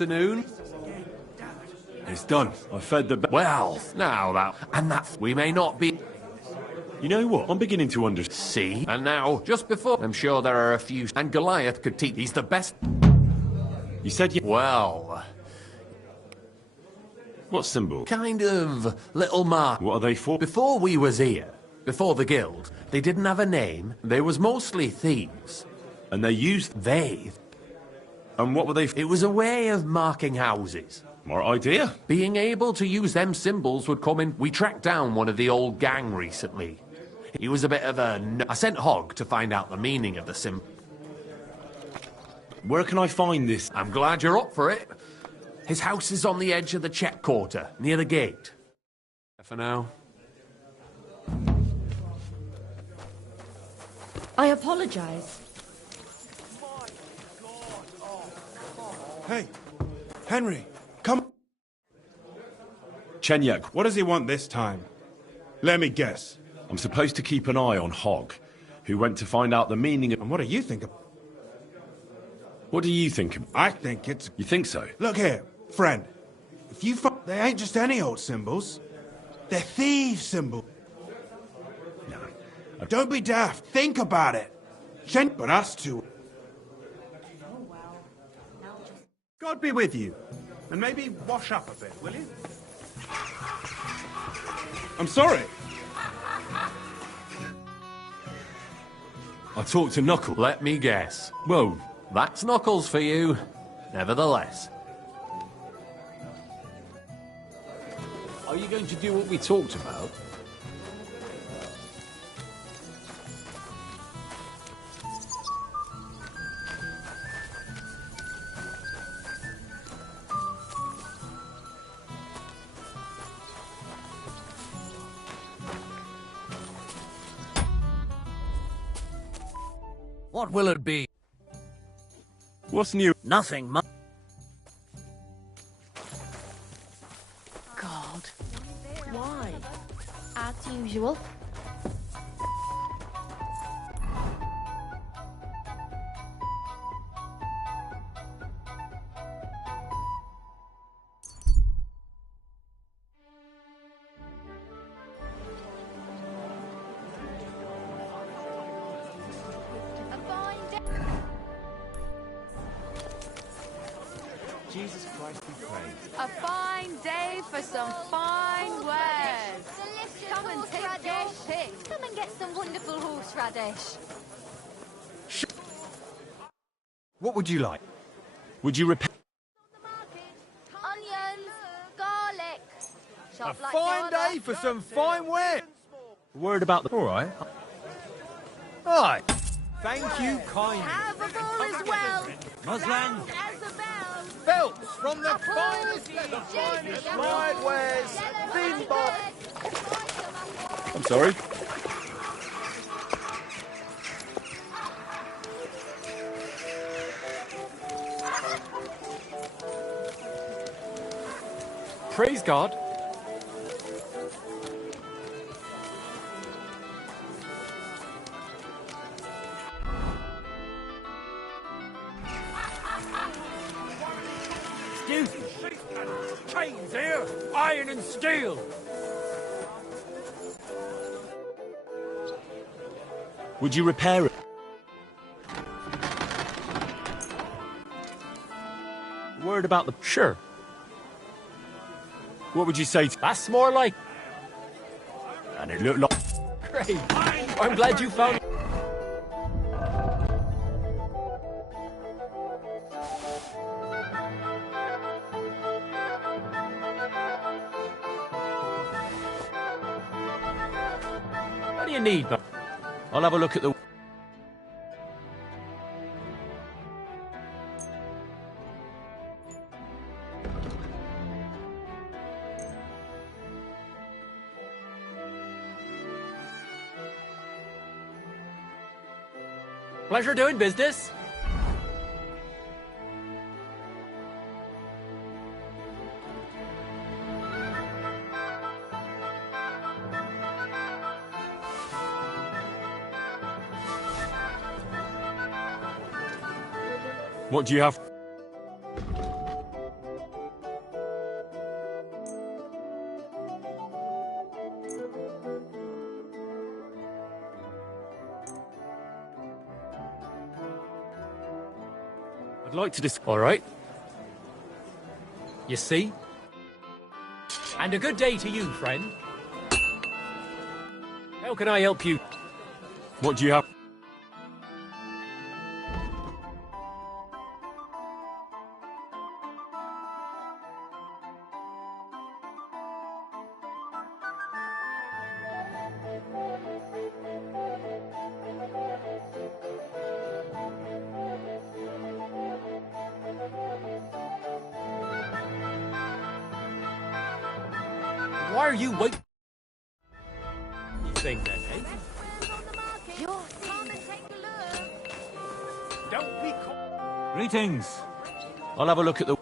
afternoon. It's done. I fed the... Well, now that... And that... We may not be... You know what? I'm beginning to understand. See? And now, just before... I'm sure there are a few... And Goliath could teach... He's the best... You said you... Well... What symbol? Kind of... little mark... What are they for? Before we was here, before the guild, they didn't have a name. They was mostly thieves. And they used... They... And what were they... It was a way of marking houses. My idea. Being able to use them symbols would come in... We tracked down one of the old gang recently. He was a bit of a... I sent Hogg to find out the meaning of the symbol. Where can I find this? I'm glad you're up for it. His house is on the edge of the check quarter, near the gate. For now. I apologize. Hey, Henry, come. Chenyak, What does he want this time? Let me guess. I'm supposed to keep an eye on Hogg, who went to find out the meaning of... And what do you think of... What do you think? I think it's... You think so? Look here, friend. If you find... They ain't just any old symbols. They're thieves' symbols. No. Don't be daft. Think about it. But us two... God be with you. And maybe wash up a bit, will you? I'm sorry. I talked to Knuckle. Let me guess. Well, That's Knuckles for you. Nevertheless. Are you going to do what we talked about? What will it be? what's new? Nothing much. God. Why? As usual. Jesus Christ be praised. A fine day for some fine words. Come and take your pick. Come and get some wonderful horseradish. What would you like? Would you repair... Onions, garlic. A Shop like fine Dada. day for some fine wear. Word about the... All right. Aye. Thank you kindly. Have a ball as well. Muslin. Round as a bell. Belts from the Apples, finest leather, finest wide wares. Thin bob. I'm sorry? Praise God. Excuse me. Chains here, iron and steel. Would you repair it? Word about the... Sure. What would you say to... That's more like... And it looked like... Great. I'm glad you found... What do you need, though? I'll have a look at the... Pleasure doing business. What do you have? I'd like to All right. You see? And a good day to you, friend. How can I help you? What do you have? Why are you wait? You think then, eh? Come and take a look. Don't be caught. Greetings. I'll have a look at the...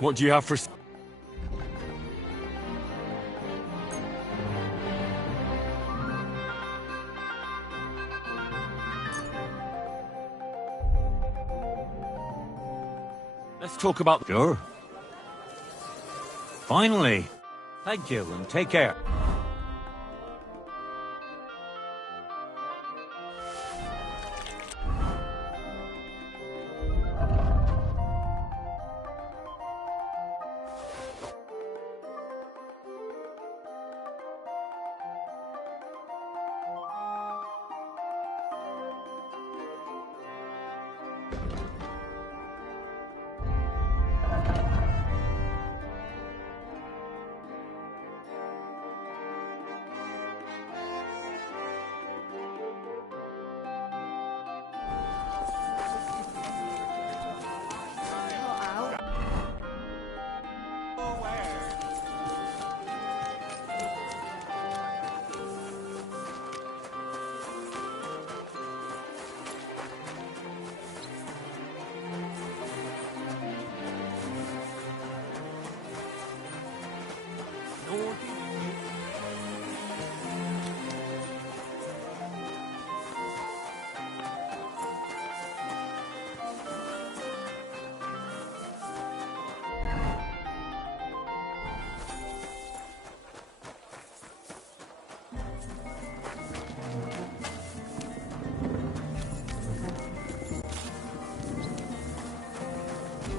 What do you have for... Let's talk about... Sure. Finally. Thank you, and take care.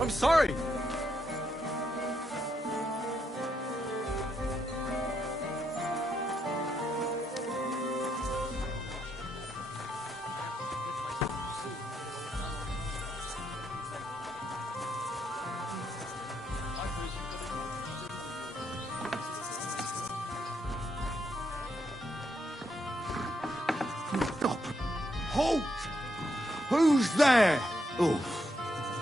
I'm sorry. Halt! Who's there? Oh,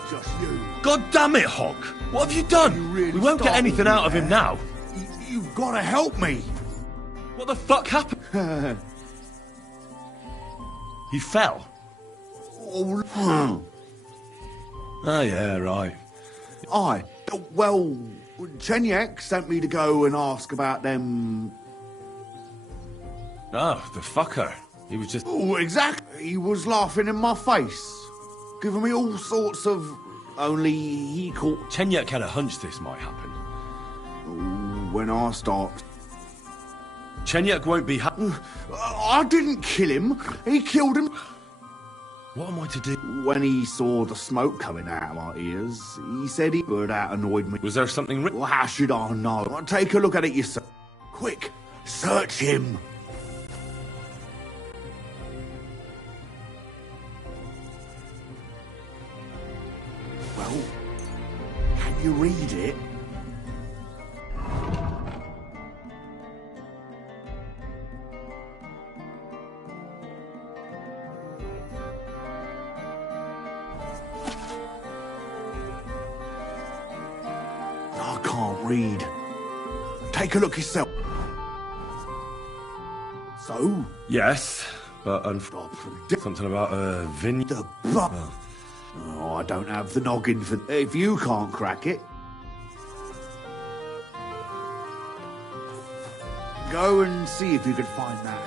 just you. God damn it, Hog! What have you done? You really We won't get startled anything me out of him there. now. You've got to help me. What the fuck happened? He fell. Oh, Oh, yeah, right. well, Chenyak sent me to go and ask about them. Oh, the fucker. He was just... Oh, exactly. He was laughing in my face, giving me all sorts of. Only he caught. Chenyak had a hunch this might happen. When I start. Chenyak won't be I didn't kill him. He killed him. What am I to do? When he saw the smoke coming out of my ears, he said he. But that annoyed me. Was there something Well, how should I know? Take a look at it yourself. Quick, search him. Well, can you read it? I can't read. Take a look yourself. So? Yes, but something about a vineyard. The butt. Oh, I don't have the noggin for. If you can't crack it, go and see if you can find that.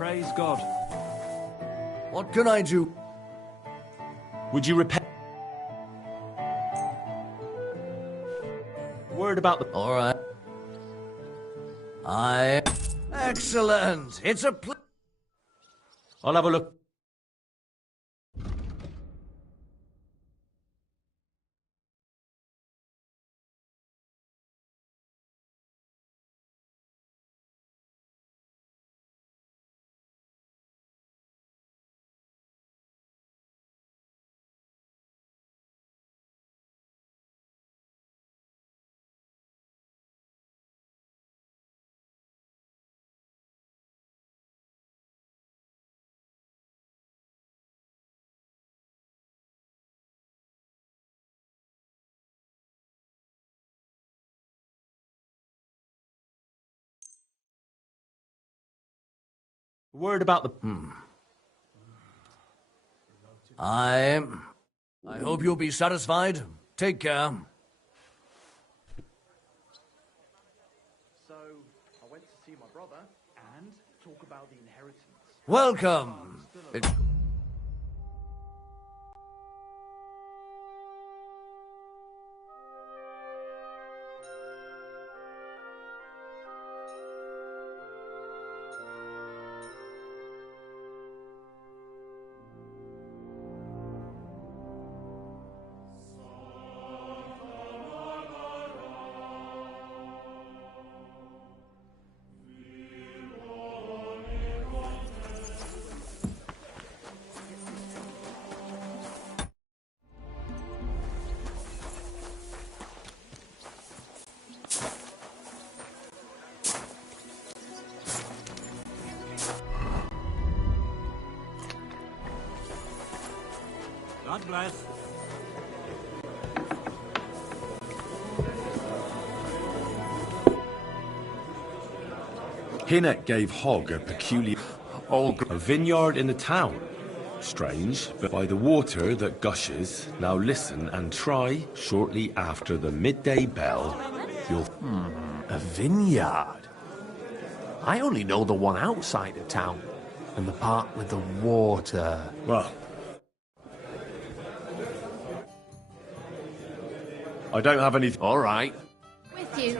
Praise God. What can I do? Would you repent? Word about the... All right. Excellent. It's a I'll have a look. Word about the... I hope you'll be satisfied. Take care. So, I went to see my brother and talk about the inheritance. Welcome. God bless. Hinnet gave Hogg a peculiar... a vineyard in the town. Strange, but by the water that gushes, now listen and try, shortly after the midday bell, you'll... A vineyard? I only know the one outside of town, and the part with the water. Well... I don't have any... All right. With you.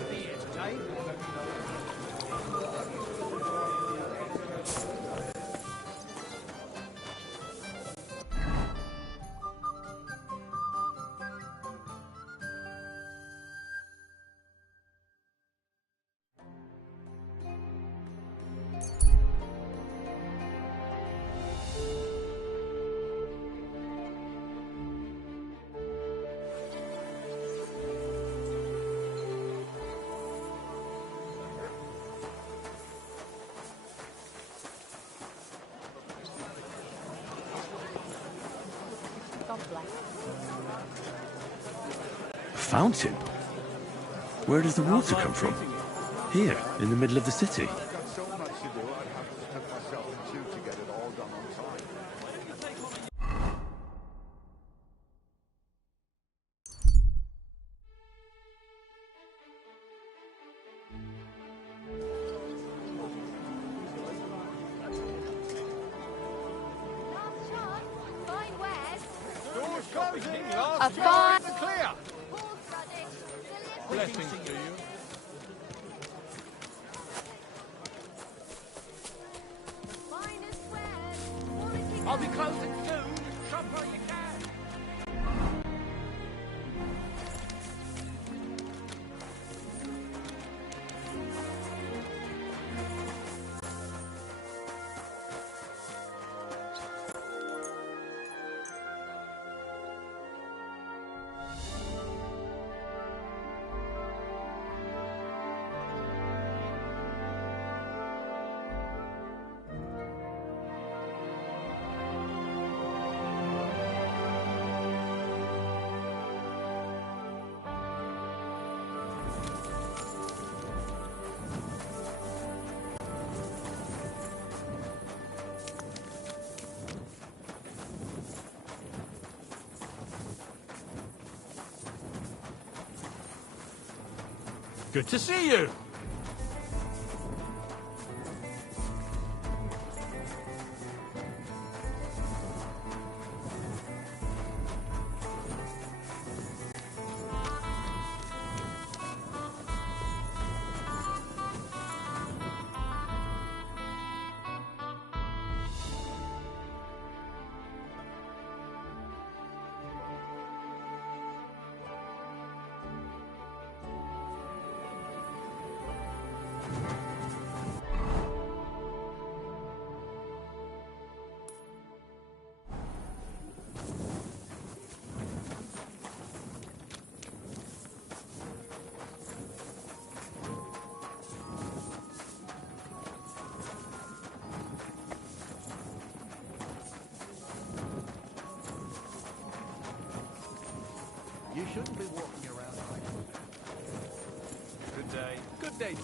Fountain? Where does the water come from? Here, in the middle of the city. So much to do, I'd have to spend myself and you to get it all done on time. Last shot. Fine wares. Doors closing. A Last fine. shot. Clear. Horseradish. Blessings to you. Finest wares. I'll be closing soon. Shop where you can. Good to see you. shouldn't be walking around like that. Good day. Good day.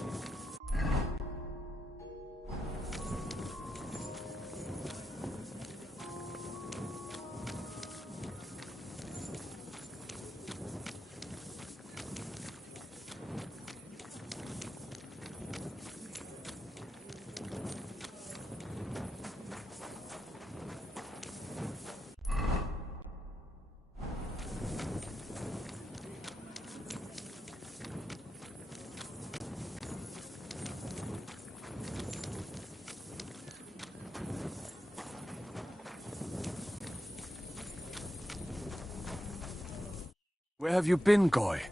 Where have you been, Goy?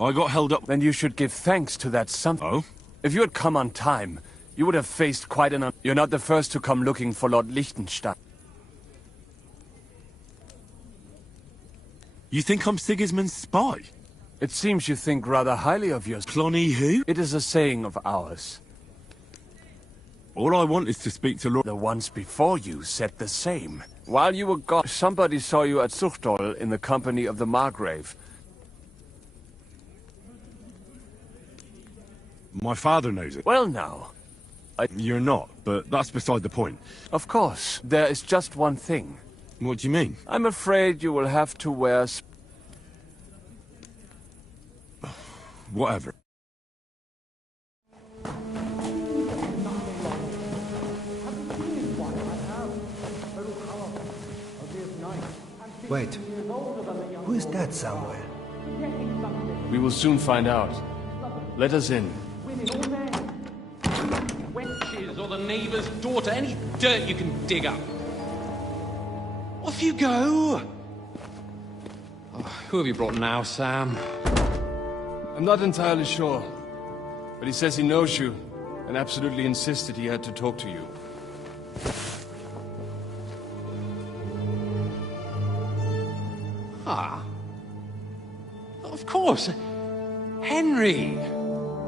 I got held up. Then you should give thanks to that something. Oh? If you had come on time, you would have faced quite an... You're not the first to come looking for Lord Liechtenstein. You think I'm Sigismund's spy? It seems you think rather highly of yours. Clonny who? It is a saying of ours. All I want is to speak to Lord... The ones before you said the same. While you were gone, somebody saw you at Zuchtol in the company of the Margrave. My father knows it. Well now, You're not, but that's beside the point. of course, there is just one thing. What do you mean? I'm afraid you will have to wear... Whatever. Wait, who is that somewhere? We will soon find out. Let us in. Wenches or the neighbour's daughter, any dirt you can dig up. Off you go! Oh, who have you brought now, Sam? I'm not entirely sure, but he says he knows you, and absolutely insisted he had to talk to you. Ah. Of course. Henry.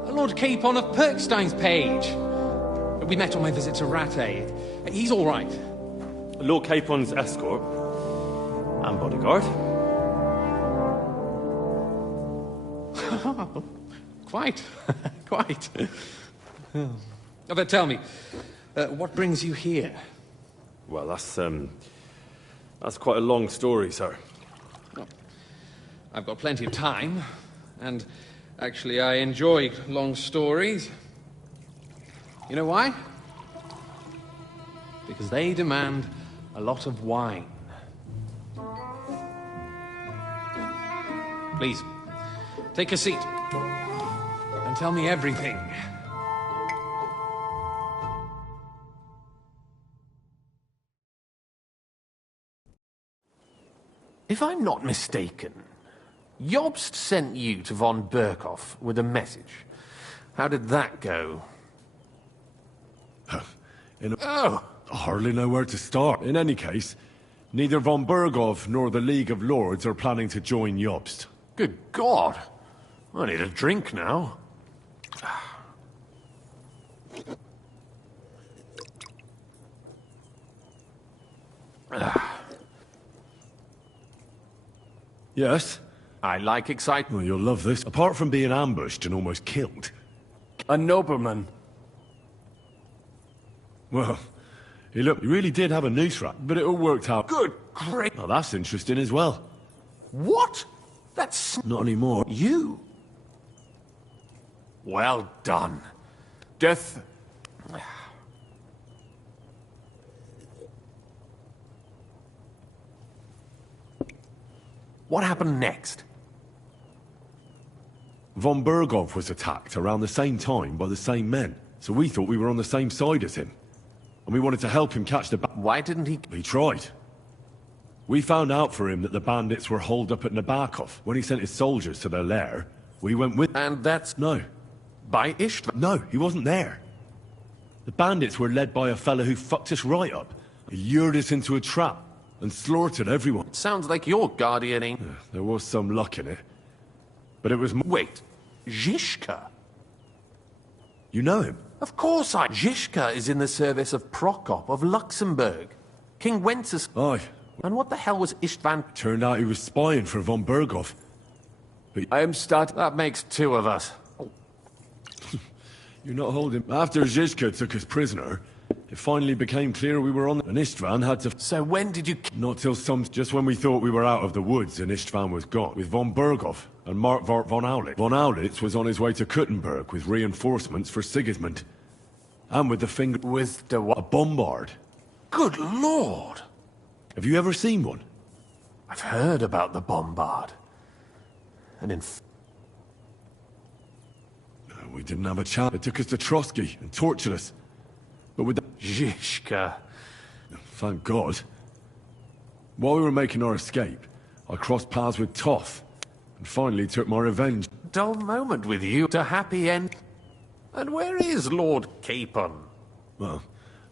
Lord Capon of Perkstein's page. We met on my visit to Rattay. He's all right. Lord Capon's escort. And bodyguard. Quite. Quite. Oh, but tell me, what brings you here? Well, that's quite a long story, sir. Well, I've got plenty of time, and actually I enjoy long stories. You know why? Because they demand a lot of wine. Please, take a seat and tell me everything. If I'm not mistaken, Jobst sent you to von Berkhoff with a message. How did that go? I hardly know where to start. In any case, neither von Berghoff nor the League of Lords are planning to join Jobst. Good God! I need a drink now. Yes? I like excitement. Well, you'll love this. Apart from being ambushed and almost killed. A nobleman. Well, he really did have a noose wrap, but it all worked out. Good great. Well, that's interesting as well. What? That's Not anymore. you. Well done. Death. What happened next? Von Berghoff was attacked around the same time by the same men, so we thought we were on the same side as him. And we wanted to help him catch the Why didn't he... He tried. We found out for him that the bandits were holed up at Nabokov. When he sent his soldiers to their lair, we went with... And that's... No. By Istvan? No, he wasn't there. The bandits were led by a fella who fucked us right up. He lured us into a trap and slaughtered everyone. Sounds like your guardianing. There was some luck in it. But it was... Wait. Zhishka? You know him? Of course Zhishka is in the service of Prokop of Luxembourg. King Wenceslas... Aye. And what the hell was Istvan? Turned out he was spying for von Berghoff. But I am start. That makes two of us. you're not holding... After Zizka took us prisoner, it finally became clear we were on... And Istvan had to... So when did you... Not till just when we thought we were out of the woods and Istvan was gone, with von Berghoff and Mark von Aulitz. Von Aulitz was on his way to Kuttenberg with reinforcements for Sigismund. And with the finger... With the what? A bombard. Good lord! Have you ever seen one? I've heard about the bombard. And we didn't have a chance. They took us to Trotsky and tortured us. But with the... Zizka. Thank God. While we were making our escape, I crossed paths with Toth, and finally took my revenge. Dull moment with you. To happy end. And where is Lord Capon? Well,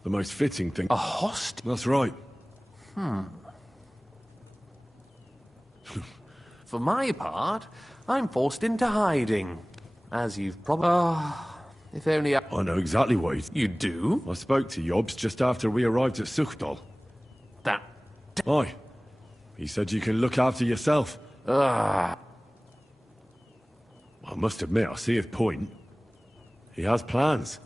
the most fitting thing... A host? That's right. For my part, I'm forced into hiding. As you've probably... if only I know exactly what he's... You do? I spoke to Jobs just after we arrived at Suchdal. That... Aye. He said you can look after yourself. I must admit, I see his point. He has plans.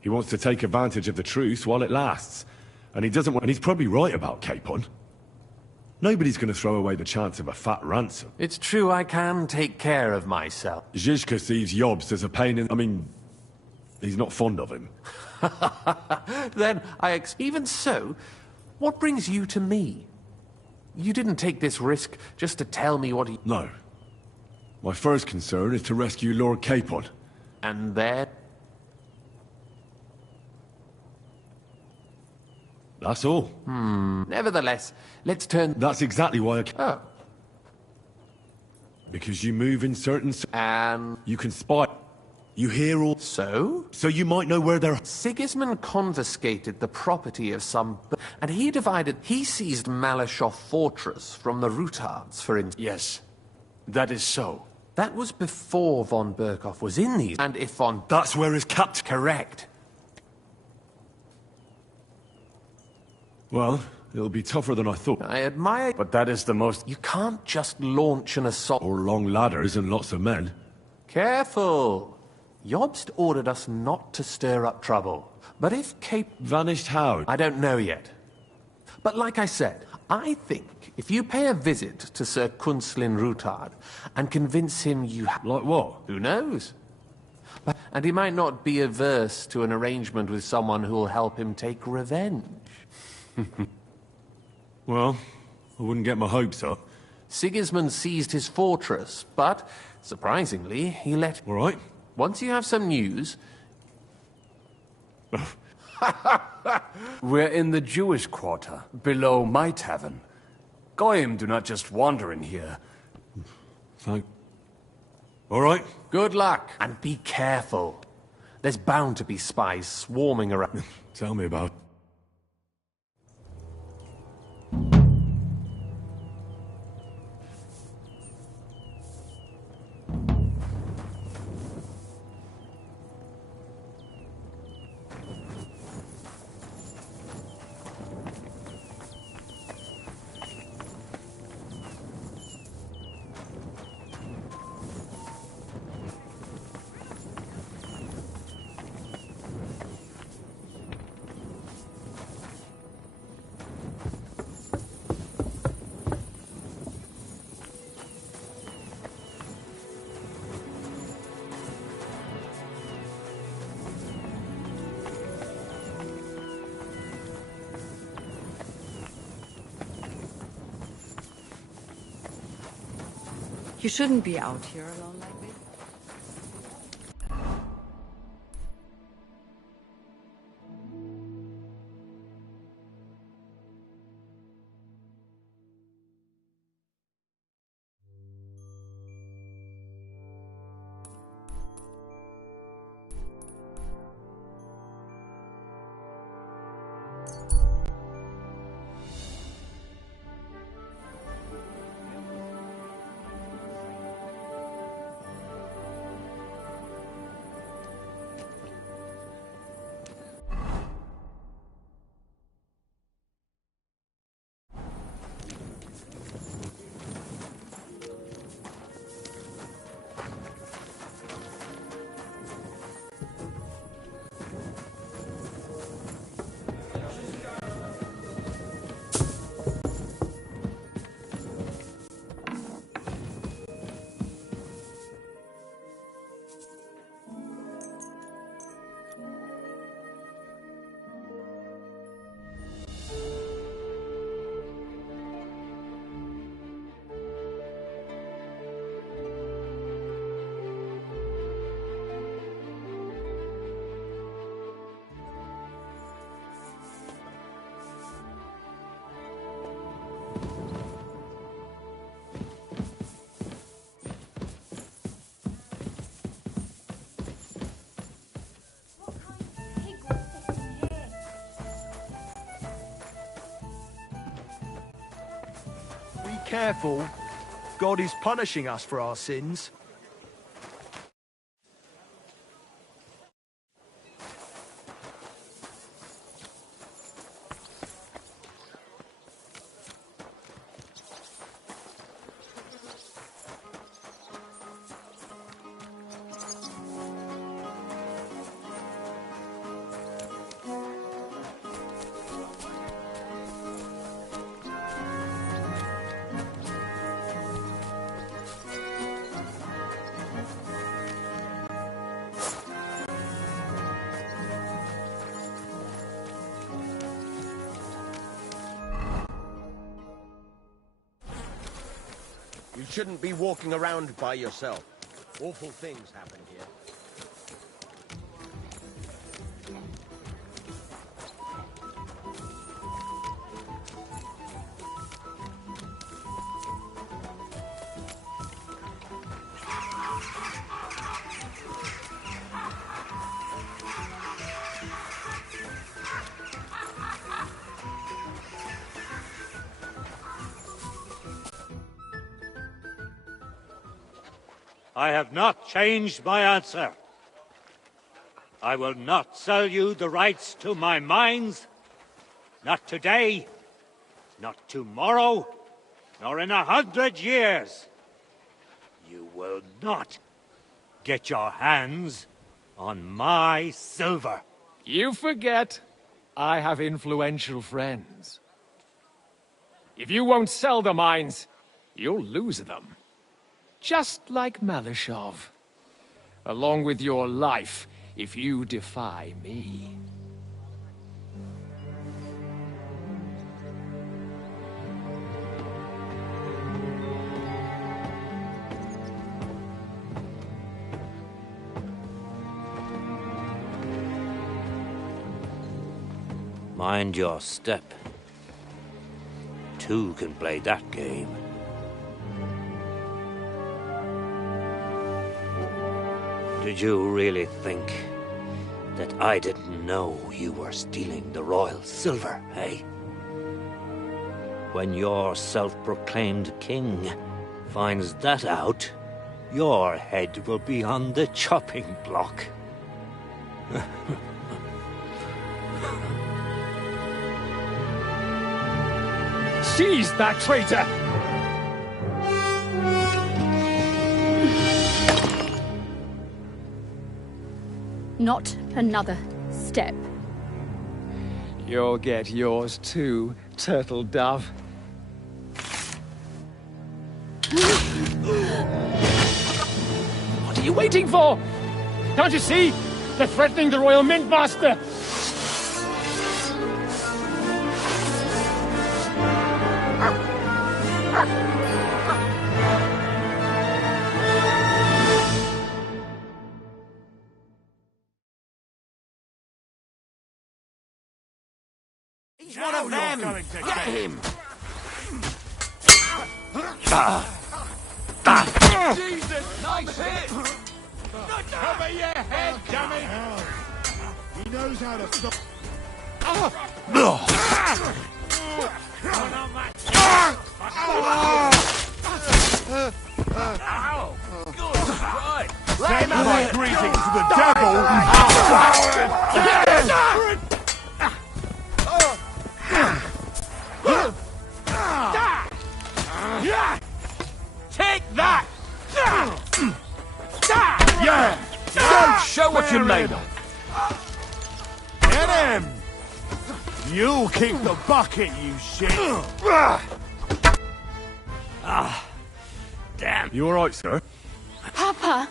He wants to take advantage of the truce while it lasts. And he doesn't want... And he's probably right about Capon. Nobody's going to throw away the chance of a fat ransom. It's true I can take care of myself. Zizka sees Jobs as a pain in... I mean, he's not fond of him. Then even so, what brings you to me? You didn't take this risk just to tell me what he... No. My first concern is to rescue Lord Capon. And then... That's all. Nevertheless, let's turn... That's exactly why I... Oh. Because you move in certain... And... You can spy... You hear all... So? So you might know where they're... Sigismund confiscated the property of some... And he seized Malashov Fortress from the Rutards, for instance. Yes, that is so. That was before von Berghoff was in these... And if von... That's where his captain... Correct. Well, it'll be tougher than I thought. I admire... But that is the most... You can't just launch an assault... Or long ladders and lots of men. Careful! Jobst ordered us not to stir up trouble. But if Vanished how? I don't know yet. But like I said, I think if you pay a visit to Sir Kunslin Rutard and convince him you have... Like what? Who knows? And he might not be averse to an arrangement with someone who will help him take revenge. Well, I wouldn't get my hopes up. Sigismund seized his fortress, but, surprisingly, he let... All right. Once you have some news... We're in the Jewish quarter, below my tavern. Goyim do not just wander in here. All right. Good luck, and be careful. There's bound to be spies swarming around. Tell me about... You shouldn't be out here alone like this. Careful. God is punishing us for our sins. You shouldn't be walking around by yourself. Awful things happen here. I have not changed my answer. I will not sell you the rights to my mines. Not today, not tomorrow, nor in 100 years. You will not get your hands on my silver. You forget I have influential friends. If you won't sell the mines, you'll lose them. Just like Malishov. Along with your life, if you defy me. Mind your step. Two can play that game. Did you really think that I didn't know you were stealing the royal silver, eh? When your self-proclaimed king finds that out, your head will be on the chopping block. Seize that traitor! Not another step. You'll get yours too, turtle dove. What are you waiting for? Can't you see? They're threatening the Royal Mint Master! He's one of them! Get him! Jesus, nice hit! Cover your head, dummy! He knows how to stop. Send my greetings to the devil! Take that! Yeah! Don't show what you're made of! Get him! You'll kick the bucket, you shit! Damn. You alright, sir? Papa!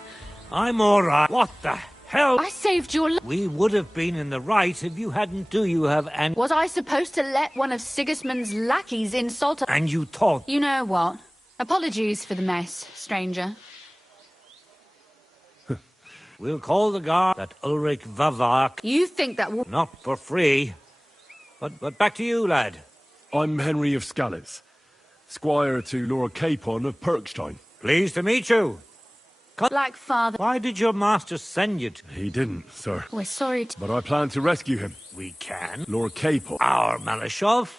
I'm alright. What the hell? I saved your life. We would have been in the right if you hadn't. Do you have any... Was I supposed to let one of Sigismund's lackeys insult us? And you thought... You know what? Apologies for the mess, stranger. We'll call the guard at Ulrich Vavak. You think that will... Not for free. But back to you, lad. I'm Henry of Scales, squire to Lord Capon of Perkstein. Pleased to meet you. Like father. Why did your master send you to... He didn't, sir. We're sorry to... But I plan to rescue him. We can. Lord Capon. Our Malishov.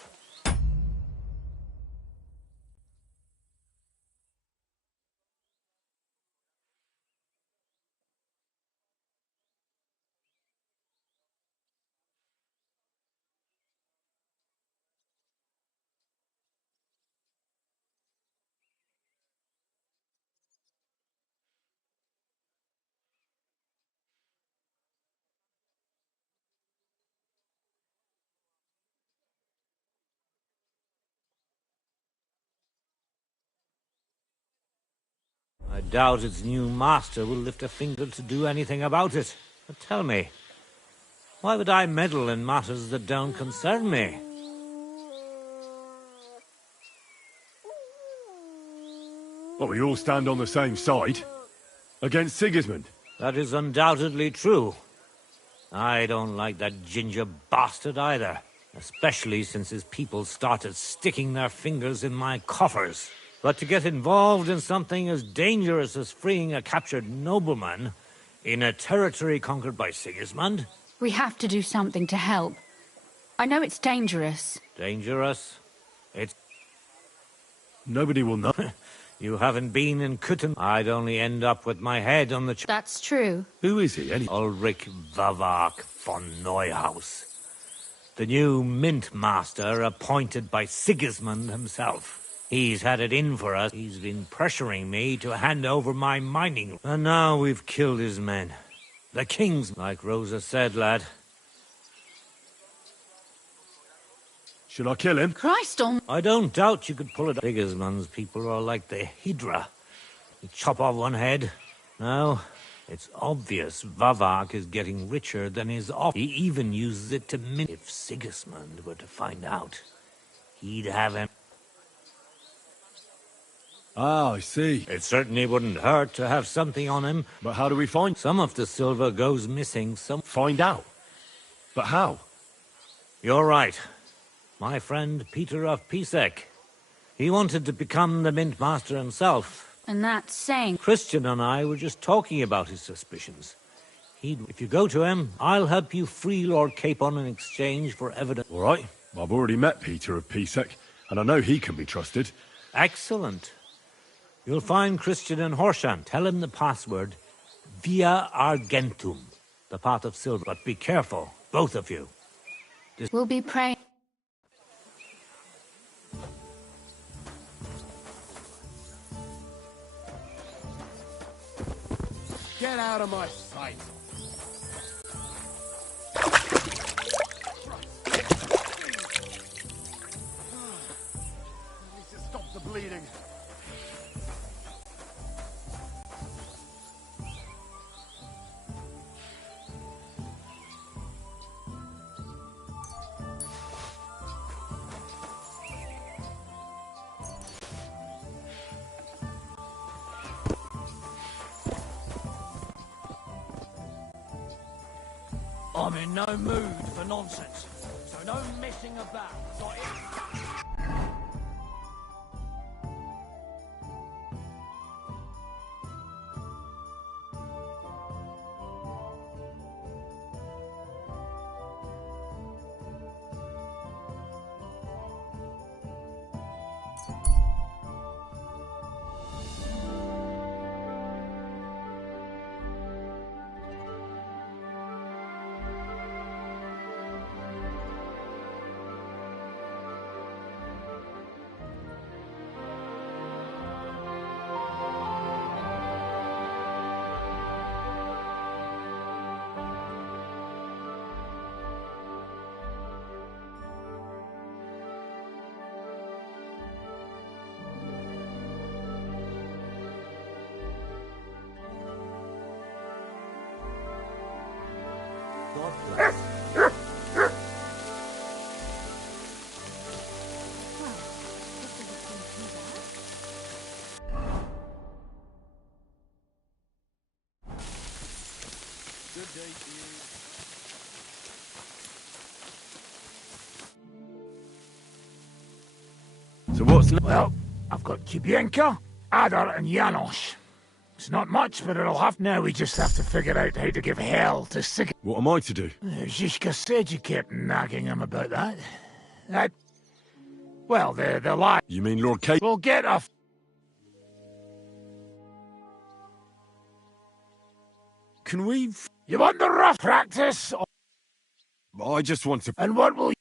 doubt its new master will lift a finger to do anything about it. But tell me, why would I meddle in matters that don't concern me? Well, we all stand on the same side. Against Sigismund. That is undoubtedly true. I don't like that ginger bastard either. Especially since his people started sticking their fingers in my coffers. But to get involved in something as dangerous as freeing a captured nobleman in a territory conquered by Sigismund? We have to do something to help. I know it's dangerous. Dangerous? It's... Nobody will know. You haven't been in Kutten. I'd only end up with my head on the... That's true. Who is he, anyway? Ulrich Vavak von Neuhaus. The new mint master appointed by Sigismund himself. He's had it in for us. He's been pressuring me to hand over my mining. And now we've killed his men. The king's, like Rosa said, lad. Should I kill him? Christ on... I don't doubt you could pull it off. Sigismund's people are like the Hydra. You chop off one head. Now, it's obvious Vavak is getting richer than his off. He even uses it to min... If Sigismund were to find out, he'd have him... Ah, I see. It certainly wouldn't hurt to have something on him. But how do we find... Some of the silver goes missing, some... Find out? But how? You're right. My friend Peter of Pisek. He wanted to become the mint master himself. And that's saying... Christian and I were just talking about his suspicions. If you go to him, I'll help you free Lord Capon in exchange for evidence. All right. I've already met Peter of Pisek, and I know he can be trusted. Excellent. You'll find Christian in Horshan. Tell him the password, Via Argentum, the pot of silver. But be careful, both of you. We'll be praying. Get out of my sight! I need to stop the bleeding. I'm in no mood for nonsense, so no messing about. God bless. Good day to you. So what's next? Well, I've got Kibienka, Adar, and Janos. It's not much, but it'll have... Now we just have to figure out how to give hell to Sig... What am I to do? Zizka said you kept nagging him about that. Well, the lie... You mean Lord Kate? We'll get a... Can we... You want the rough practice? I just want to... And what will...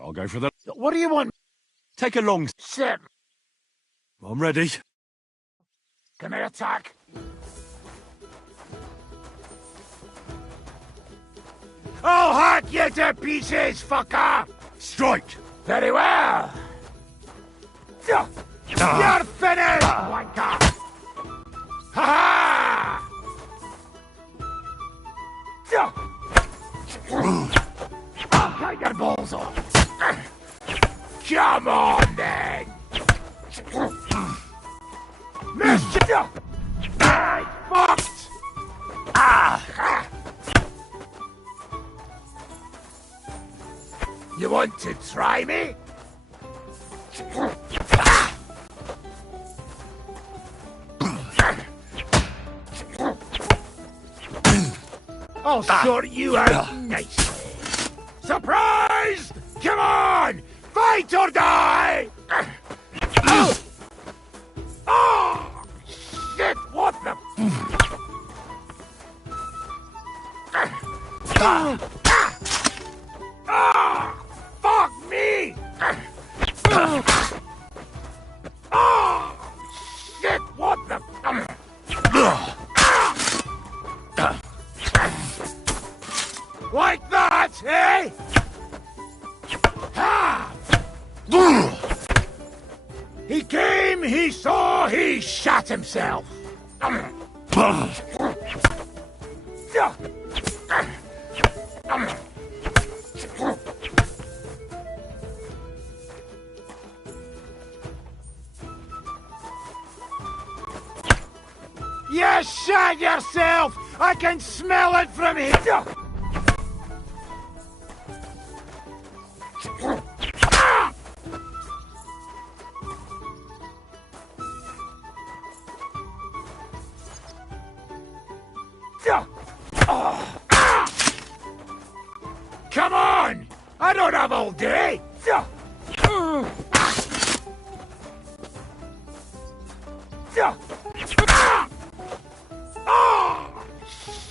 I'll go for the... What do you want? Take a long... Sit. I'm ready. Can I attack? I'll hack you to pieces, fucker! Strike! Very well! You're finished, wanker! Ha ha! I'll cut your balls off. Come on, then. Mister! I fucked! Ah! You want to try me? I'll sort you out nicely. Surprise! Come on! Fight or die! Oh! Shit, what the... Fuck me! Oh! Shit, what the... Like that, eh? Ha! He came, he saw, he shot himself. You shot yourself! I can smell it from here! Come on! I don't have all day! Oh!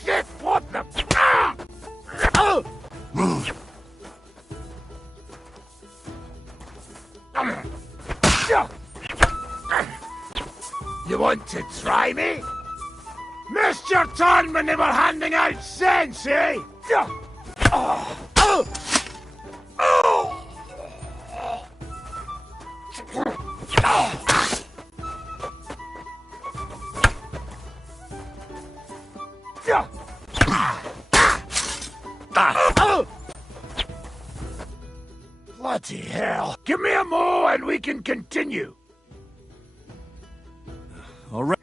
Shit, what the... You want to try me? Missed your turn when they were handing out sense, eh? Bloody hell. Give me a mo and we can continue. All right.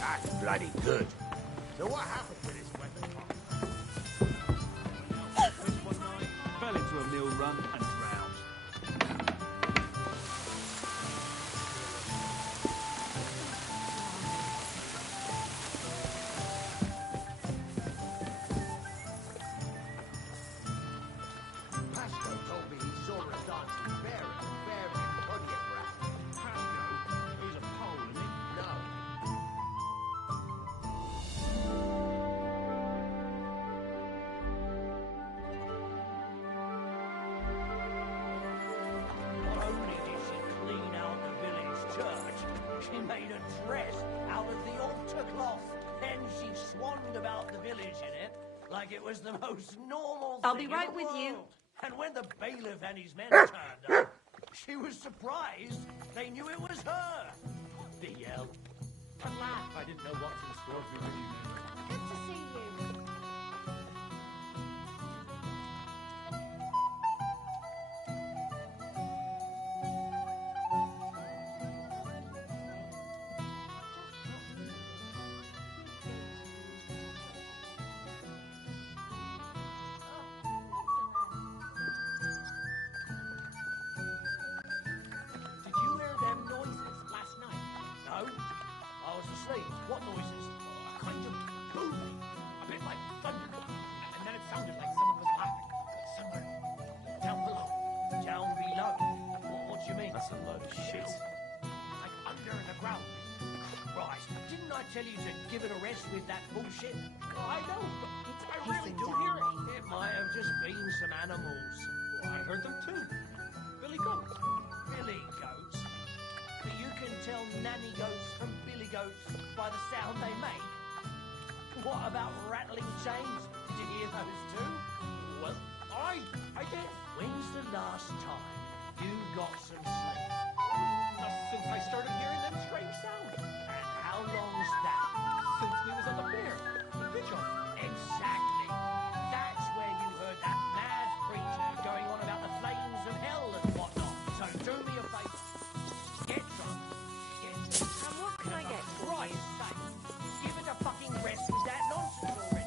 That's bloody good. So what happened to this weapon? One night, fell into a mill run and drowned. Pasco told me he saw a dancing bear at the fair in Pontiac. Pasco, he's a Pole, isn't he? No. Not only did she clean out the village church, she made a dress out of the altar cloth. Then she swanned about the village in it like it was the most normal I'll thing be right in the with you. world. And when the bailiff and his men turned up, she was surprised they knew it was her. The hell. I didn't know what's in store for me. Good to see you. Did you hear them noises last night? No? I was asleep. What noises? A kind of booming. I I tell you to give it a rest with that bullshit? I know, but I really pissing do down hear it. rain. It might have just been some animals. Well, I heard them too. Billy Goat. Billy goats. But you can tell nanny goats from billy goats by the sound they make. What about rattling chains? Did you hear those too? Well, I did. When's the last time you got some sleep? Since I started hearing them strange sounds. And how long's that? Since we was on the fair. The vigil. Exactly. That's where you heard that mad preacher going on about the flames of hell and whatnot. So do me a favour. Get drunk. And what can I get for Right, you? give it a fucking rest with that nonsense already.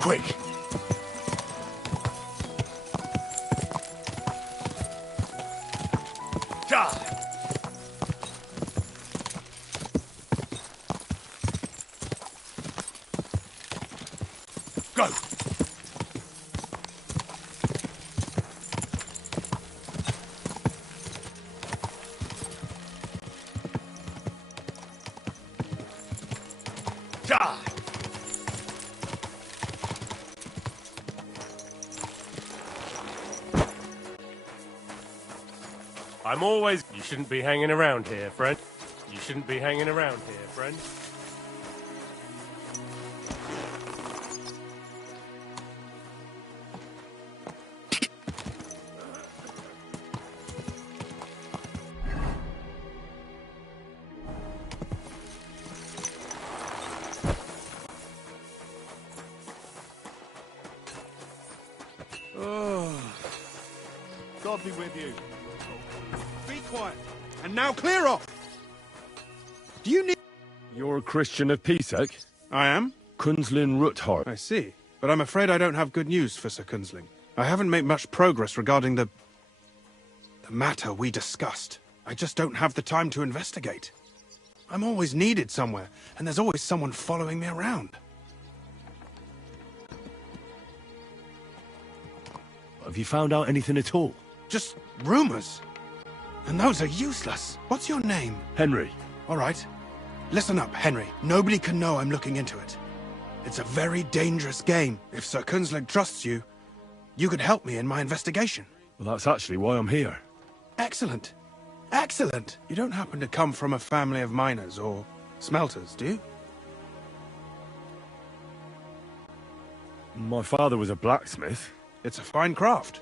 Quick! Go! I'm always... You shouldn't be hanging around here, friend. You shouldn't be hanging around here, friend. God be with you. Be quiet. And now clear off! Do you need... You're a Christian of Pisek? I am? Kunzlin Ruthart. I see. But I'm afraid I don't have good news for Sir Kunzling. I haven't made much progress regarding the matter we discussed. I just don't have the time to investigate. I'm always needed somewhere, and there's always someone following me around. Have you found out anything at all? Just rumors. And those are useless. What's your name? Henry. All right. Listen up, Henry. Nobody can know I'm looking into it. It's a very dangerous game. If Sir Kunzling trusts you, you could help me in my investigation. Well, that's actually why I'm here. Excellent. Excellent. You don't happen to come from a family of miners or smelters, do you? My father was a blacksmith. It's a fine craft.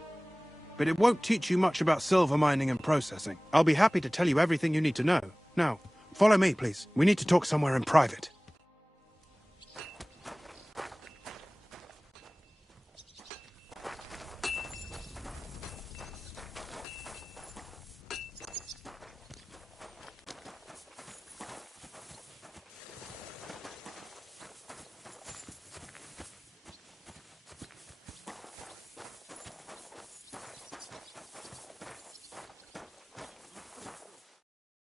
But it won't teach you much about silver mining and processing. I'll be happy to tell you everything you need to know. Now, follow me, please. We need to talk somewhere in private.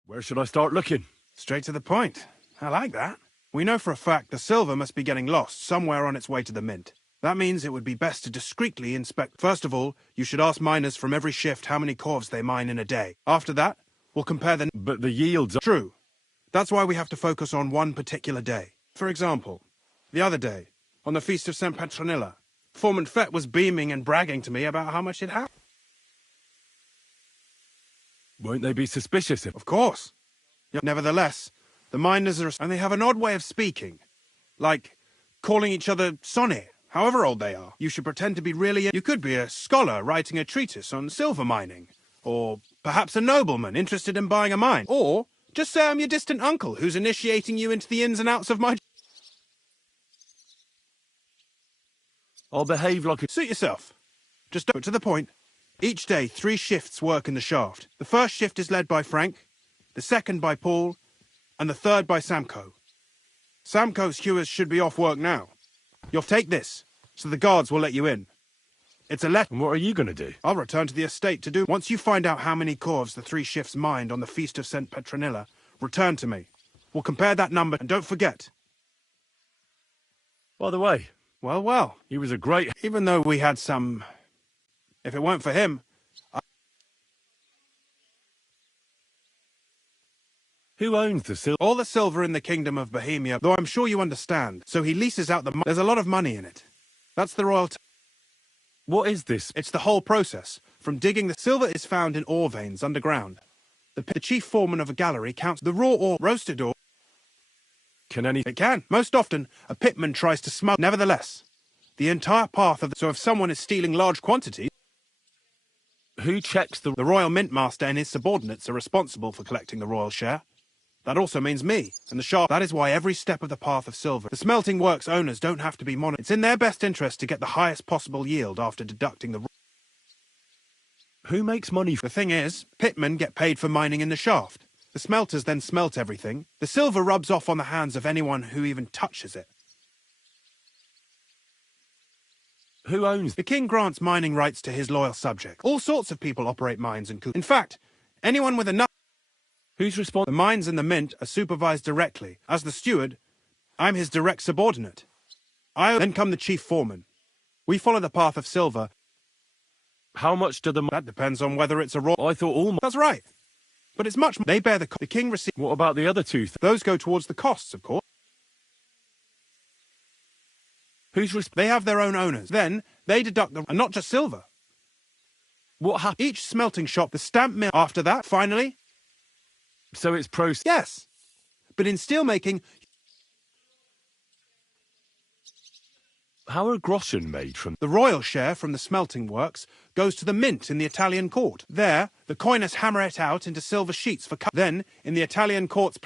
Where should I start looking? Straight to the point. I like that. We know for a fact the silver must be getting lost somewhere on its way to the mint. That means it would be best to discreetly inspect. First of all, you should ask miners from every shift how many corves they mine in a day. After that, we'll compare the... But the yields are... True. That's why we have to focus on one particular day. For example, the other day, on the Feast of St. Petronilla, Foreman Fett was beaming and bragging to me about how much it had. Won't they be suspicious if... Of course. Nevertheless, The miners are... and they have an odd way of speaking. Like calling each other Sonny, however old they are. You should pretend to be really... You could be a scholar writing a treatise on silver mining. Or perhaps a nobleman interested in buying a mine. Or just say I'm your distant uncle who's initiating you into the ins and outs of my... I'll behave like a... Suit yourself. Just go to the point. Each day, 3 shifts work in the shaft. The first shift is led by Frank, the second by Paul, and the third by Samko. Samko's hewers should be off work now. You'll take this, so the guards will let you in. It's a letter. And what are you going to do? I'll return to the estate to do... Once you find out how many corves the 3 shifts mined on the Feast of St. Petronilla, return to me. We'll compare that number, and don't forget... By the way... Well. He was a great... Even though we had some... If it weren't for him... Who owns the silver? All the silver in the Kingdom of Bohemia, though I'm sure you understand. So he leases out the... There's a lot of money in it. That's the royal... What is this? It's the whole process. From digging the silver is found in ore veins underground. The chief foreman of a gallery counts the raw ore, roasted ore... Can any... It can. Most often, a pitman tries to smuggle... Nevertheless, the entire path of the... So if someone is stealing large quantities... Who checks the... The royal mint master and his subordinates are responsible for collecting the royal share. That also means me, and the shaft. That is why every step of the path of silver... The smelting works owners don't have to be monitored. It's in their best interest to get the highest possible yield after deducting the... Who makes money? The thing is, pitmen get paid for mining in the shaft. The smelters then smelt everything. The silver rubs off on the hands of anyone who even touches it. Who owns... The king grants mining rights to his loyal subjects. All sorts of people operate mines and... In fact, anyone with enough... Who's responsible? The mines and the mint are supervised directly. As the steward, I'm his direct subordinate. Then come the chief foreman. We follow the path of silver. How much do the... That depends on whether it's a raw... I thought all... That's right. But it's much... They bear the... The king receives... What about the other 2? Those go towards the costs, of course. They have their own owners. Then, they deduct the... And not just silver. What happens? Each smelting shop, the stamp mill... After that, finally... So it's process... Yes. But in steelmaking... How are groschen made from... The royal share from the smelting works goes to the mint in the Italian court. There, the coiners hammer it out into silver sheets for cut. Then, in the Italian court's...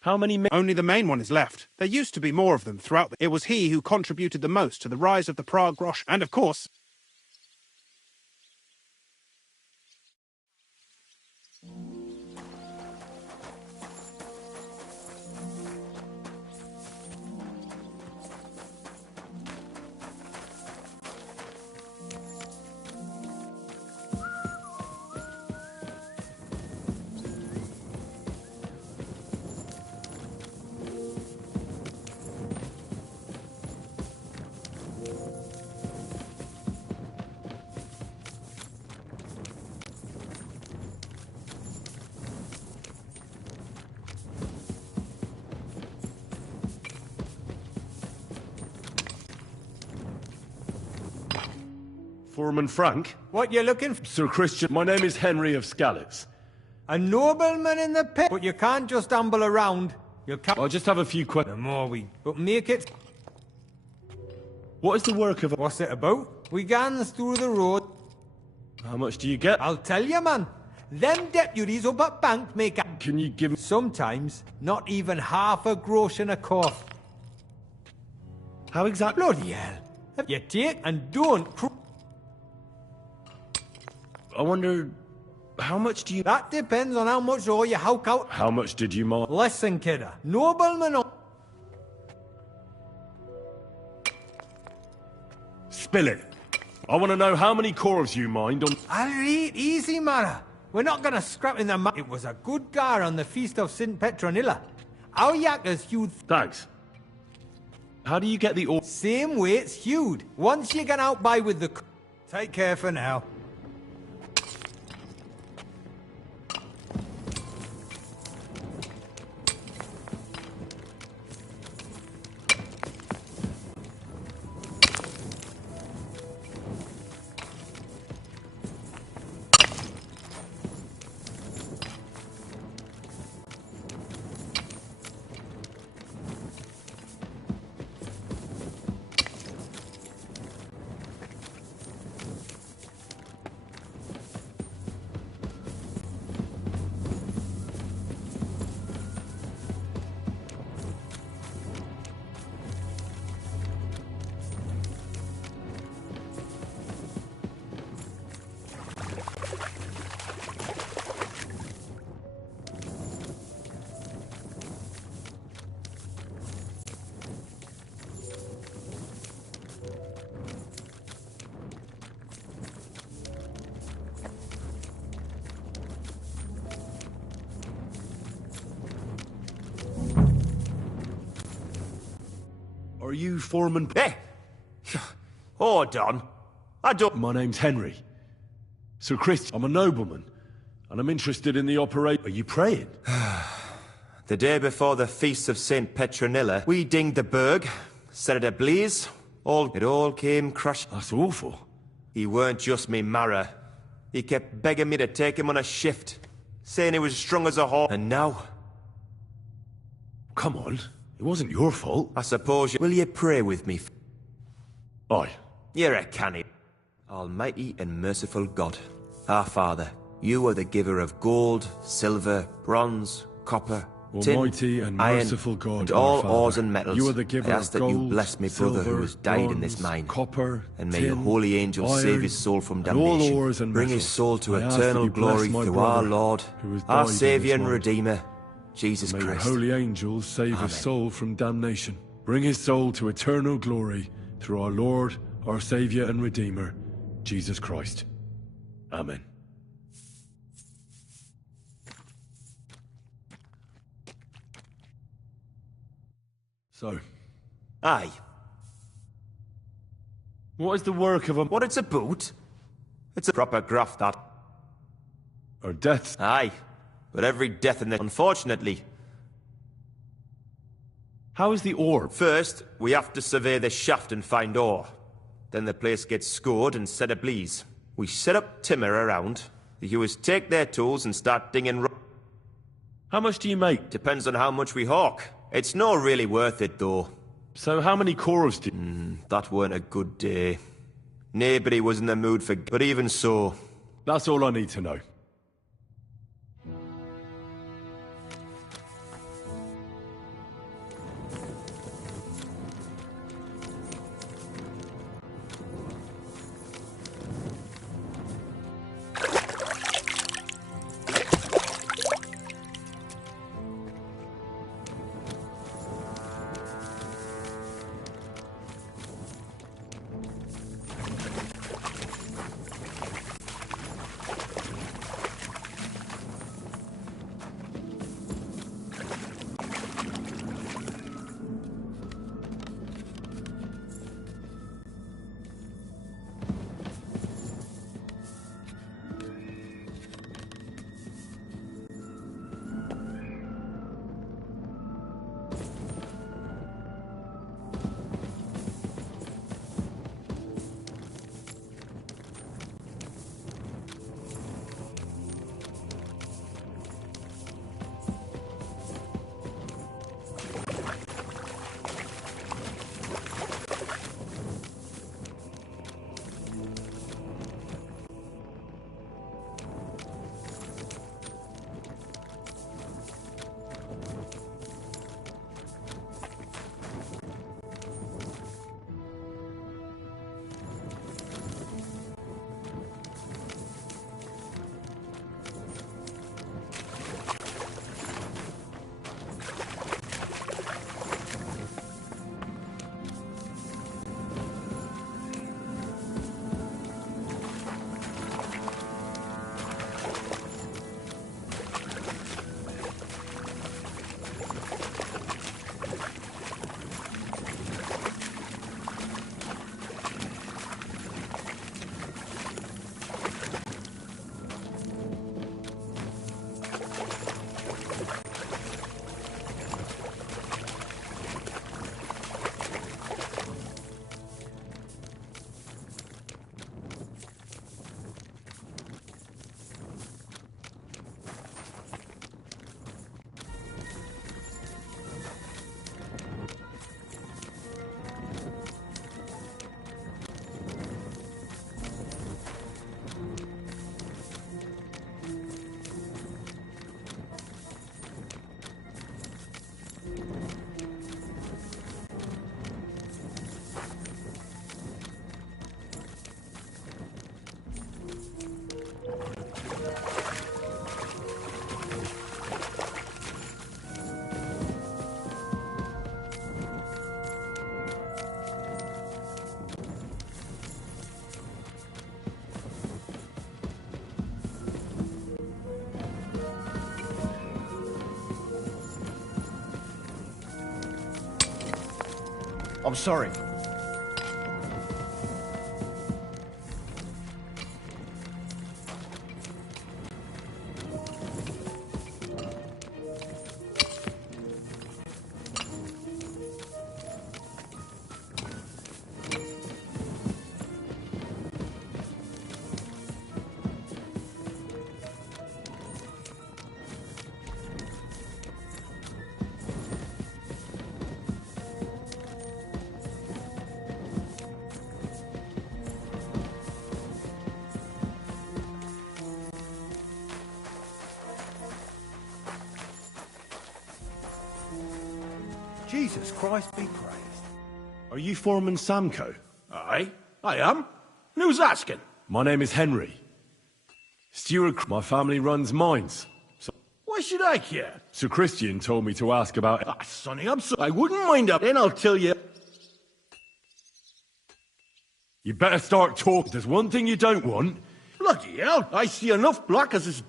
How many... Only the main one is left. There used to be more of them throughout the... It was he who contributed the most to the rise of the Prague grosch. And of course... Foreman Frank? What you looking for? Sir Christian, my name is Henry of Scalitz. A nobleman in the pit. But you can't just amble around. You can't... I'll just have a few questions. The more we... But make it... What is the work of... What's it about? We gans through the road. How much do you get? I'll tell you, man. Them deputies up at bank make... Can you give me... Sometimes, not even half a grosch in a cough. How exactly? Bloody hell. You take and don't... I wonder... How much do you... That depends on how much ore you howk out. How much did you mine? Listen, kidder. Nobleman... Spill it. I want to know how many corves you mined on... I'll read easy, Mara. We're not gonna scrap in the... It was a good gar on the Feast of St. Petronilla. Our yakkers hewed... Thanks. How do you get the ore? Same way it's hewed. Once you get out by with the... Take care for now. you Foreman? Hey! Hold on. I don't... My name's Henry. Sir Chris, I'm a nobleman, and I'm interested in the operation. Are you praying? The day before the feast of St. Petronilla, we dinged the burg, set it ablaze. It all came crashing. That's awful. He weren't just me marrow. He kept begging me to take him on a shift, saying he was strong as a horse. And now... Come on, it wasn't your fault. I suppose you... Will you pray with me? Aye. You're a canny. Almighty and merciful God, our Father, you are the giver of gold, silver, bronze, copper, tin, Almighty and iron, merciful God, and our all Father, ores and metals. you are the giver I ask of that you gold, bless me brother silver, who has died in bronze, this mine. copper, and may tin, your holy angels iron, save his soul from and all damnation. ores and Bring his metals. soul to I ask that eternal you bless glory my through brother our Lord, who has our died in Saviour this and world. Redeemer, Jesus May your Christ. holy angels save Amen. his soul from damnation. Bring his soul to eternal glory through our Lord, our Saviour and Redeemer, Jesus Christ. Amen. So. Aye. What is the work of a... What it's about? It's a proper graft, that. Or deaths? Aye. But every death in the... Unfortunately. How is the orb? First, we have to survey the shaft and find ore. Then the place gets scored and set ablaze. We set up timber around. The hewers take their tools and start dinging... How much do you make? Depends on how much we hawk. It's not really worth it, though. So how many cores did... that weren't a good day. Nobody was in the mood for... But even so... That's all I need to know. I'm sorry. Jesus Christ be praised. Are you Foreman Samco? Aye, I am. And who's asking? My name is Henry. Steward, my family runs mines. Why should I care? Sir Christian told me to ask about... Ah, Sonny, I wouldn't mind up. Then I'll tell you. You better start talking. There's one thing you don't want. Bloody hell, I see enough black as is...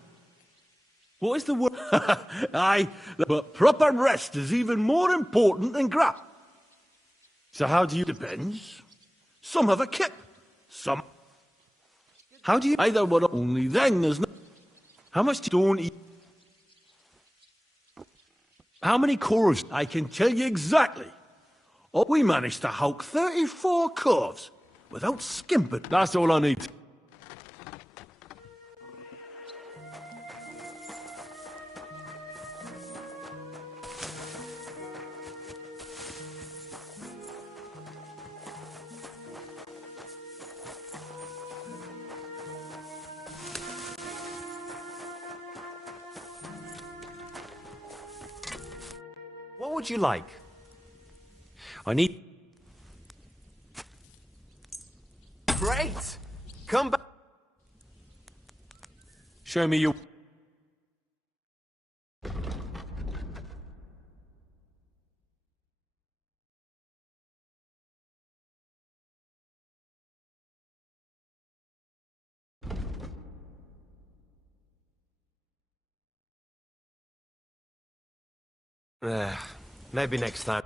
What is the word? Aye, but proper rest is even more important than graft. So how do you... Depends. Some have a kip. Some... How do you... Either one, only then there's no... How much do you don't eat? How many cores? I can tell you exactly. Oh, we managed to howk 34 corves without skimping. That's all I need. What would you like? I need... Great! Come back. Show me your... Maybe next time.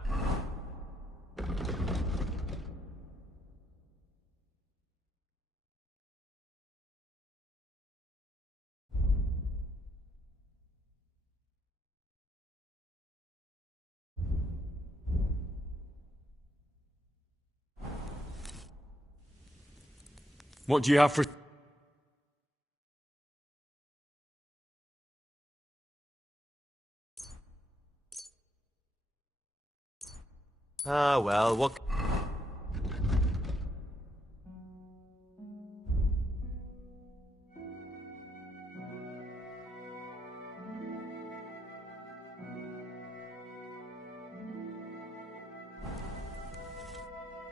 What do you have for... Ah, well, what...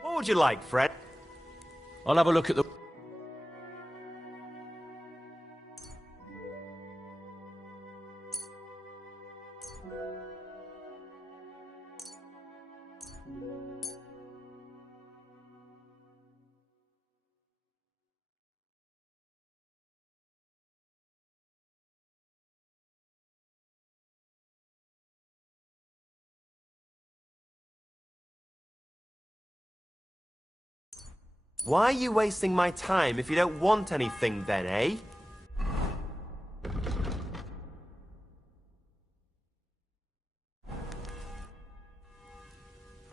What would you like, Fred? I'll have a look at the... Why are you wasting my time if you don't want anything then, eh?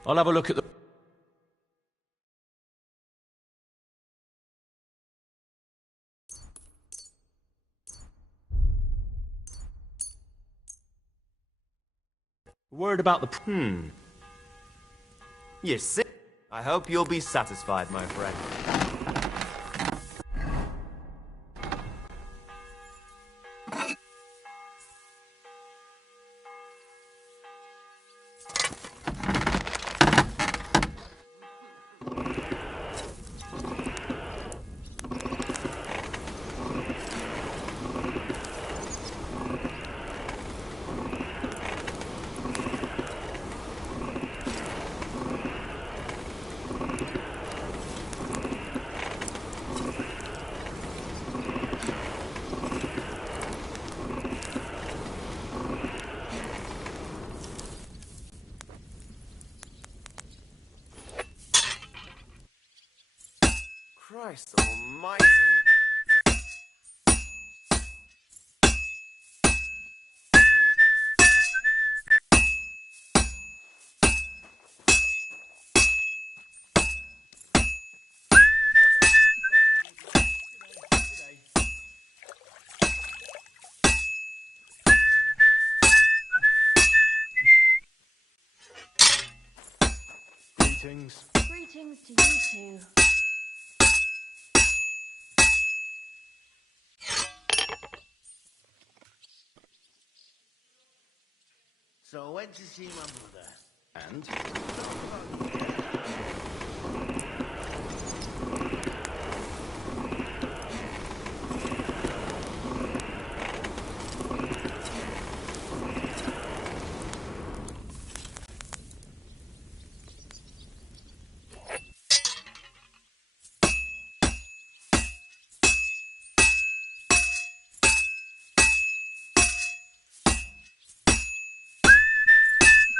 I'll have a look at the... Word about the... You see? I hope you'll be satisfied, my friend. Christ almighty. Greetings. Greetings to you two. So I went to see my mother. And?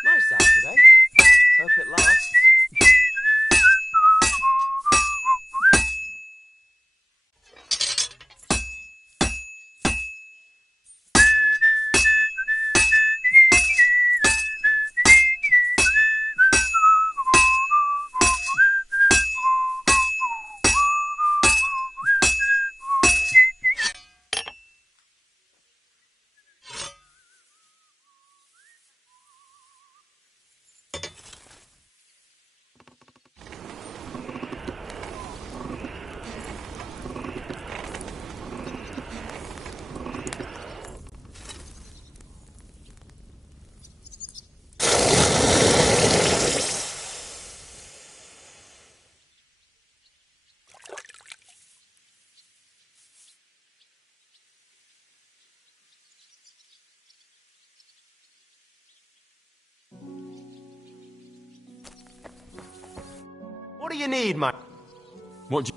Nice out today. Hope it lasts. What do you need, man? What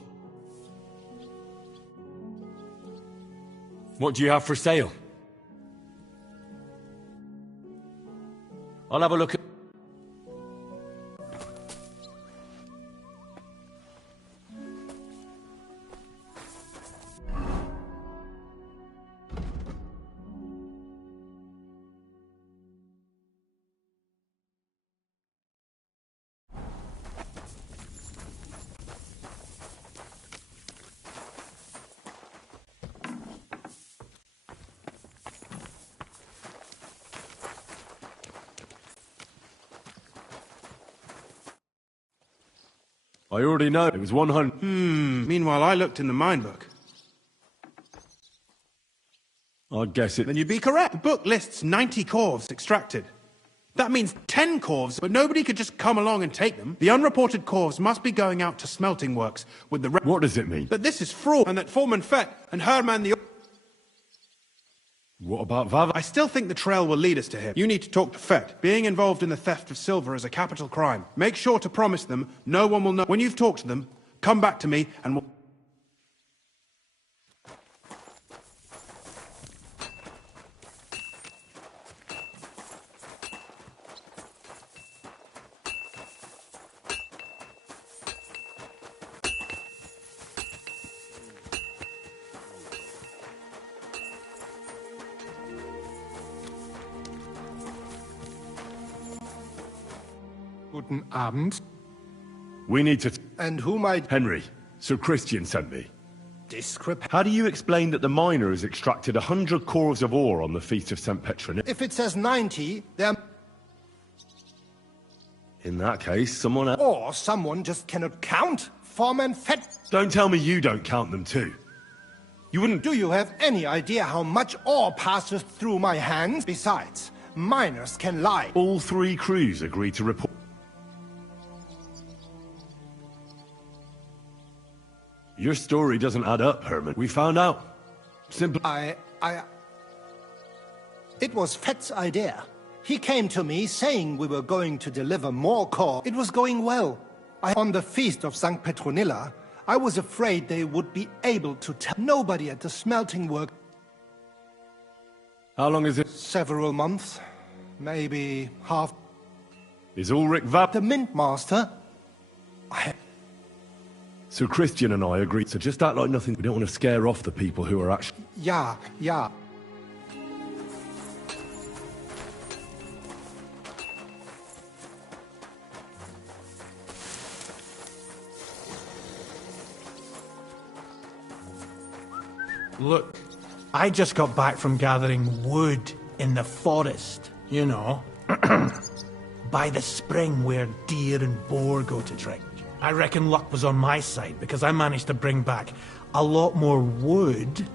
do you have for sale? I'll have a look at... I already know. It was 100. Meanwhile, I looked in the mine book. I'd guess it. Then you'd be correct. The book lists 90 corves extracted. That means 10 corves, but nobody could just come along and take them. The unreported corves must be going out to smelting works with the... What does it mean? That this is fraud, and that Foreman Fett and Herman the... What about Vav? I still think the trail will lead us to him. You need to talk to Fett. Being involved in the theft of silver is a capital crime. Make sure to promise them no one will know. When you've talked to them, come back to me and we'll... Guten Abend. We need to... And who might... Henry, Sir Christian sent me. Descript... How do you explain that the miner has extracted 100 corves of ore on the Feast of St. Petronilla? If it says 90, there... In that case, someone else... Or someone just cannot count. Foreman Fett... Don't tell me you don't count them too. You wouldn't... Do you have any idea how much ore passes through my hands? Besides, miners can lie. All 3 crews agreed to report... Your story doesn't add up, Herman. We found out. Simply... It was Fett's idea. He came to me saying we were going to deliver more core. It was going well. On the Feast of St. Petronilla, I was afraid they would be able to tell nobody at the smelting work. How long is it? Several months. Maybe half. Is Ulrich Vap... The mint master? So Christian and I agreed to just act like nothing. We don't want to scare off the people who are actually... Yeah, yeah. Look, I just got back from gathering wood in the forest, you know. By the spring where deer and boar go to drink. I reckon luck was on my side because I managed to bring back a lot more wood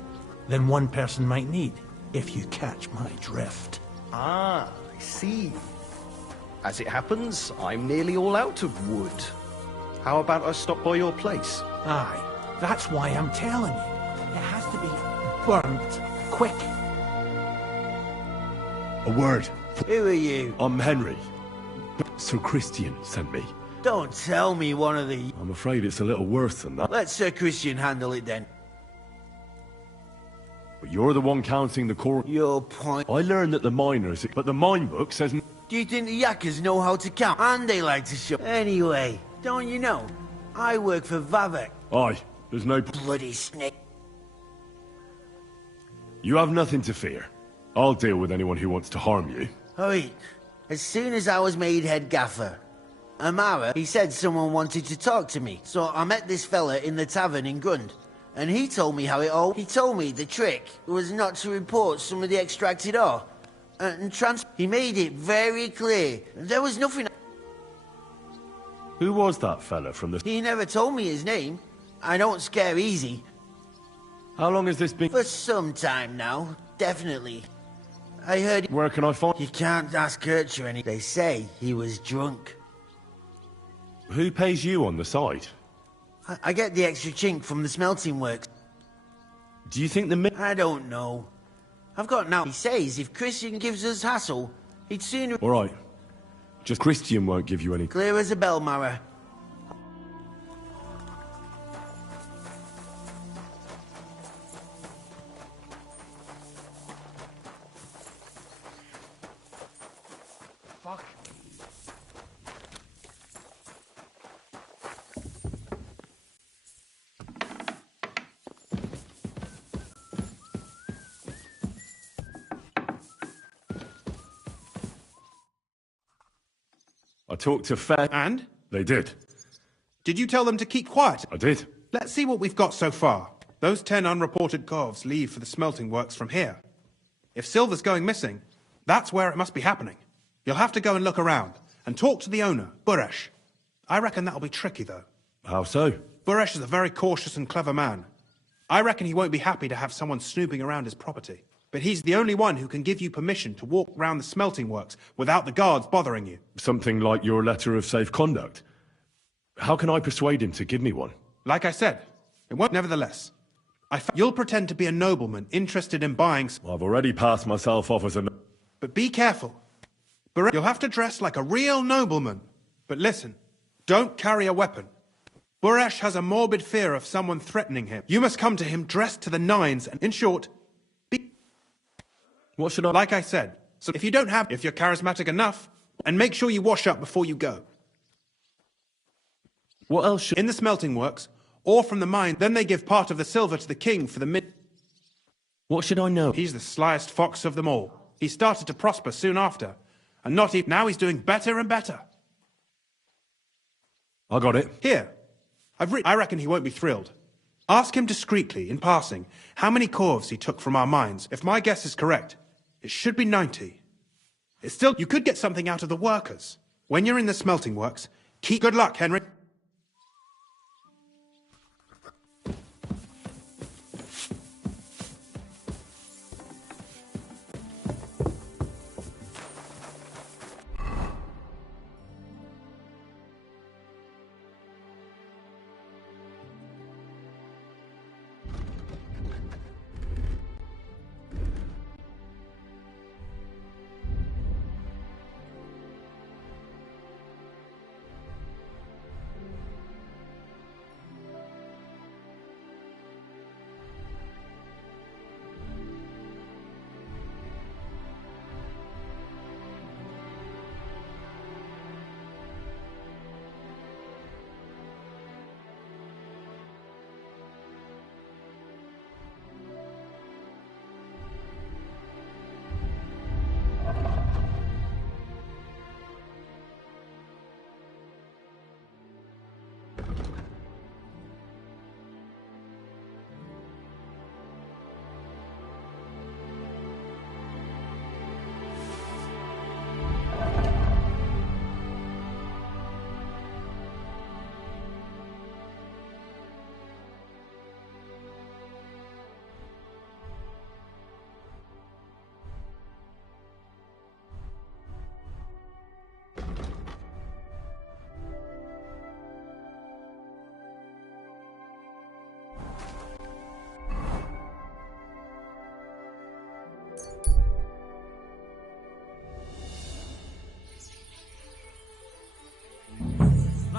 than one person might need, if you catch my drift. Ah, I see. As it happens, I'm nearly all out of wood. How about I stop by your place? Aye, that's why I'm telling you. It has to be burnt quick. A word. Who are you? I'm Henry. Sir Christian sent me. Don't tell me one of the... I'm afraid it's a little worse than that. Let Sir Christian handle it then. But you're the one counting the core... Your point... I learned that the miners... But the mine book says... Do you think the yakkers know how to count? And they like to show... Anyway, don't you know? I work for Vavek. Aye, there's no... Bloody snake. You have nothing to fear. I'll deal with anyone who wants to harm you. Hurry. As soon as I was made head gaffer, Amara, he said someone wanted to talk to me. So I met this fella in the tavern in Grund. And he told me how it all... He told me the trick was not to report some of the extracted ore. He made it very clear. There was nothing... Who was that fella from the... He never told me his name. I don't scare easy. How long has this been... For some time now, definitely. I heard... Where can I find... You can't ask Kircher any... They say he was drunk. Who pays you on the side? I get the extra chink from the smelting works. Do you think the... I don't know. I've got now... He says if Christian gives us hassle, he'd sooner... All right. Just Christian won't give you any... Clear as a bell, Mara. I talked to Fair... And? They did. Did you tell them to keep quiet? I did. Let's see what we've got so far. Those 10 unreported corves leave for the smelting works from here. If silver's going missing, that's where it must be happening. You'll have to go and look around, and talk to the owner, Buresh. I reckon that'll be tricky, though. How so? Buresh is a very cautious and clever man. I reckon he won't be happy to have someone snooping around his property. But he's the only one who can give you permission to walk around the smelting works without the guards bothering you. Something like your letter of safe conduct. How can I persuade him to give me one? Like I said, it won't. Nevertheless, you'll pretend to be a nobleman interested in buying... I've already passed myself off as a... But be careful. You'll have to dress like a real nobleman. But listen, don't carry a weapon. Buresh has a morbid fear of someone threatening him. You must come to him dressed to the nines and, in short, be... What should I... Like I said, so if you're charismatic enough, and make sure you wash up before you go. What else should... In the smelting works, or from the mine, then they give part of the silver to the king for the mid... What should I know? He's the slyest fox of them all. He started to prosper soon after, and not even... Now he's doing better and better. I got it. Here. I reckon he won't be thrilled. Ask him discreetly, in passing, how many corves he took from our mines. If my guess is correct, it should be 90. It's still... You could get something out of the workers. When you're in the smelting works, keep... Good luck, Henry.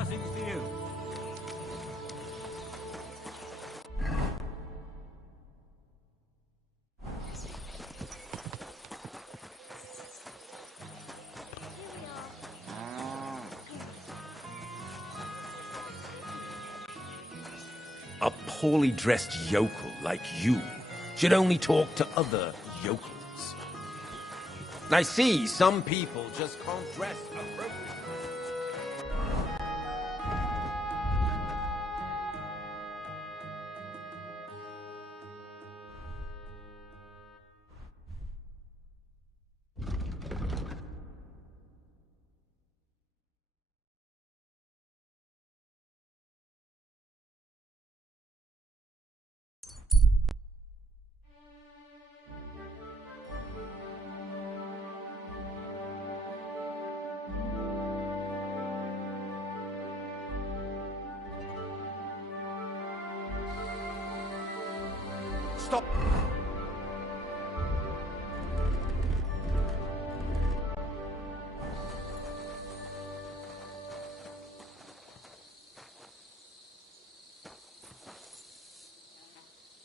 Blessings to you. A poorly dressed yokel like you should only talk to other yokels. I see some people just can't dress appropriately. Stop!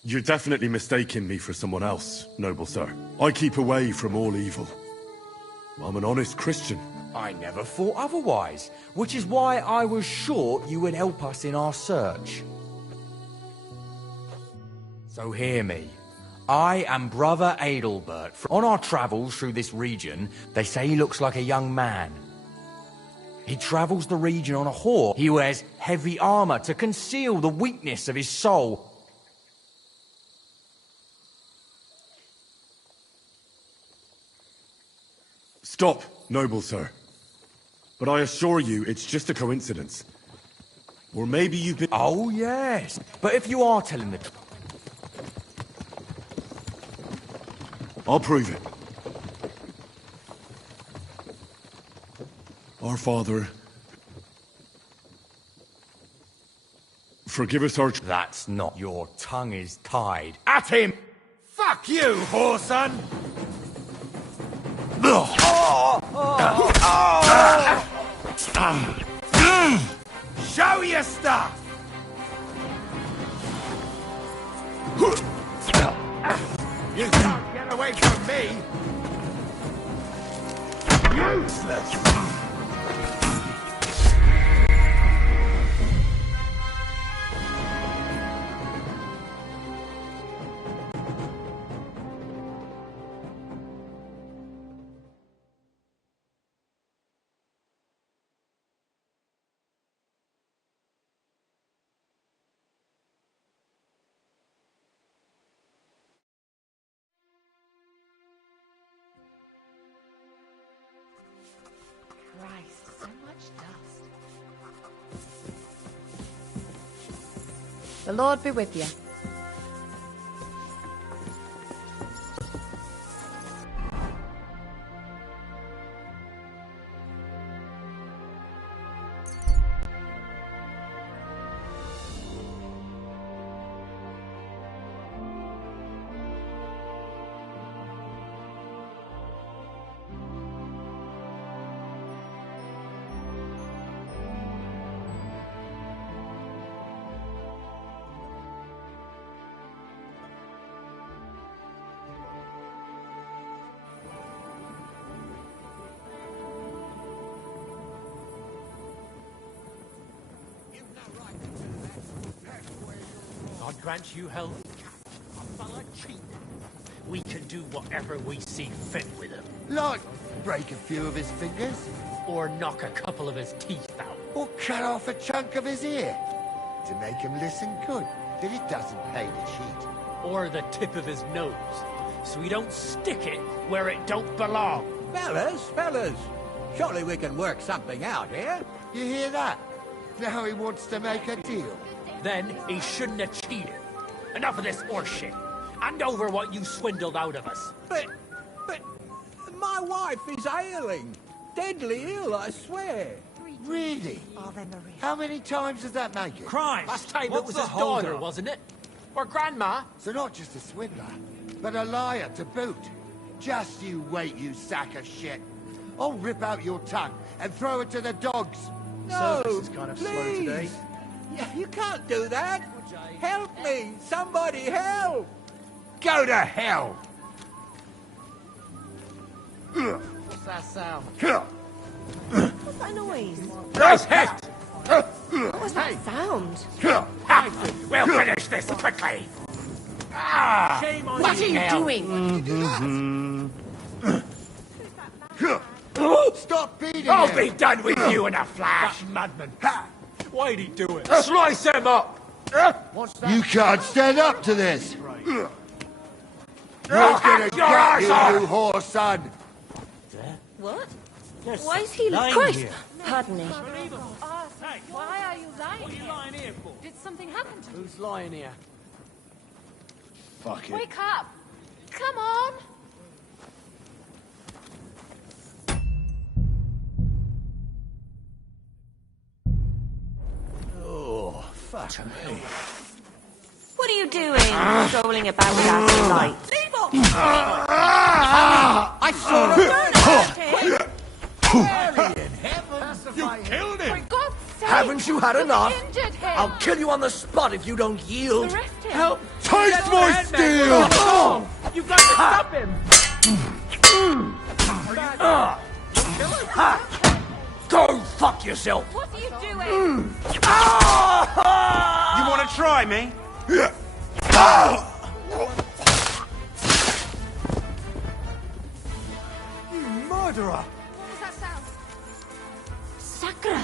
You're definitely mistaking me for someone else, noble sir. I keep away from all evil. I'm an honest Christian. I never thought otherwise, which is why I was sure you would help us in our search. So hear me. I am Brother Adelbert. On our travels through this region, they say he looks like a young man. He travels the region on a horse. He wears heavy armor to conceal the weakness of his soul. Stop, noble sir. But I assure you, it's just a coincidence. Or maybe you've been... Oh, yes. But if you are telling the truth... I'll prove it. Our Father, forgive us our... That's not... Your tongue is tied. At him! Fuck you, whoreson! Show your stuff! You can't get away from me! Useless! Christ, so much dust. The Lord be with you. God grant you health, a fella cheap. We can do whatever we see fit with him. Like, break a few of his fingers? Or knock a couple of his teeth out. Or cut off a chunk of his ear? To make him listen good, that it doesn't pay to cheat. Or the tip of his nose, so he don't stick it where it don't belong. Fellas, surely we can work something out here. You hear that? Now he wants to make a deal. Then he shouldn't have cheated. Enough of this horseshit. Hand over what you swindled out of us. But my wife is ailing. Deadly ill, I swear. Really? How many times does that make it? Crime! Last time it was his daughter, wasn't it? Or grandma? So not just a swindler, but a liar to boot. Just you wait, you sack of shit. I'll rip out your tongue and throw it to the dogs. No, Service is kind of slow today. Yeah, you can't do that. Help me! Somebody help! Go to hell! What's that sound? What's that noise? Nice hit! What was that sound? We'll finish this quickly! Shame on What are you hell. doing? Stop beating I'll him! be done with you in a flash! Madman. Why'd he do it? Slice him up! You can't stand up to this! You're Hack gonna your get ass you, off! you whore son! What? Just Why is he lying Christ? here. Pardon me. Why are you lying What are you lying here for? Did something happen to you? Who's lying here? Fuck it. Wake up! Come on! Oh, fuck me. What are you doing? Strolling about without a light. Leave off! I saw him. You killed him! For God's sake! Haven't you had enough? Injured him! I'll kill you on the spot if you don't yield. Arrest him! Help! Taste my steel! You've got to stop him! Go fuck yourself! What are you doing? You want to try me? You murderer! What was that sound? Sakra.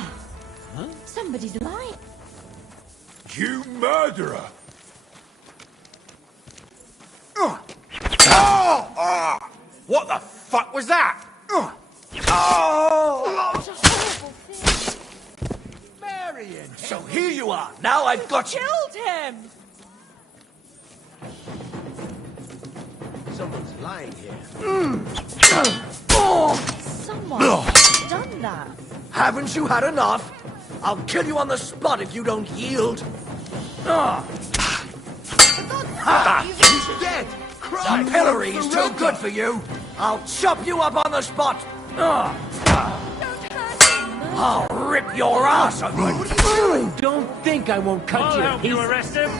Somebody's lying. You murderer! What the fuck was that? Marion! So here you are. Now I've got you. Killed him! Someone's lying here. Someone's done that. Haven't you had enough? I'll kill you on the spot if you don't yield. He's dead! The pillory's too good for you. I'll chop you up on the spot. I'll rip your ass open. Don't think I won't cut I'll you. help you arrest him.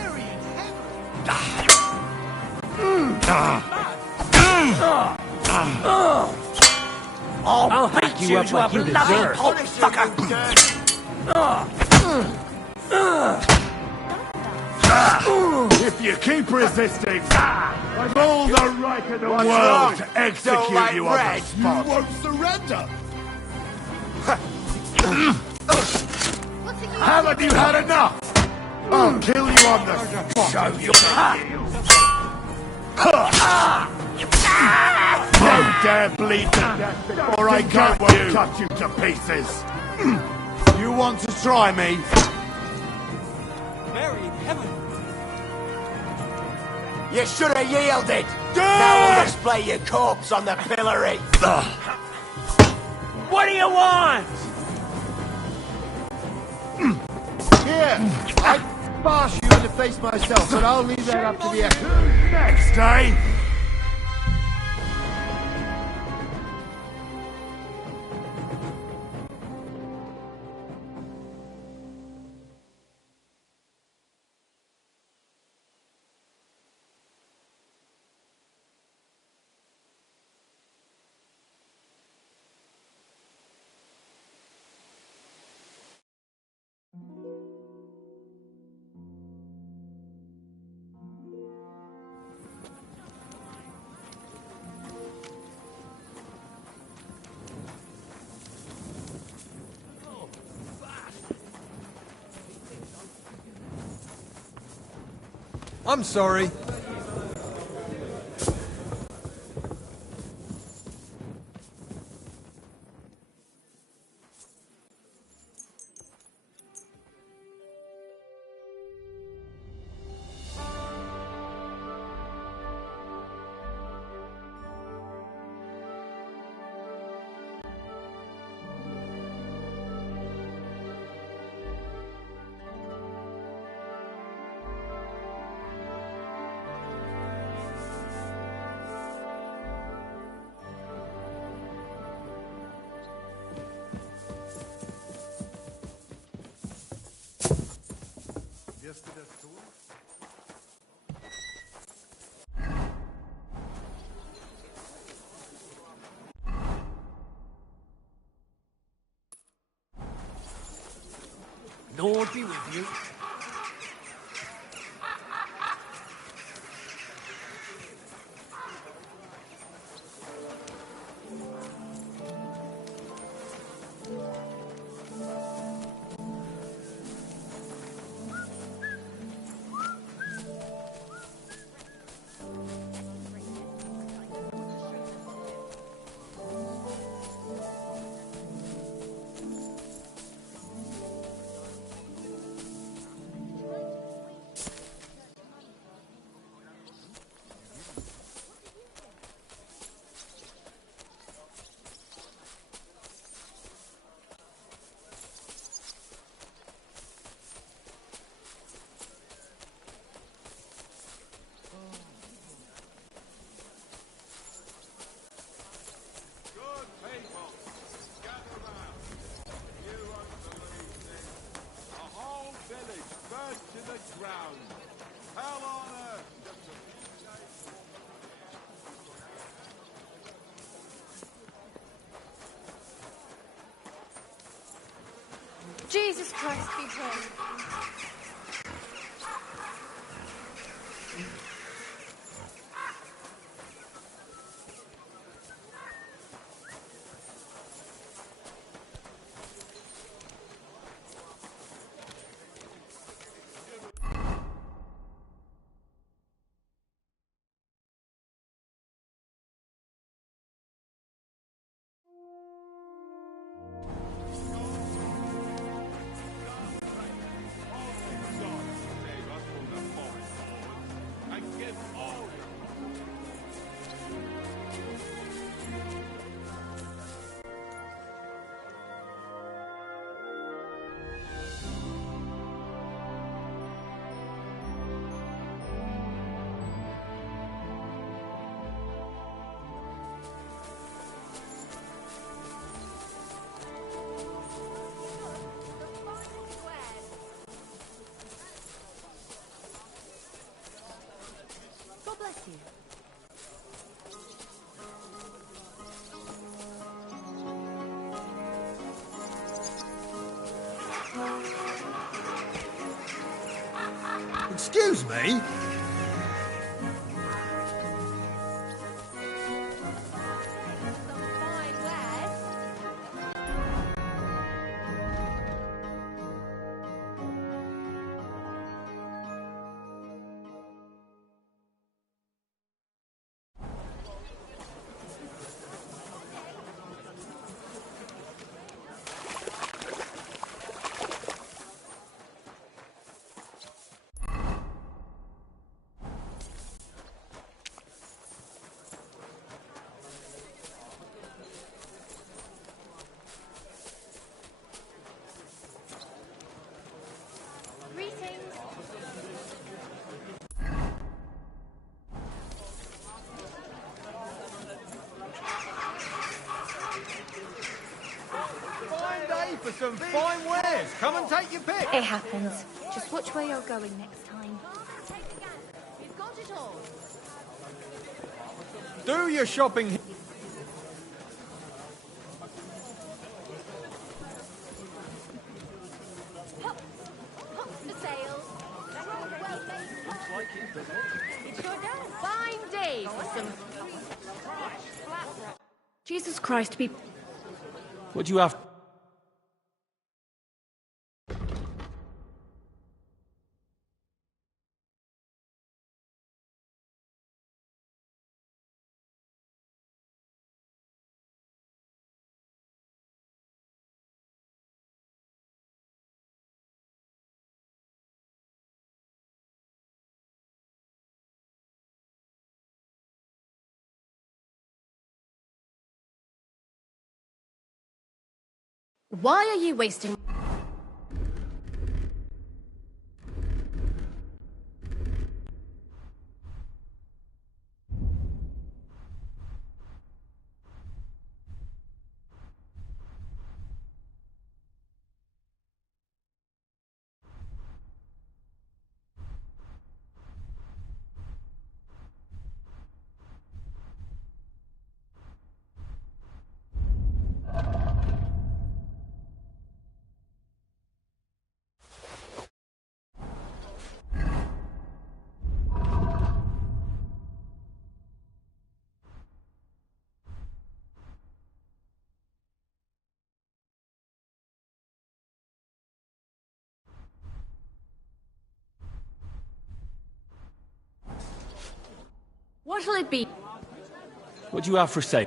I'll hack beat you you up to like a you bloody deserve. pulp, fucker. If you keep resisting, I've all the right in the world to execute you on the spot. You won't surrender! Haven't you had enough? I'll kill you on the spot. Show you. Don't dare bleed to death before I cut you to pieces. You want to try me? Mary in heaven! You should have yielded. Now we'll display your corpse on the pillory. What do you want? Here! I bash you in the face myself, but I'll leave that up to the expert. Next, eh? I'm sorry. Lord be with you. Jesus Christ be praised. God bless you. Excuse me? For some fine wares. Come and take your pick. It happens. Just watch where you're going next time. We've got it all. Do your shopping. For sale. It sure does. Fine day for some Jesus Christ, be... What do you have? Why are you wasting... What'll it be? What do you have for sale?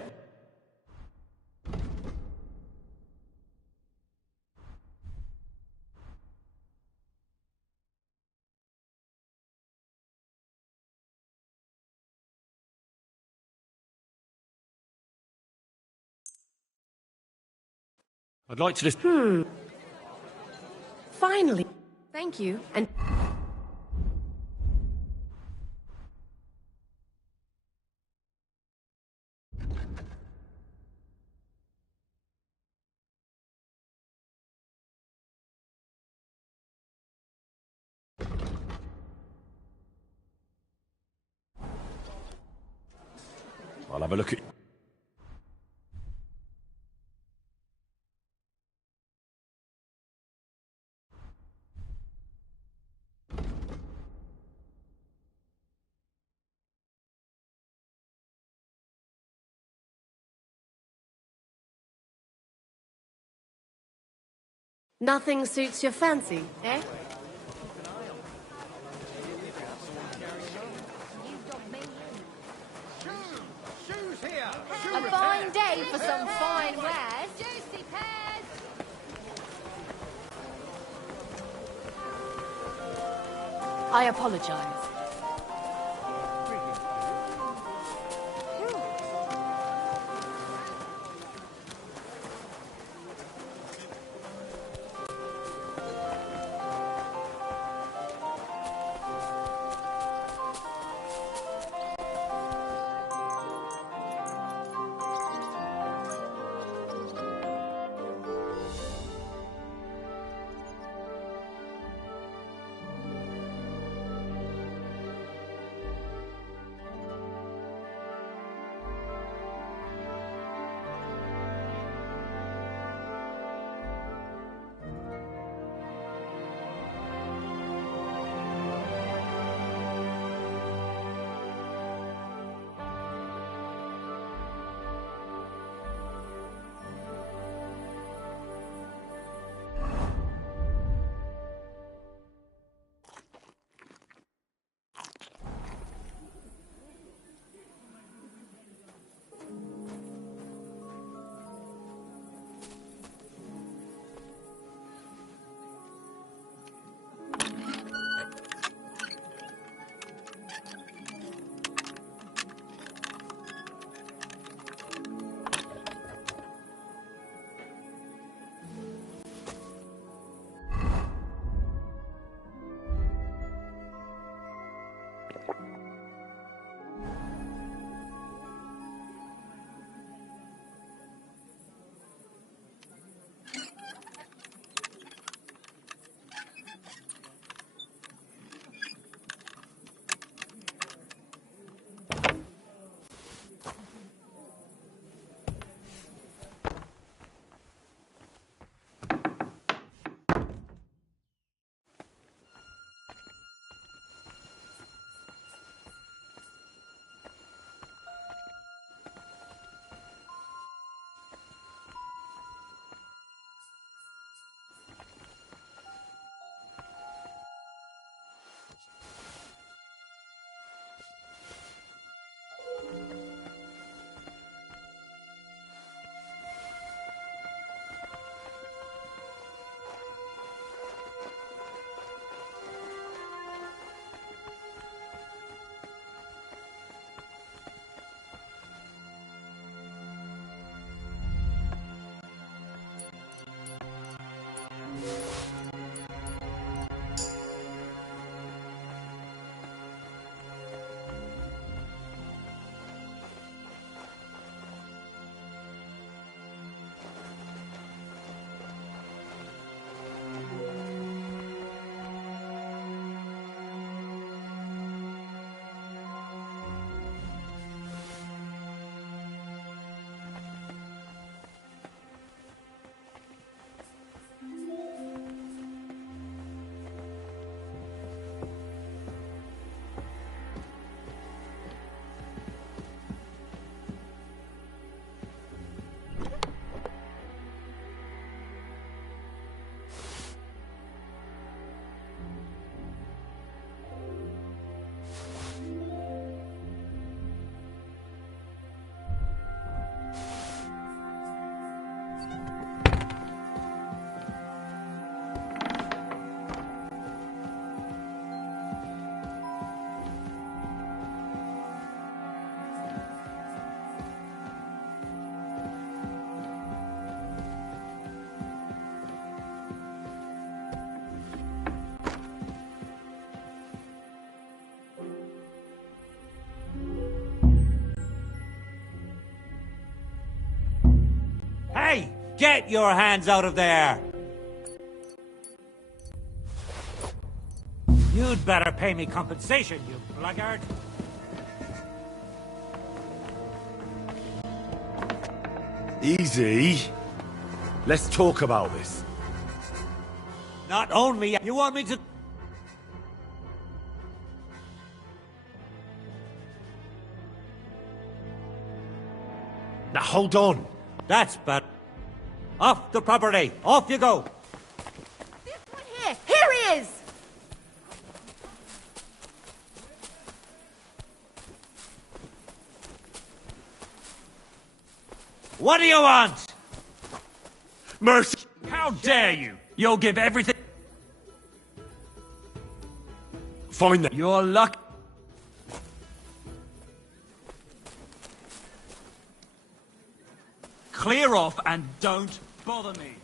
I'd like to just... Finally. Thank you. And... I'll have a look at... Nothing suits your fancy, eh? Shoes here! A fine day for some fine wares. Juicy pears! I apologize. Get your hands out of there! You'd better pay me compensation, you blackguard. Easy. Let's talk about this. Not only you want me to... Now hold on. That's bad. Off the property. Off you go. Here! Here he is! What do you want? Mercy! How dare you? You'll give everything... Find them. Your luck... Clear off and don't bother me.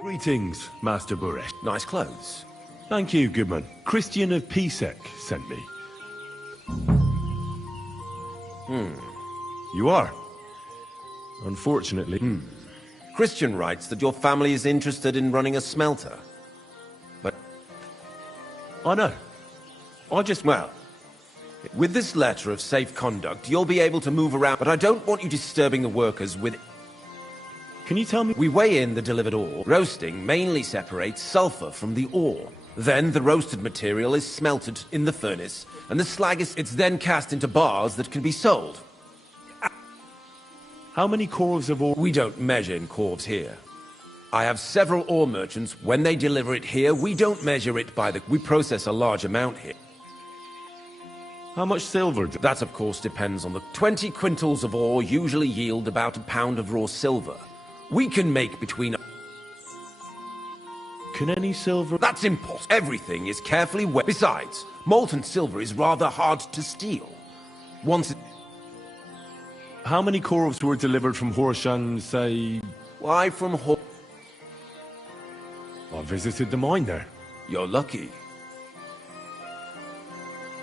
Greetings, Master Buresh. Nice clothes. Thank you, Goodman. Christian of Pisek sent me. You are? Unfortunately. Christian writes that your family is interested in running a smelter. But... I know. Well, with this letter of safe conduct, you'll be able to move around, but I don't want you disturbing the workers with... Can you tell me? We weigh in the delivered ore. Roasting mainly separates sulfur from the ore. Then the roasted material is smelted in the furnace, and the slag it's then cast into bars that can be sold. How many corves of ore? We don't measure in corves here. I have several ore merchants. When they deliver it here, we don't measure it by the... We process a large amount here. How much silver? That, of course, depends on the... 20 quintals of ore usually yield about £1 of raw silver. We can make between... Can any silver... That's impossible. Everything is carefully weighed. Besides, molten silver is rather hard to steal. Once it... How many corves were delivered from Horshan, say... Why from I visited the mine there. You're lucky.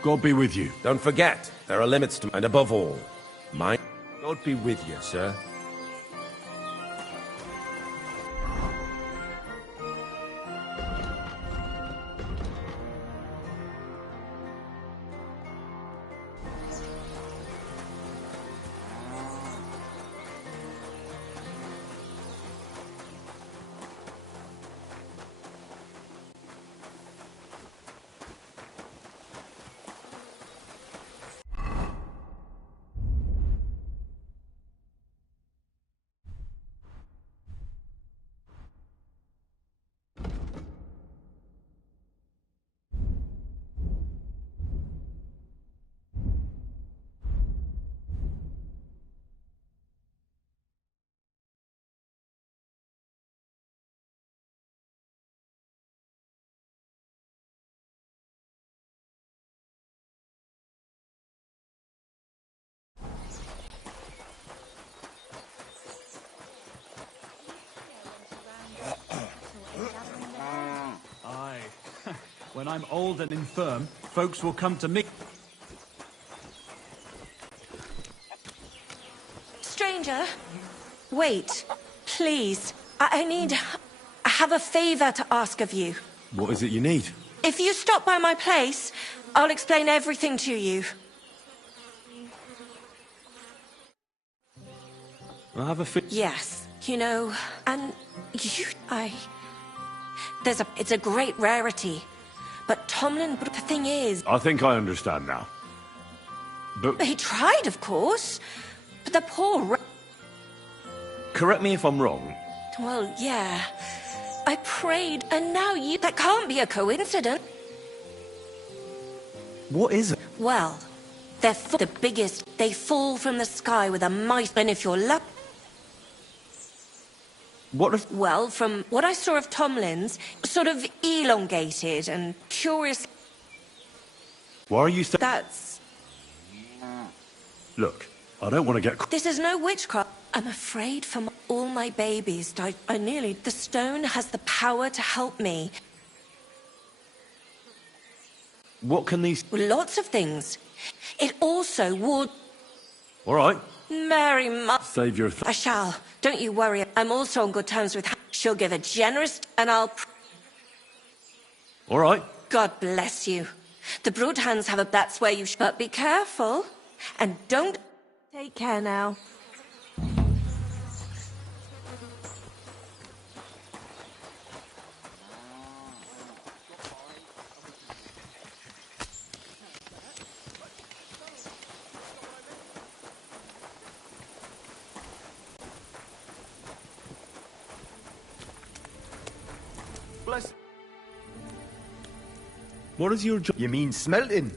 God be with you. Don't forget, there are limits to... And above all, God be with you, sir. When I'm old and infirm, folks will come to me. Stranger, wait, please. I have a favor to ask of you. What is it you need? If you stop by my place, I'll explain everything to you. I have a fit. Yes, you know, and it's a great rarity. But Tomlin, the thing is... I think I understand now. But... He tried, of course. But the poor... Correct me if I'm wrong. Well, yeah. I prayed, and now you... That can't be a coincidence. What is it? Well, they're the biggest. They fall from the sky with a mice, and if you're lucky... What if... Well, from what I saw of Tomlin's, sort of elongated and curious... Why are you... That's... Look, I don't want to get... This is no witchcraft. I'm afraid for all my babies died. I nearly... The stone has the power to help me. What can these... Lots of things. It also would... All right. Mary, Save your... I shall. Don't you worry. I'm also on good terms with her. She'll give a generous... And I'll... All right. God bless you. The Broodhands have a... That's where you... But be careful. And don't... Take care now. What is your job? You mean smelting?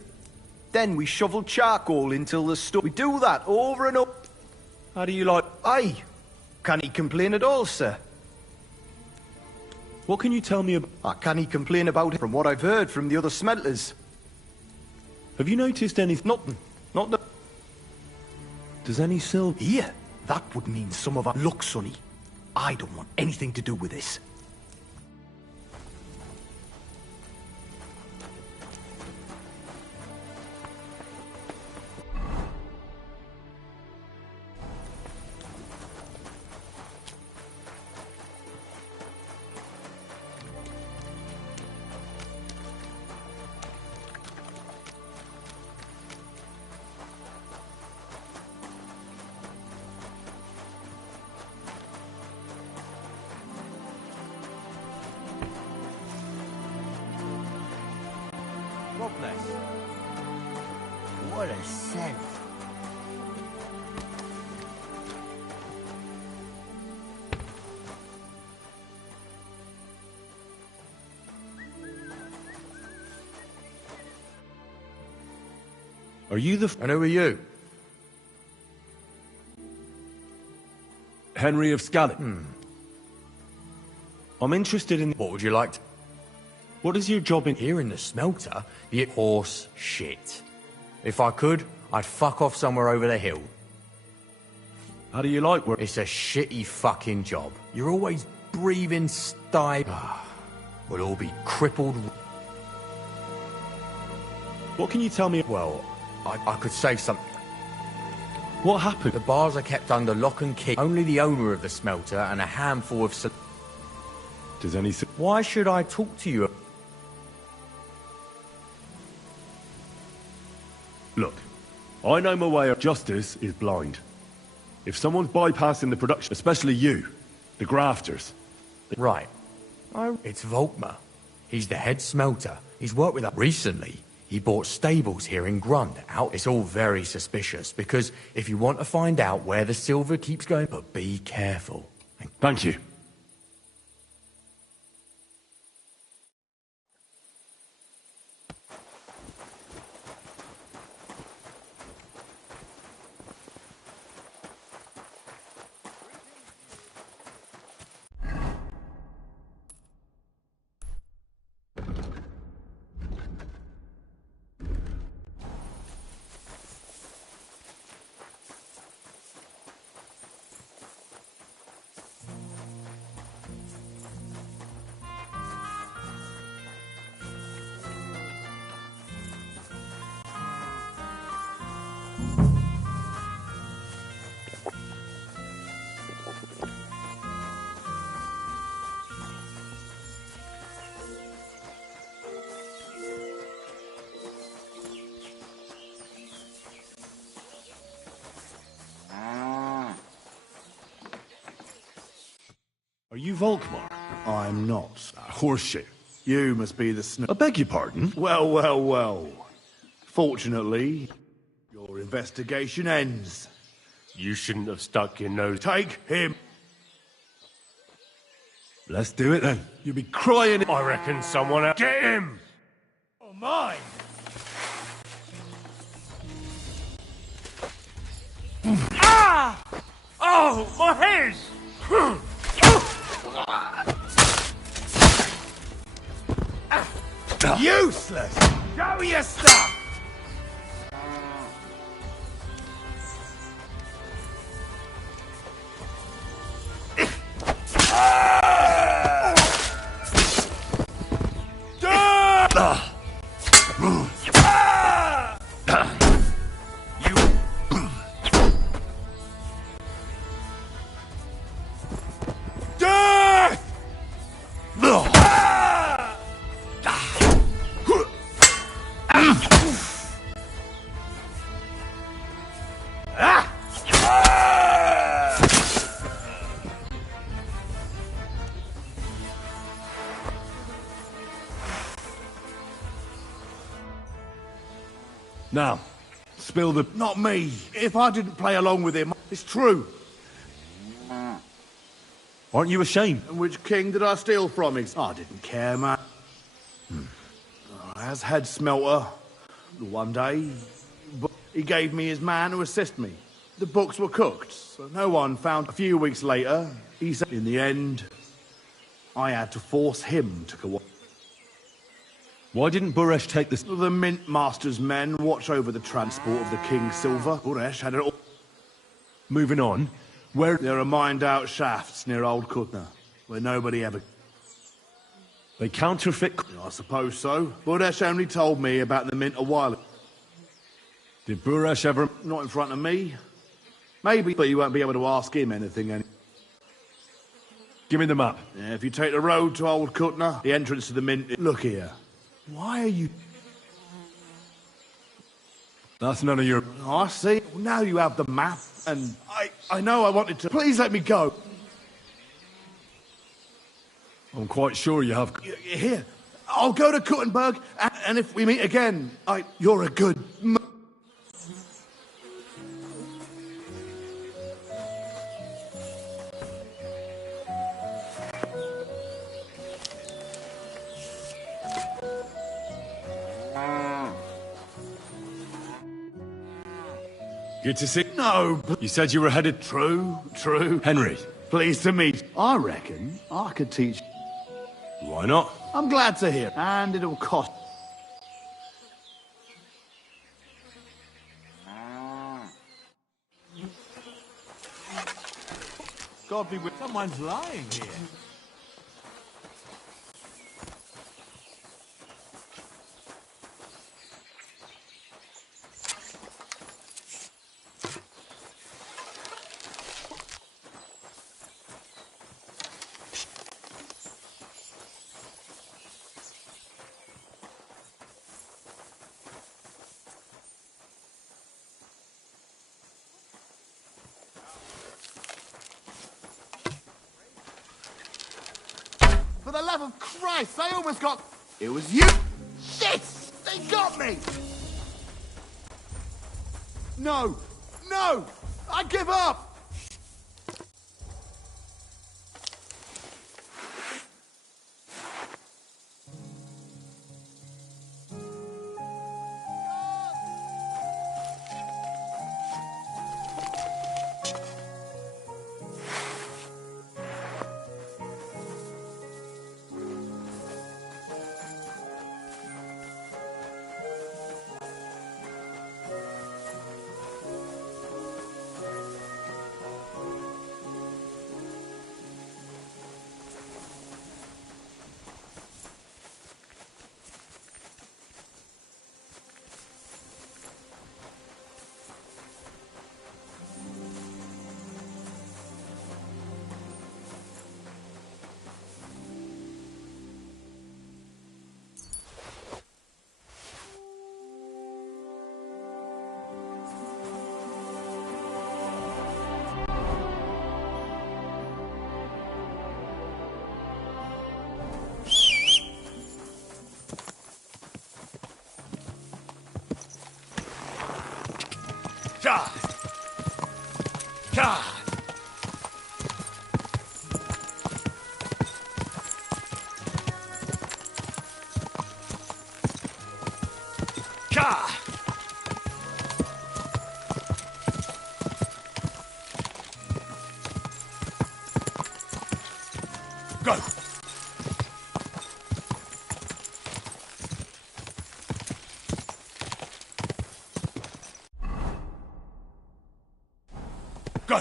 Then we shovel charcoal until the stuff. We do that over and over. How do you like... Aye. Can he complain at all, sir? What can you tell me about... Can he complain about it from what I've heard from the other smelters? Have you noticed anything? Nothing. Not the... Does any silver... Here? That would mean some of our... Look, Sonny. I don't want anything to do with this. God bless. What a scent. Are you the... And who are you? Henry of Scallop. I'm interested in... What would you like to... What is your job in... Here in the smelter? You horse shit. If I could, I'd fuck off somewhere over the hill. How do you like work? It's a shitty fucking job. You're always breathing sty... We'll all be crippled... What can you tell me? Well, I could say something. What happened? The bars are kept under lock and key. Only the owner of the smelter and a handful of... Does anything... Why should I talk to you? Look, I know my way of... Justice is blind. If someone's bypassing the production, especially you, the grafters... Right. It's Volkmar. He's the head smelter. He's worked with us recently. He bought stables here in Grund. It's all very suspicious, because if you want to find out where the silver keeps going... But be careful. Thank you. Are you Volkmar? I'm not. Horseshit. You must be the I beg your pardon? Well, well, well. Fortunately, your investigation ends. You shouldn't have stuck your nose. Take him. Let's do it then. You'll be crying. I reckon someone else. Get him! Oh, mine! Ah! Oh, my head! Useless! Show your stuff! Now, spill the... Not me. If I didn't play along with him, it's true. Aren't you ashamed? And which king did I steal from? I didn't care, man. As head smelter, one day, but he gave me his man to assist me. The books were cooked, so no one found. A few weeks later, he said, in the end, I had to force him to go. Why didn't Buresh take this? The Mint Master's men watch over the transport of the King's silver. Buresh had it all. Moving on, where... There are mined-out shafts near Old Kutna, where nobody ever... They counterfeit... I suppose so. Buresh only told me about the Mint a while ago. Did Buresh ever... Not in front of me. Maybe, but you won't be able to ask him anything. Give me the map. Yeah, if you take the road to Old Kutna, the entrance to the Mint... Look here. Why are you... That's none of your... Oh, I see. Now you have the map, and I know I wanted to... Please let me go. I'm quite sure you have... Here, I'll go to Kuttenberg, and if we meet again, you're a good... Good to see... No. You said you were headed... True. Henry. Pleased to meet. I reckon I could teach... Why not? I'm glad to hear. And it'll cost... God be with... Someone's lying here. For the love of Christ, I almost got... It was you! Shit! They got me! No! No! I give up! Go! Go!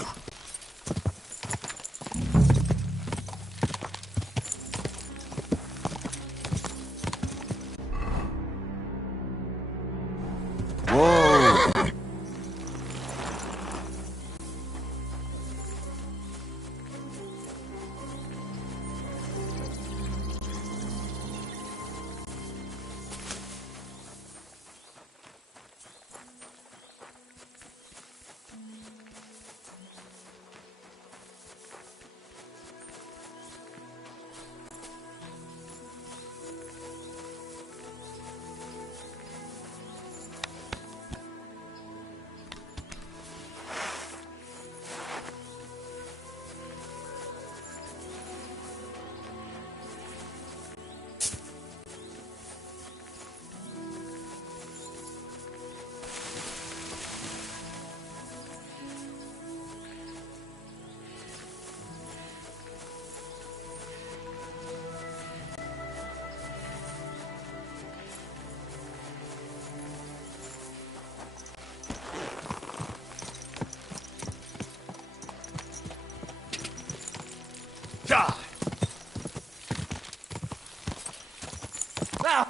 Whoa!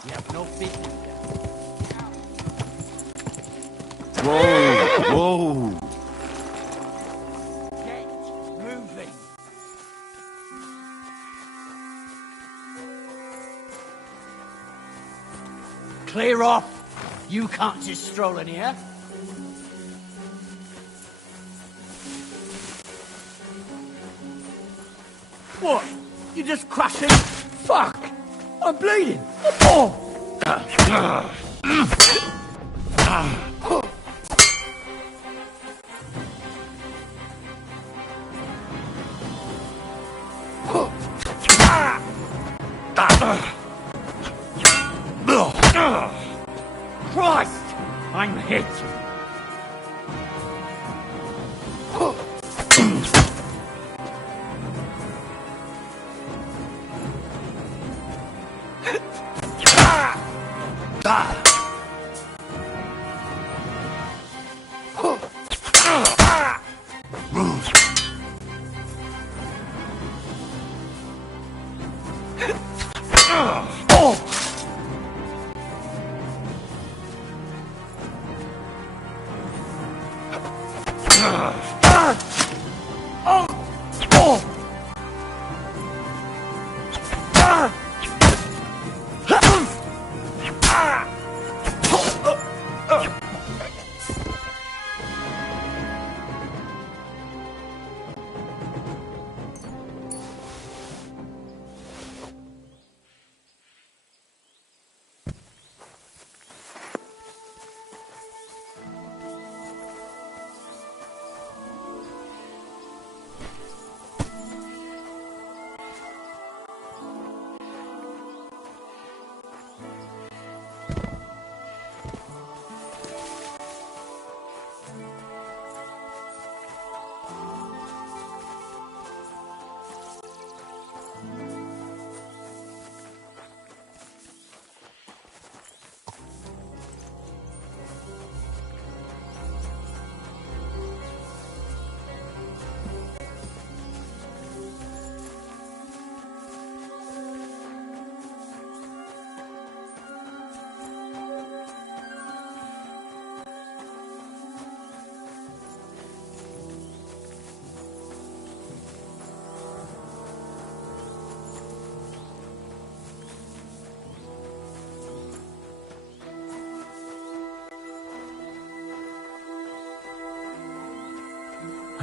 You have no business here. Whoa! Whoa! Get moving. Clear off. You can't just stroll in here. What? You just crashing? Fuck! I'm bleeding! Oh! Christ! I'm hit!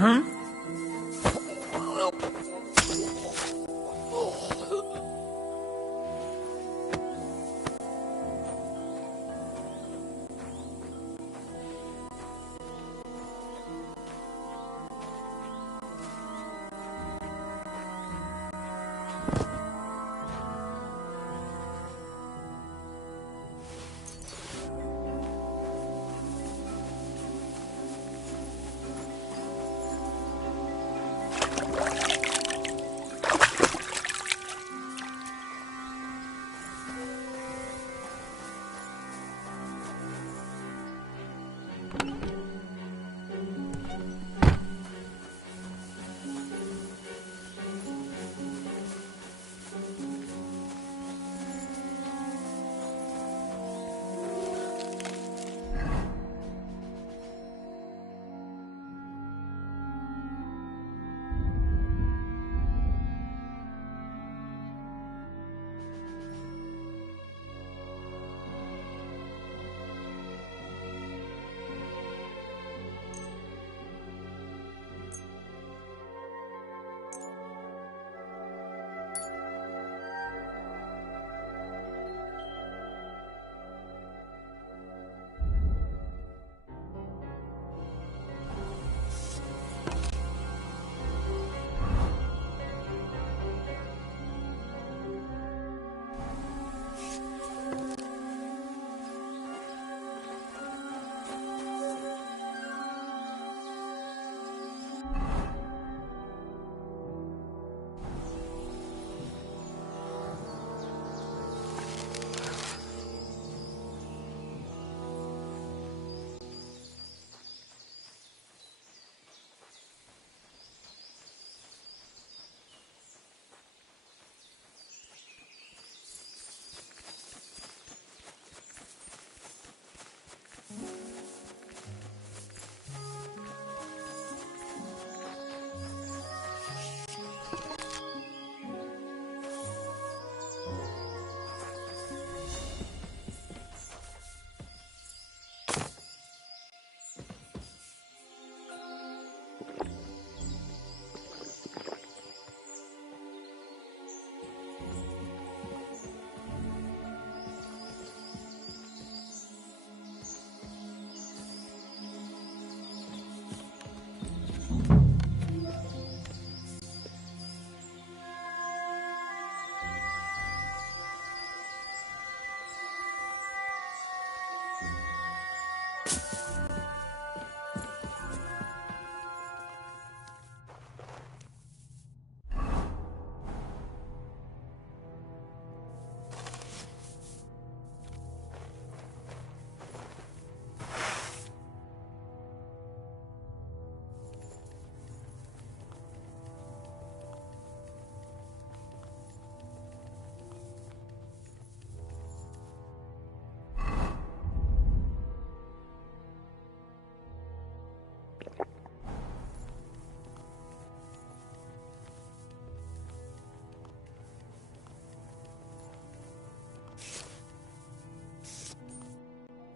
Huh?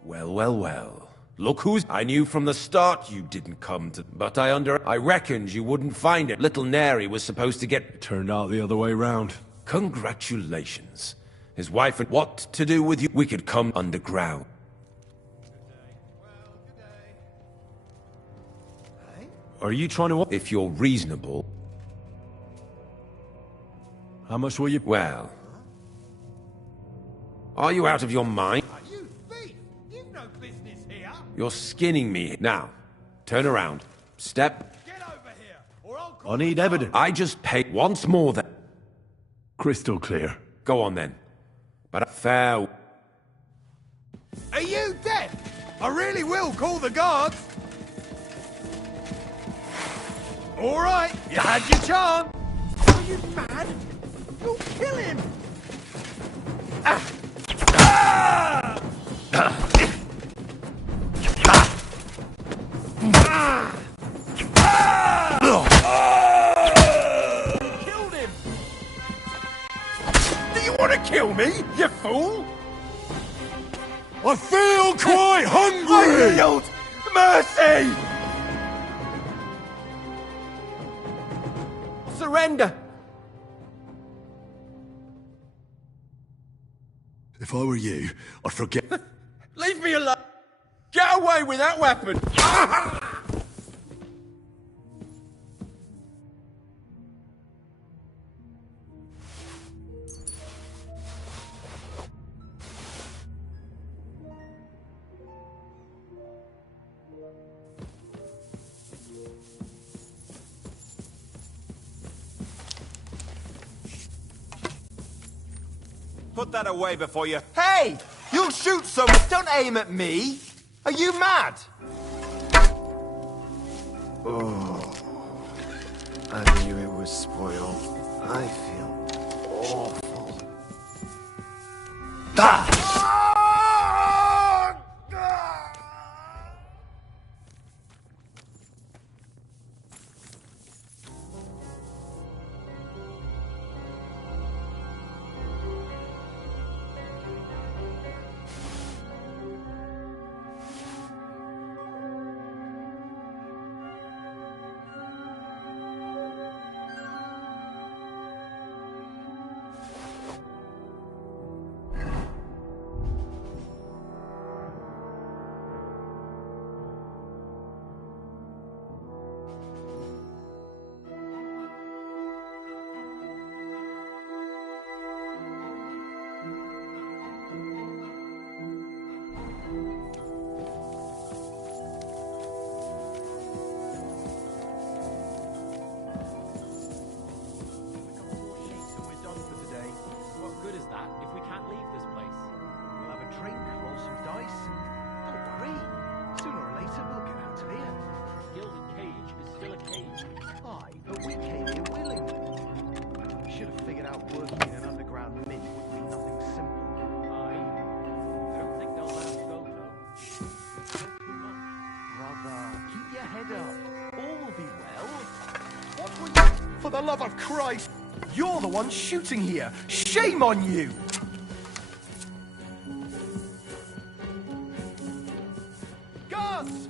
Well, well, well. Look who's... I knew from the start you didn't come to... But I reckoned you wouldn't find it. Little Neri was supposed to get... It turned out the other way round. Congratulations. His wife and... What to do with you? We could come underground. Are you trying to... If you're reasonable... How much will you... Well... Are you out of your mind? You thief! You've no business here! You're skinning me. Now, turn around. Step. Get over here, or I'll call... I need evidence. I just paid once more than... Crystal clear. Go on then. But fair... Are you deaf? I really will call the guards! All right, you had your chance! Are you mad? You'll kill him! Ah! Ah! Killed him! Do you want to kill me, you fool? I feel quite hungry! I yield mercy! Surrender! If I were you, I'd forget... Leave me alone! Get away with that weapon! Put that away before you... Hey! You'll shoot someone! Don't aim at me! Are you mad? Oh, I knew it was spoiled. I feel awful. For the love of Christ! You're the one shooting here! Shame on you! Guards!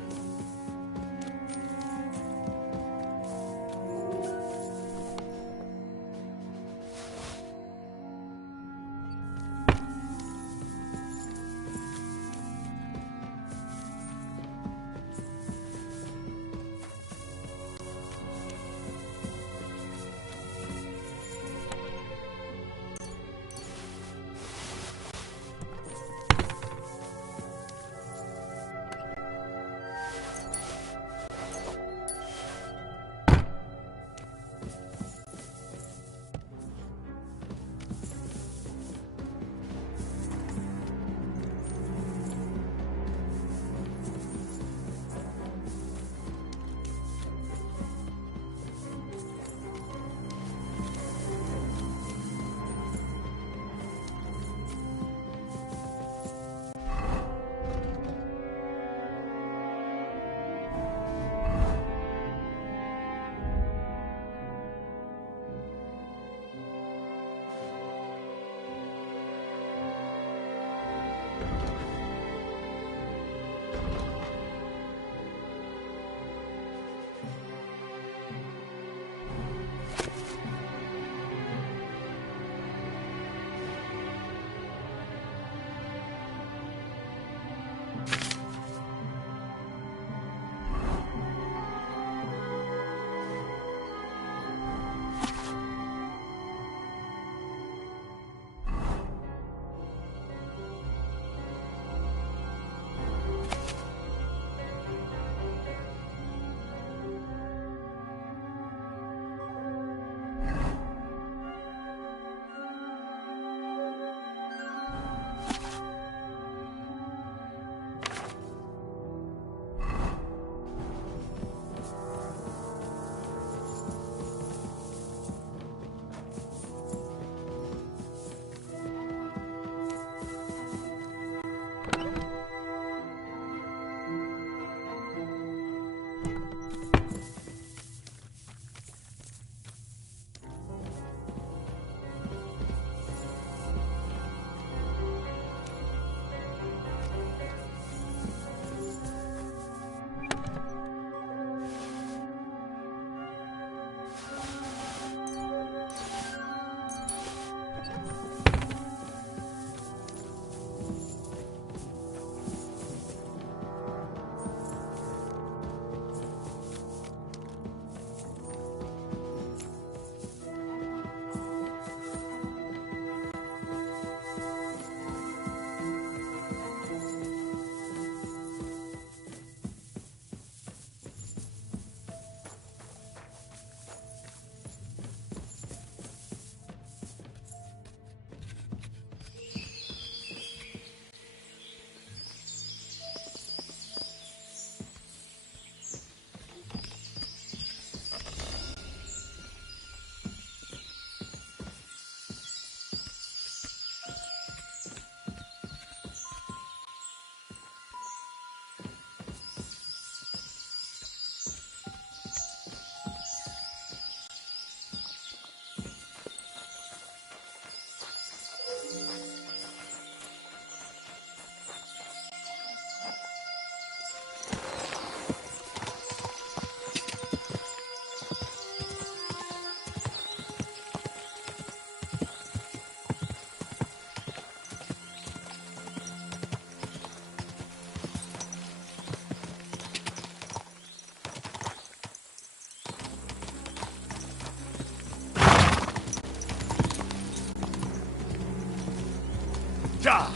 Ja!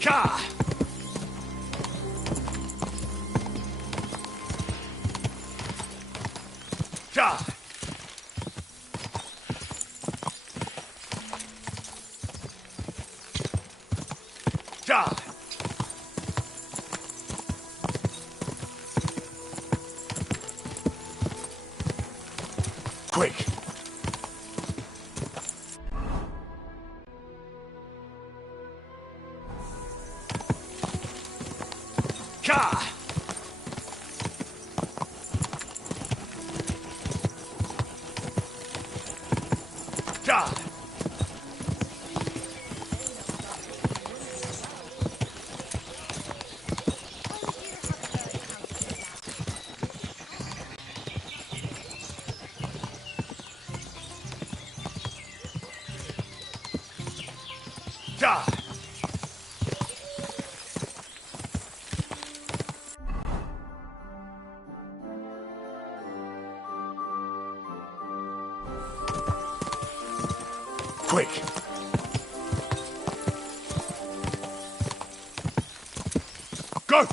Ka! Ja! Ja! Quick! Ka! Ja! Ja! Quick! Go!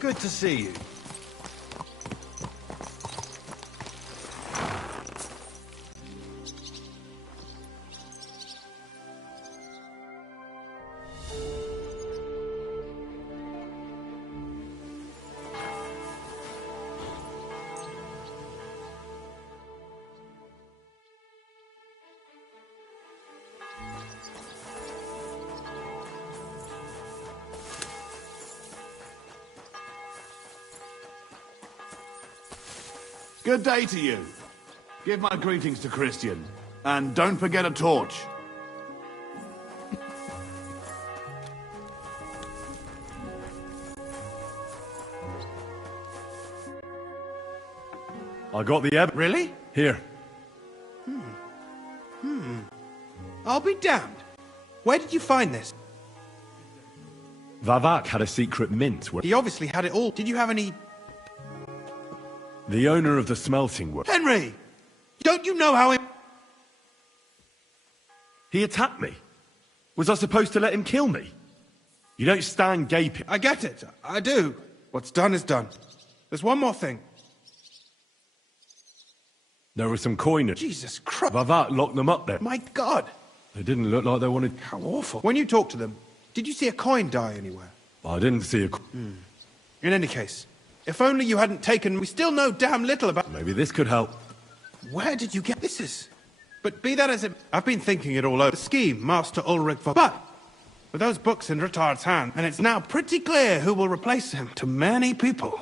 Good to see you. Good day to you. Give my greetings to Christian. And don't forget a torch. I got the Really? Here. I'll be damned. Where did you find this? Vavak had a secret mint where He obviously had it all. Did you have any... the owner of the smelting works. Henry! Don't you know how... He attacked me. Was I supposed to let him kill me? You don't stand gaping. I get it. I do. What's done is done. There's one more thing. There was some coinage. Jesus Christ. Vavak locked them up there. My God. They didn't look like they wanted... How awful. When you talked to them, did you see a coin die anywhere? I didn't see a... In any case, if only you hadn't taken... We still know damn little about... Maybe this could help. Where did you get... This is... But be that as it... I've been thinking it all over. The scheme, Master Ulrich von... But, with those books in Rittard's hand, and it's now pretty clear who will replace him to many people.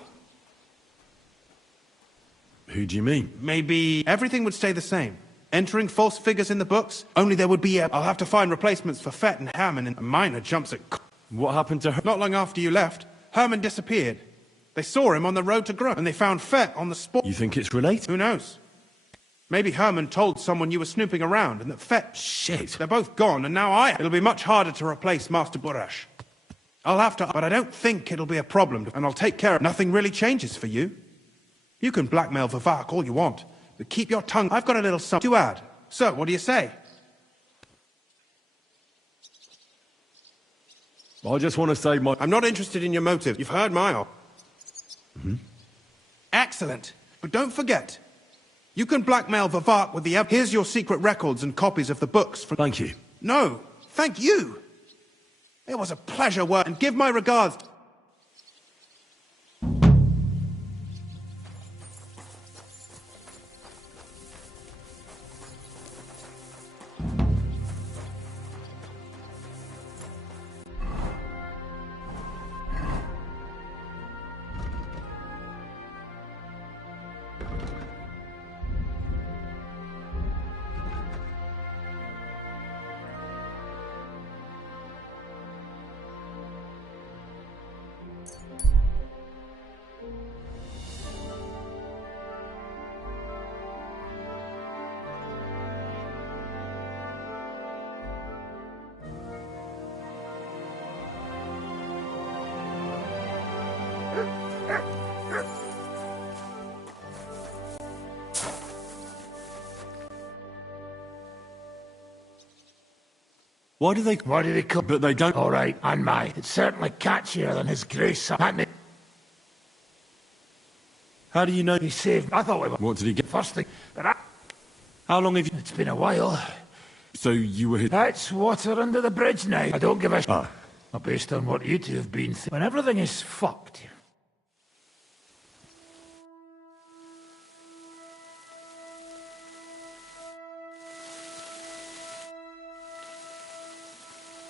Who do you mean? Maybe everything would stay the same. Entering false figures in the books, only there would be a... I'll have to find replacements for Fett and Hammond, and minor jumps at... What happened to her? Not long after you left, Herman disappeared. They saw him on the road to Grove, and they found Fett on the spot. You think it's related? Who knows? Maybe Herman told someone you were snooping around, and that Fett... Shit. They're both gone, and now It'll be much harder to replace Master Burash. I'll have to... But I don't think it'll be a problem, and I'll take care of... Nothing really changes for you. You can blackmail Vavak all you want, but keep your tongue... I've got a little something to add. So, what do you say? I just want to say my... I'm not interested in your motive. You've heard my... Excellent. But don't forget, you can blackmail Vivart with the... Here's your secret records and copies of the books from... Thank you. No, thank you. It was a pleasure work, and give my regards... Why do they come? But they don't... All right, and my. It's certainly catchier than his grace. How do you know? He saved... I thought we were... What did he get? First thing... But How long have you... It's been a while. So you were... That's water under the bridge now. I don't give a... Ah. Based on what you two have been through. When everything is fucked...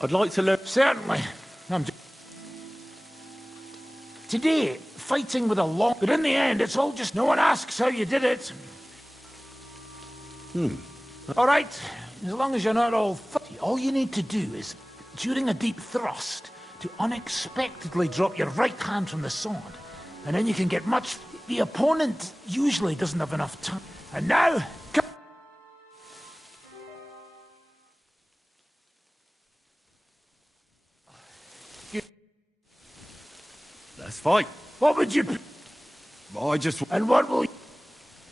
I'd like to learn... Certainly. Today, fighting with a long... But in the end, it's all just... No one asks how you did it. All right. As long as you're not all... All you need to do is, during a deep thrust, to unexpectedly drop your right hand from the sword. And then you can get much... The opponent usually doesn't have enough time. And now... Let's fight. What would you... I just... And what will...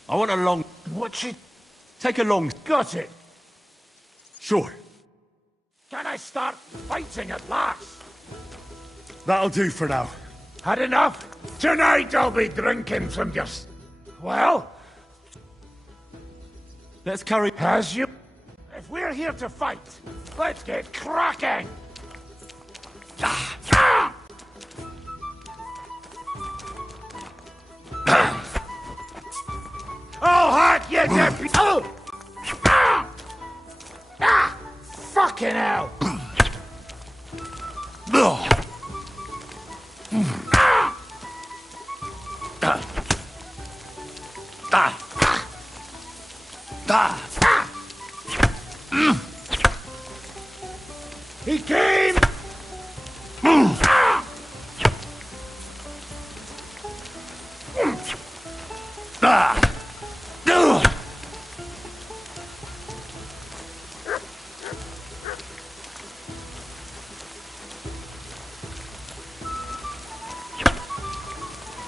I want a long... What should... Take a long... Got it. Sure. Can I start fighting at last? That'll do for now. Had enough? Tonight I'll be drinking from your... Well? Let's carry... As you... If we're here to fight, let's get cracking! Oh, heck, you deputy! Oh! Fucking hell! He came!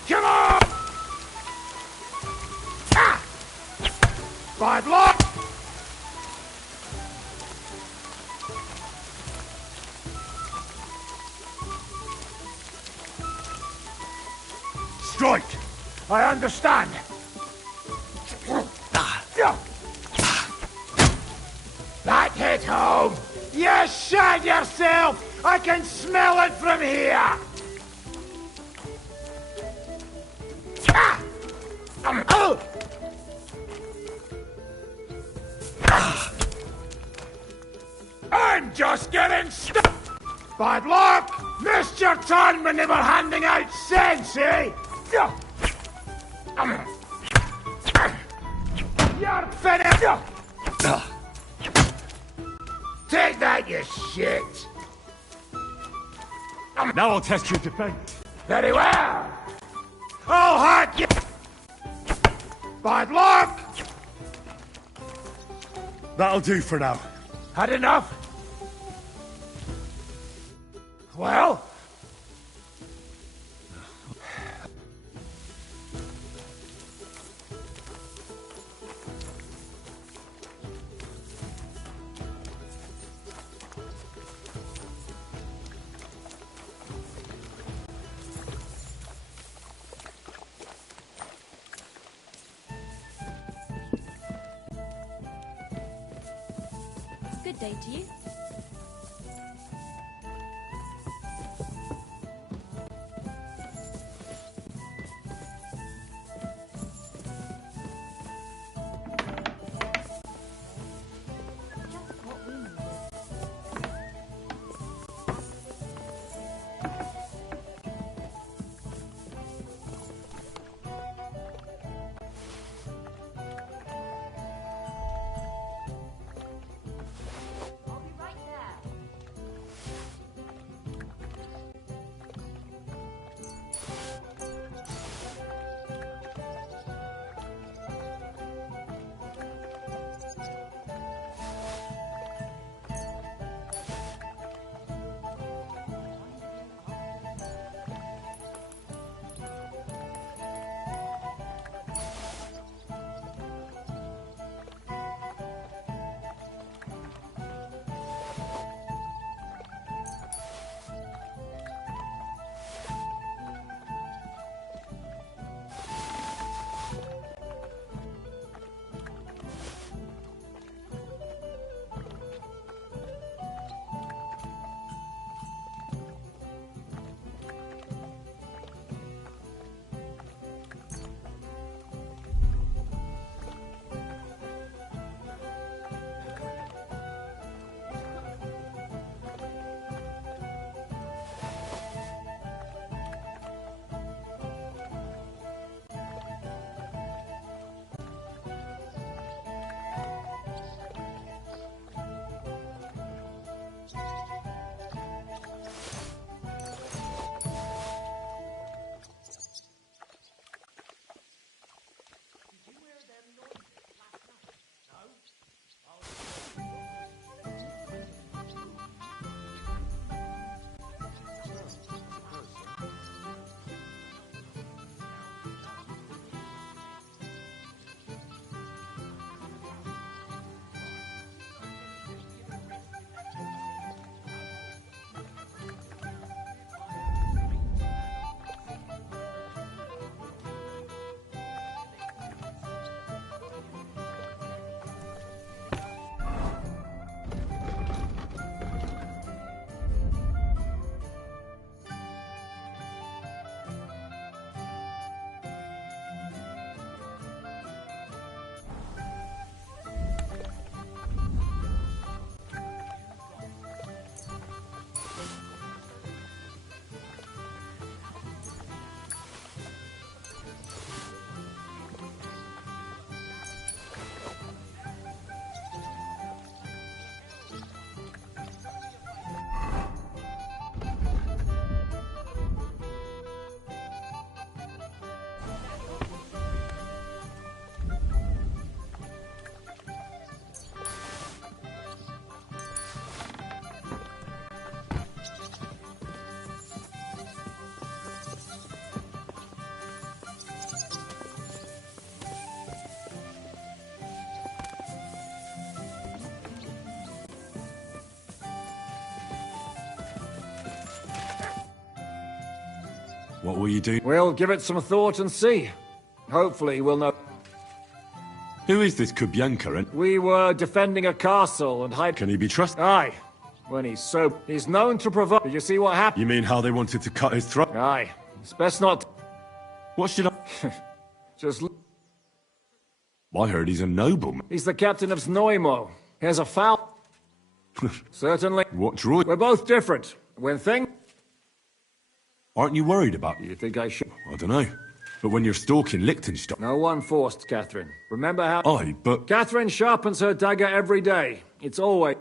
Come on! Bad luck! Strike! I understand. That hit home! You shot yourself! I can smell it from here! I'm just getting stuck! Bad luck! Missed your turn when they were handing out sense, eh? You're finished! Take that, you shit! Now I'll test your defense. Very well! Oh, heck, you... Bad luck! That'll do for now. Had enough? Well? good day to you. What will you do? We'll give it some thought and see. Hopefully we'll know. Who is this Kubyanka and... We were defending a castle and hide... Can he be trusted? Aye. When he's so... He's known to provoke... Did you see what happened? You mean how they wanted to cut his throat? Aye. It's best not... What should I... Just... I heard he's a nobleman. He's the captain of Znojmo. Here's a foul... Certainly. What droid? We're both different. When thing... Aren't you worried about... You think I should? I don't know. But when you're stalking Liechtenstein... No one forced, Catherine. Remember how... Aye, but... Catherine sharpens her dagger every day. It's always...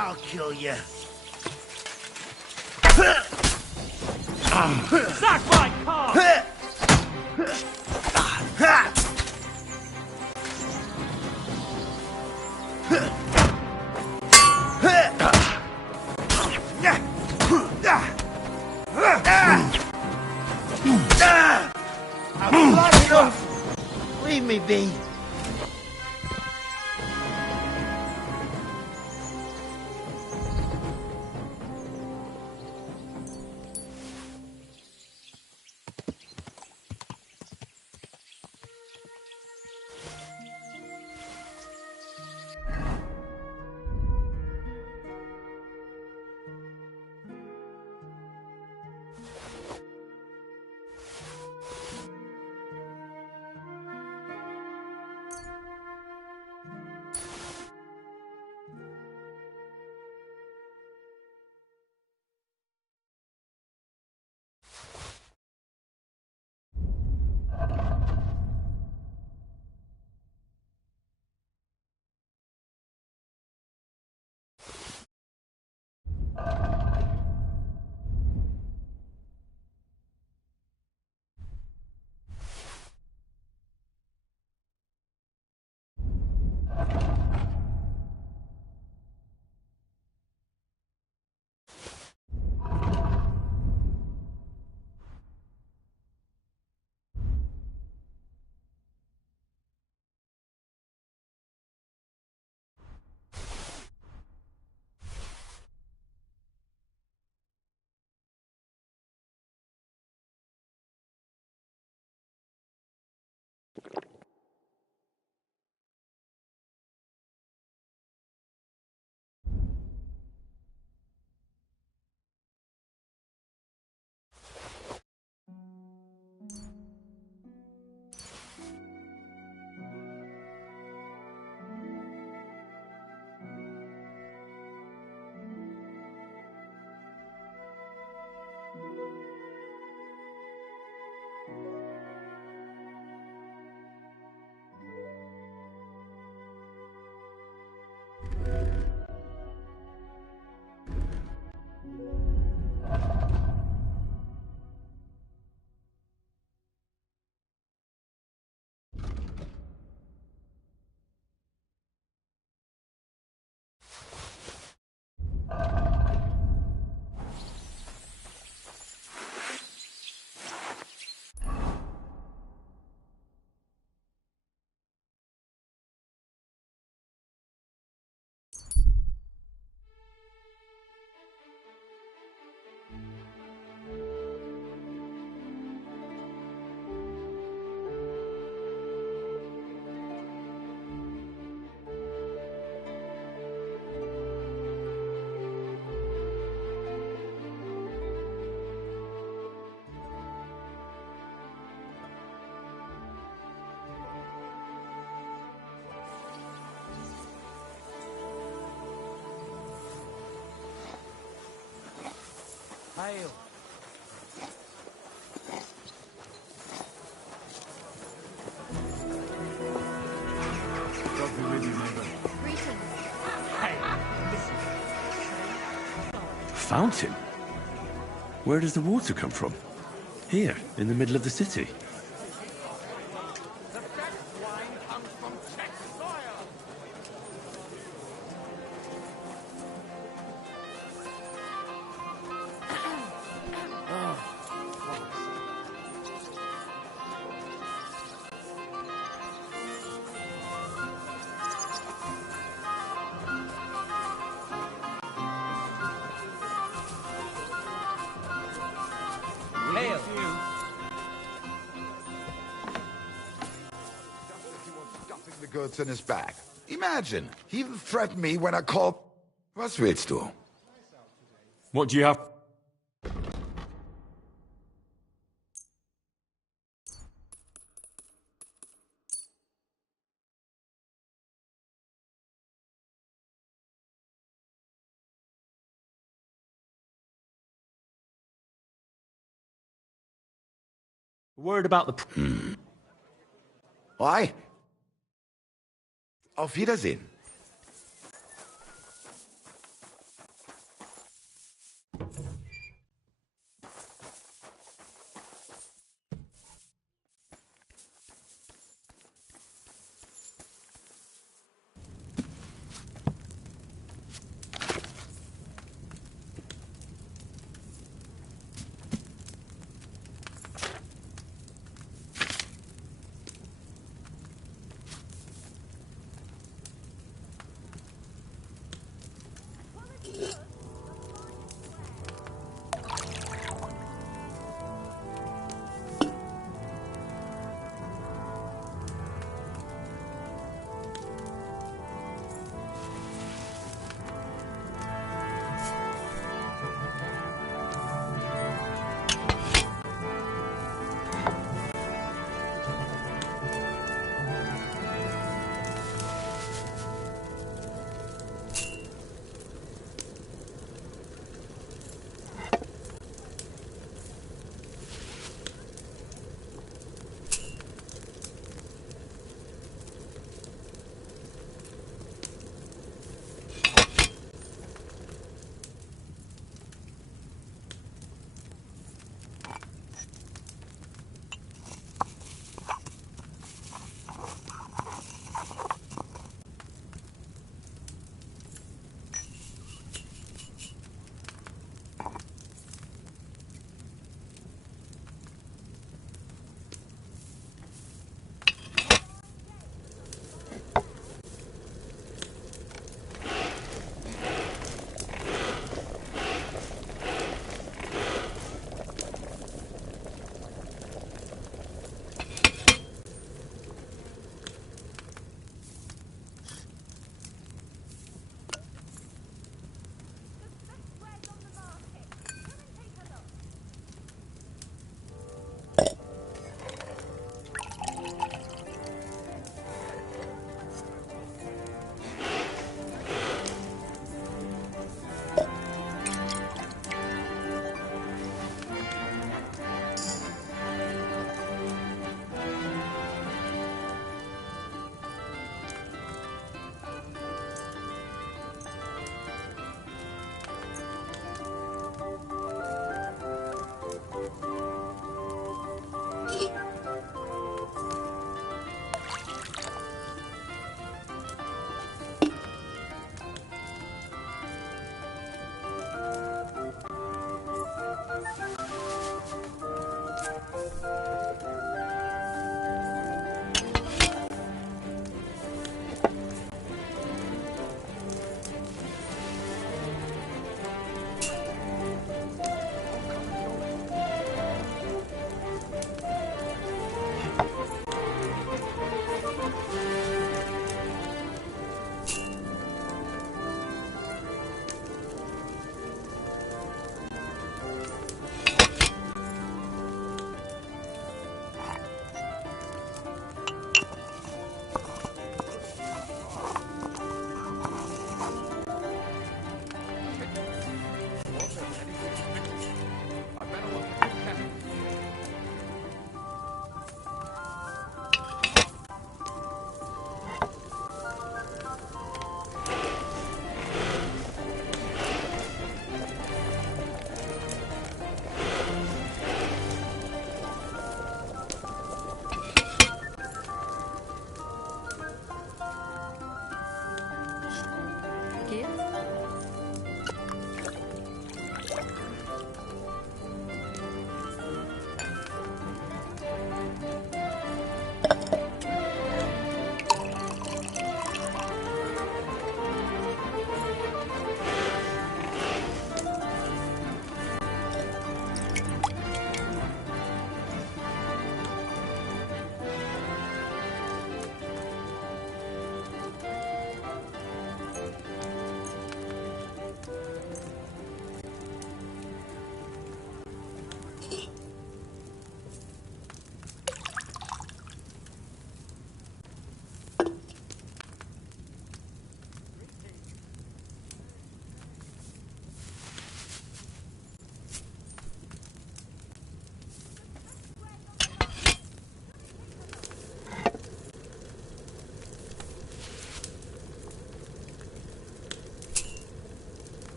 I'll kill you. Suck my cock! I'm bloody enough. Leave me be. Hail. God be with you, neighbor. Fountain? Where does the water come from? Here, in the middle of the city. Hail. Stuffing the goods in his bag. Imagine, he even threatened me when I called. Was willst du? What do you have? Worried about the... Why? Auf Wiedersehen.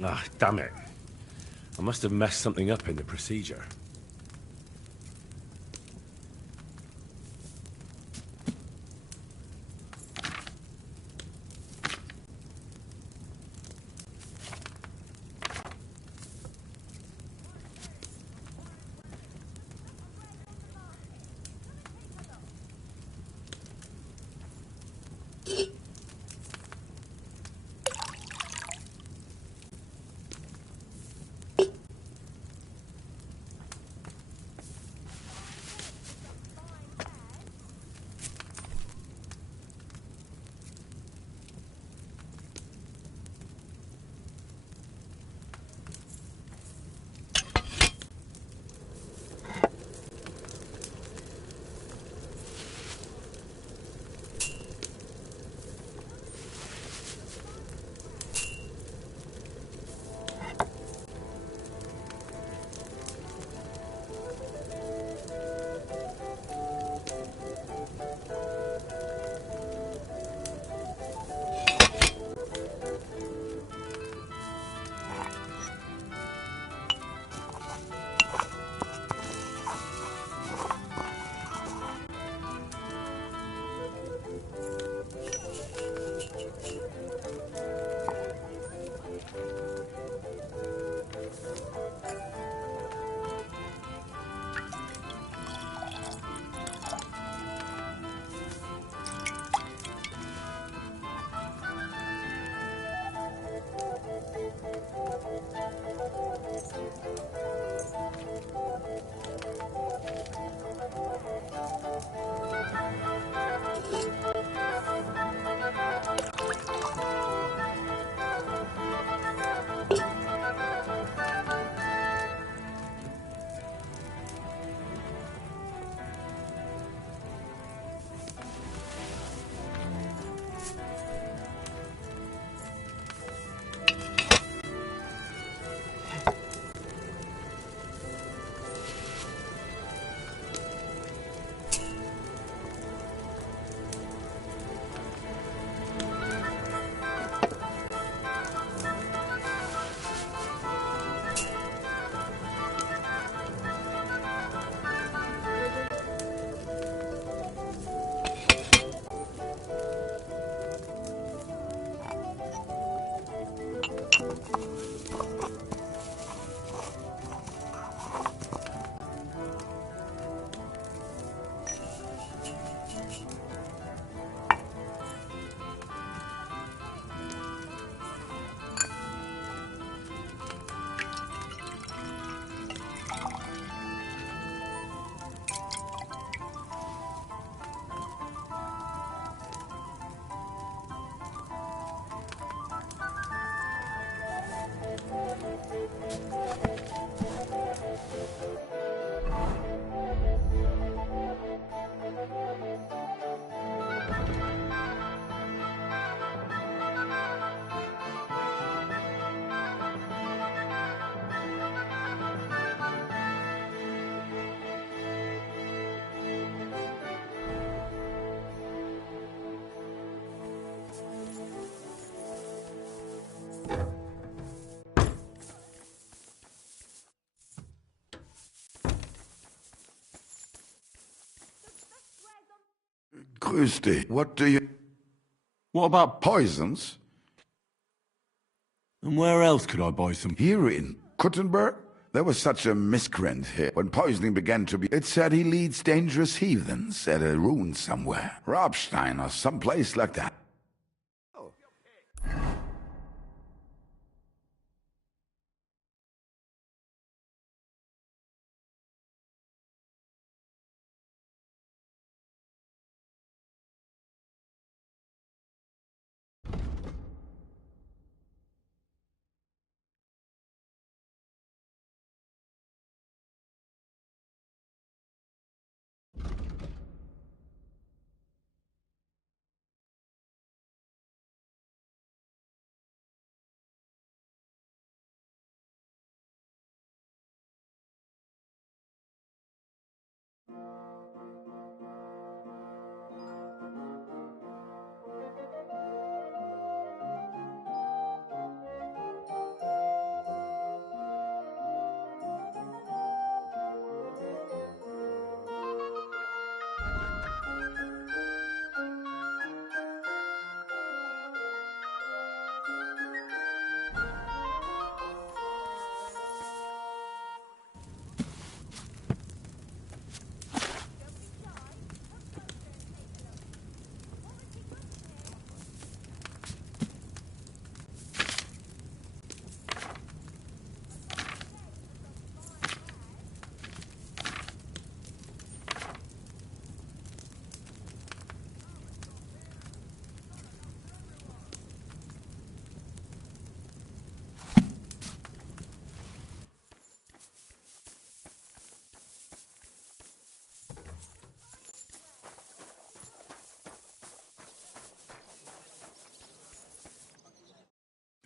Ah, damn it. I must have messed something up in the procedure. Grüß dich. What do you... What about poisons? And where else could I buy some? Here in Kuttenberg, there was such a miscreant here. When poisoning began to be... It said he leads dangerous heathens at a ruin somewhere. Rabstein or someplace like that.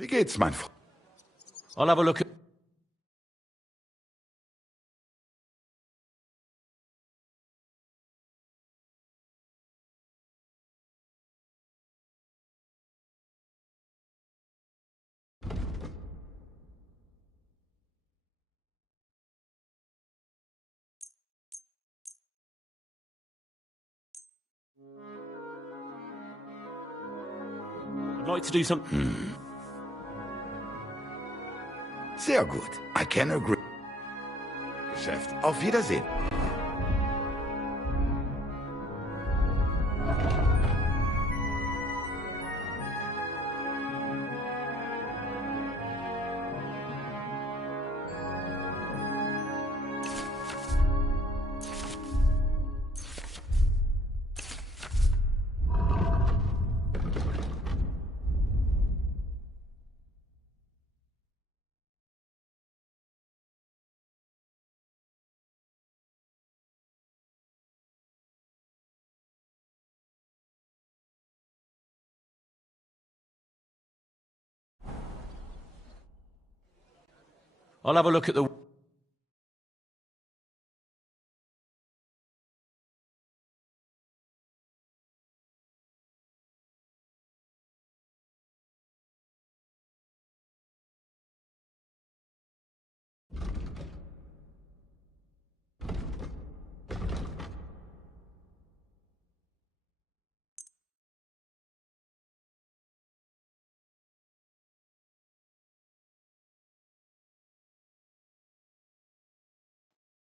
Wie geht's, mein Freund? I'll have a look at... I'd like to do something... Sehr gut. I can agree. Geschäft. Auf Wiedersehen. I'll have a look at the...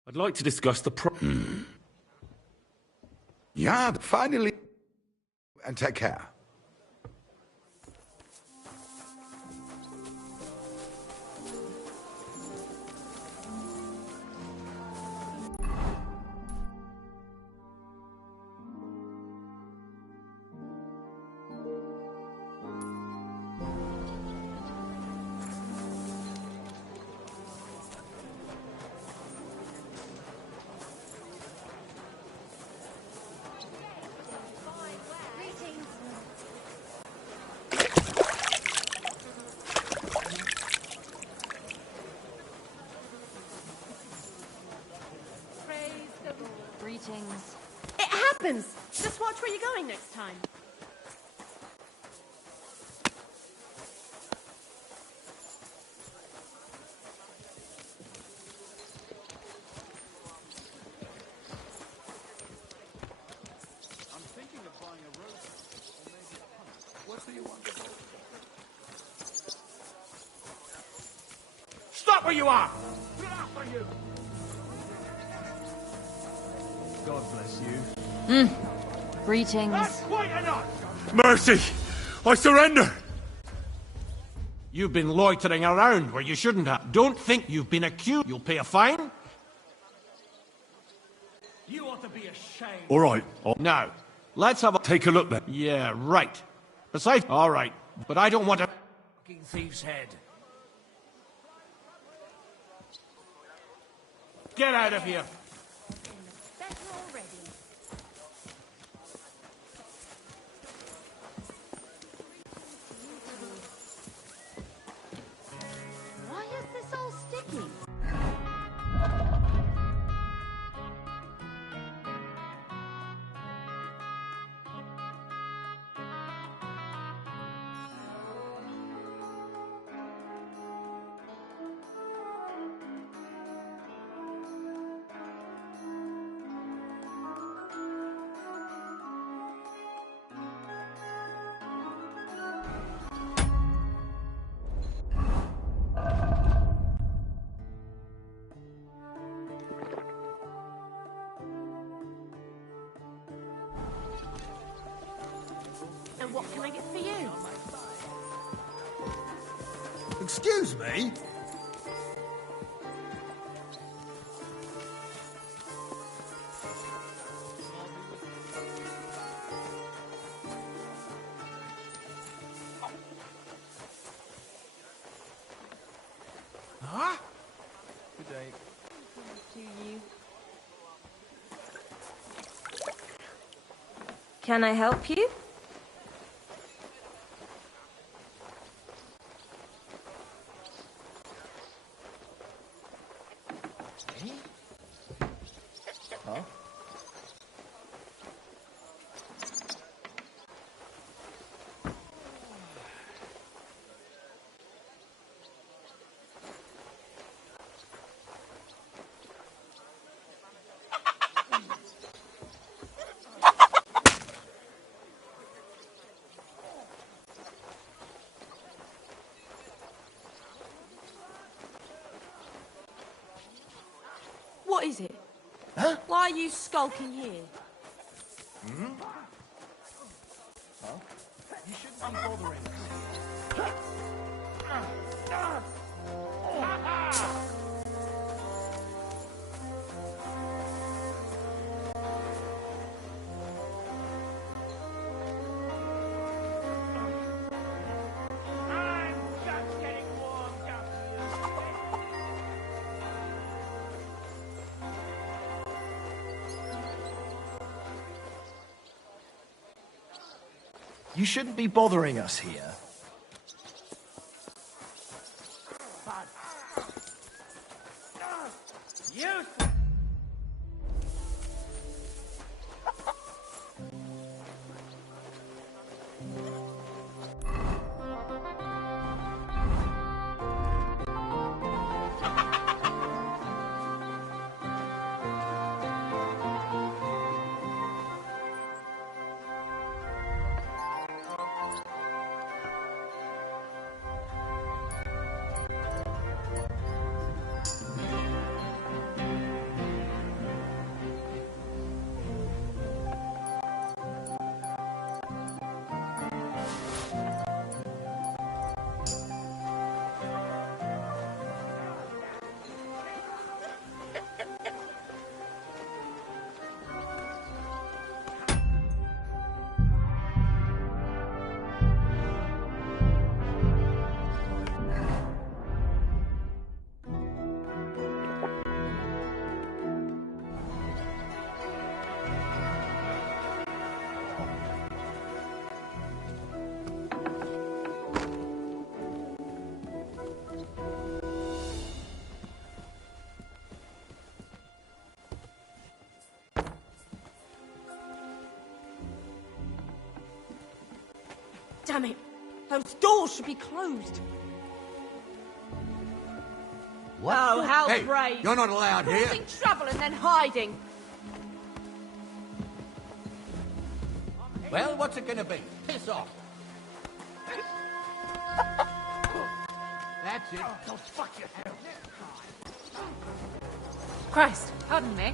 I'd like to discuss the Yeah, finally. And take care. Greetings. It happens! Just watch where you're going next time. I'm thinking of buying a rose or maybe a pump. What do you want to do? Stop where you are! Get after you! God bless you. Greetings. That's quite enough! Mercy! I surrender! You've been loitering around where you shouldn't have. Don't think you've been accused. You'll pay a fine. You ought to be ashamed. All right. Now, let's have a... Take a look then. Yeah, right. Besides... All right. But I don't want to... Fucking thief's head. Get out of here. Better already. Why is this all sticky? And what can I get for you? Excuse me? Huh? Good day. To you. Can I help you? Why are you skulking here? Hmm? Huh? You shouldn't be bothering. You shouldn't be bothering us here. Damn it! Those doors should be closed. What? Oh, how Hey, brave! you're not allowed here. Causing trouble and then hiding. Well, what's it gonna be? Piss off. That's it. Oh, fuck your hell. Christ, pardon me.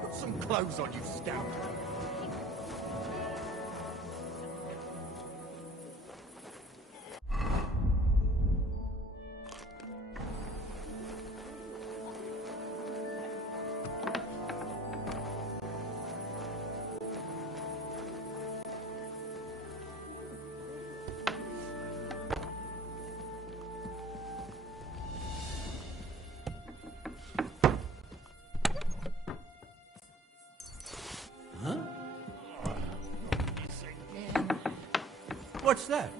Put some clothes on, you scoundrel. What's that?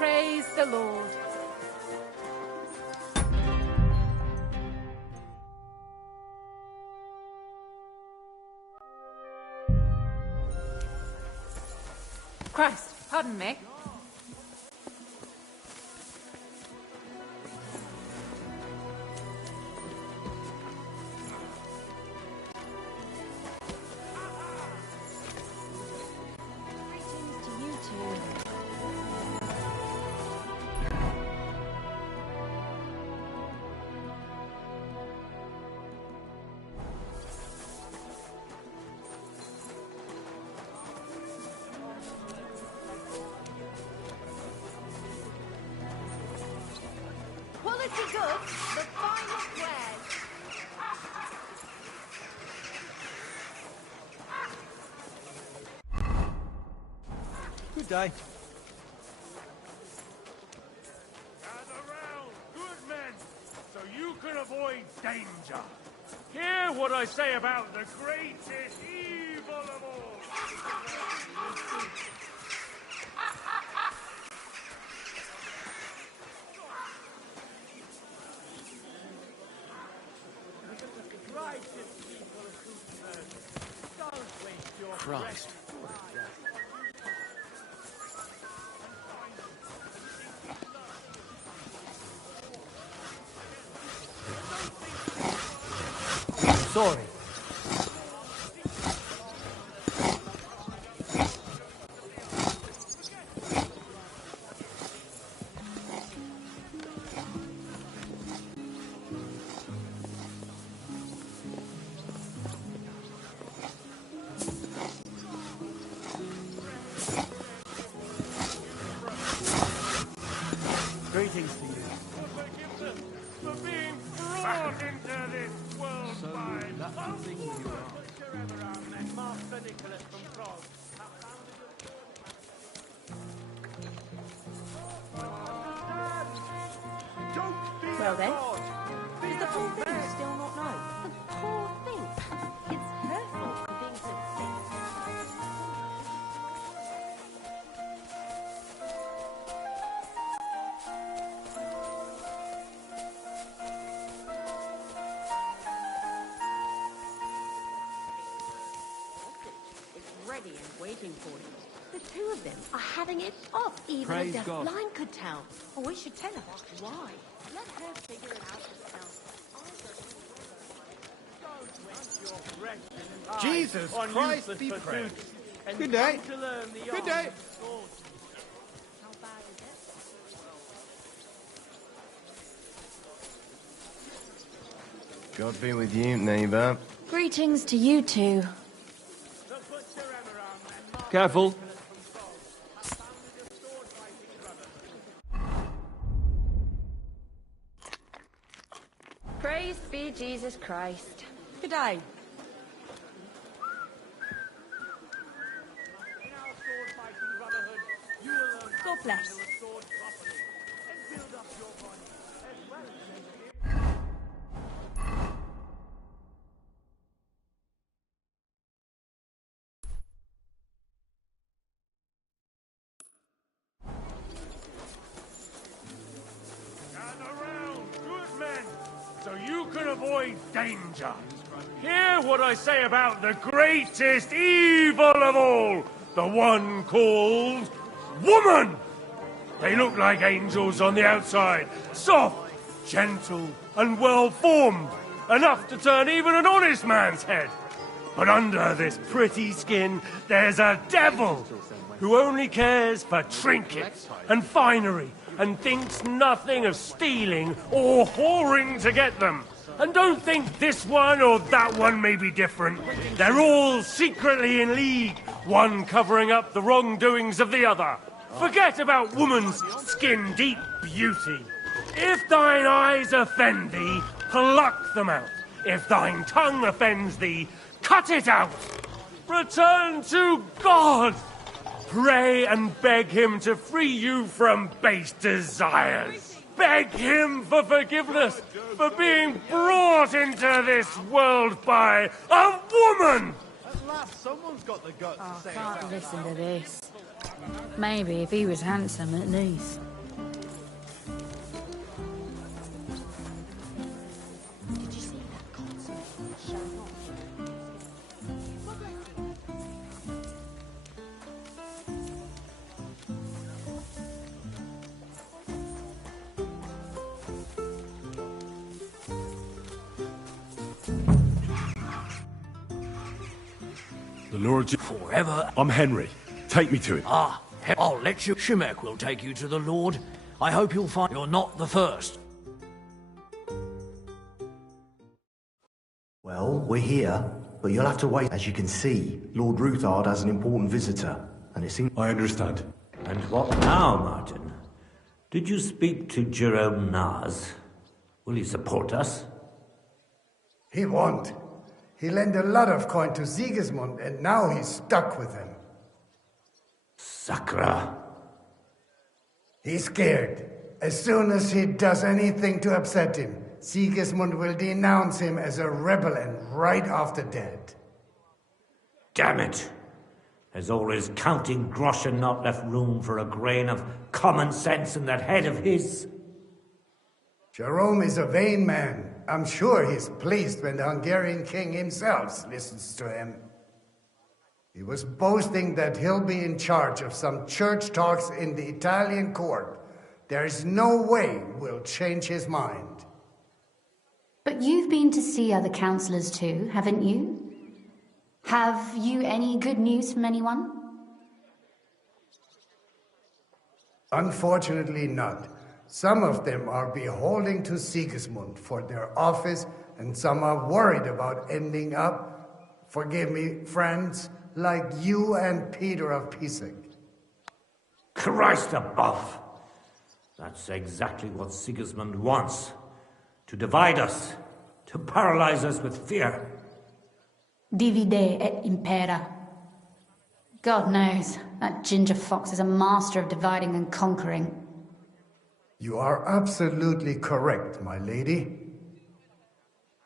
Praise the Lord. Christ, pardon me. goods, the finest wares. Good day. Gather round, good men, so you can avoid danger. Hear what I say about the greatest evil of all. Christ. Sorry. Greetings to you. For being brought into this world by That's the thing with you are. Master Nicholas from Prague. Well then, does the poor thing still not know? The poor thing. It's her fault for being so sick. It's ready and waiting for you. The two of them are having it off, even Praise a deaf God. blind could tell. Oh, we should tell her. Why? Let her figure it out herself. Jesus Christ be praised. Good day. Good day. How bad is it? God be with you, neighbour. Greetings to you two. Careful. Praise be Jesus Christ. Good day. God bless. Gather round, good men, so you can avoid danger. Hear what I say about the greatest evil of all, the one called woman. They look like angels on the outside, soft, gentle, and well-formed, enough to turn even an honest man's head. But under this pretty skin, there's a devil who only cares for trinkets and finery and thinks nothing of stealing or whoring to get them. And don't think this one or that one may be different. They're all secretly in league, one covering up the wrongdoings of the other. Forget about woman's skin-deep beauty. If thine eyes offend thee, pluck them out. If thine tongue offends thee, cut it out. Return to God. Pray and beg him to free you from base desires. Beg him for forgiveness for being brought into this world by a woman. At last, someone's got the guts I to say can't about listen to this. Maybe if he was handsome at least. Did you see that concert showing off? The Lord... Forever. I'm Henry. Take me to him. Ah, I'll let you. Shimek will take you to the Lord. I hope you'll find you're not the first. Well, we're here, but you'll have to wait. As you can see, Lord Ruthard has an important visitor, and it seems... I understand. And what now, Martin? Did you speak to Jerome Naz? Will he support us? He won't. He lent a lot of coin to Sigismund, and now he's stuck with him. Sakra. He's scared. As soon as he does anything to upset him, Sigismund will denounce him as a rebel and right off the dead. Damn it! Has all his counting groschen not left room for a grain of common sense in that head of his? Jerome is a vain man. I'm sure he's pleased when the Hungarian king himself listens to him. He was boasting that he'll be in charge of some church talks in the Italian court. There is no way we'll change his mind. But you've been to see other councillors too, haven't you? Have you any good news from anyone? Unfortunately not. Some of them are beholden to Sigismund for their office, and some are worried about ending up, forgive me, friends, like you and Peter of Pisek. Christ above! That's exactly what Sigismund wants. To divide us, to paralyze us with fear. Divide et impera. God knows, that ginger fox is a master of dividing and conquering. You are absolutely correct, my lady.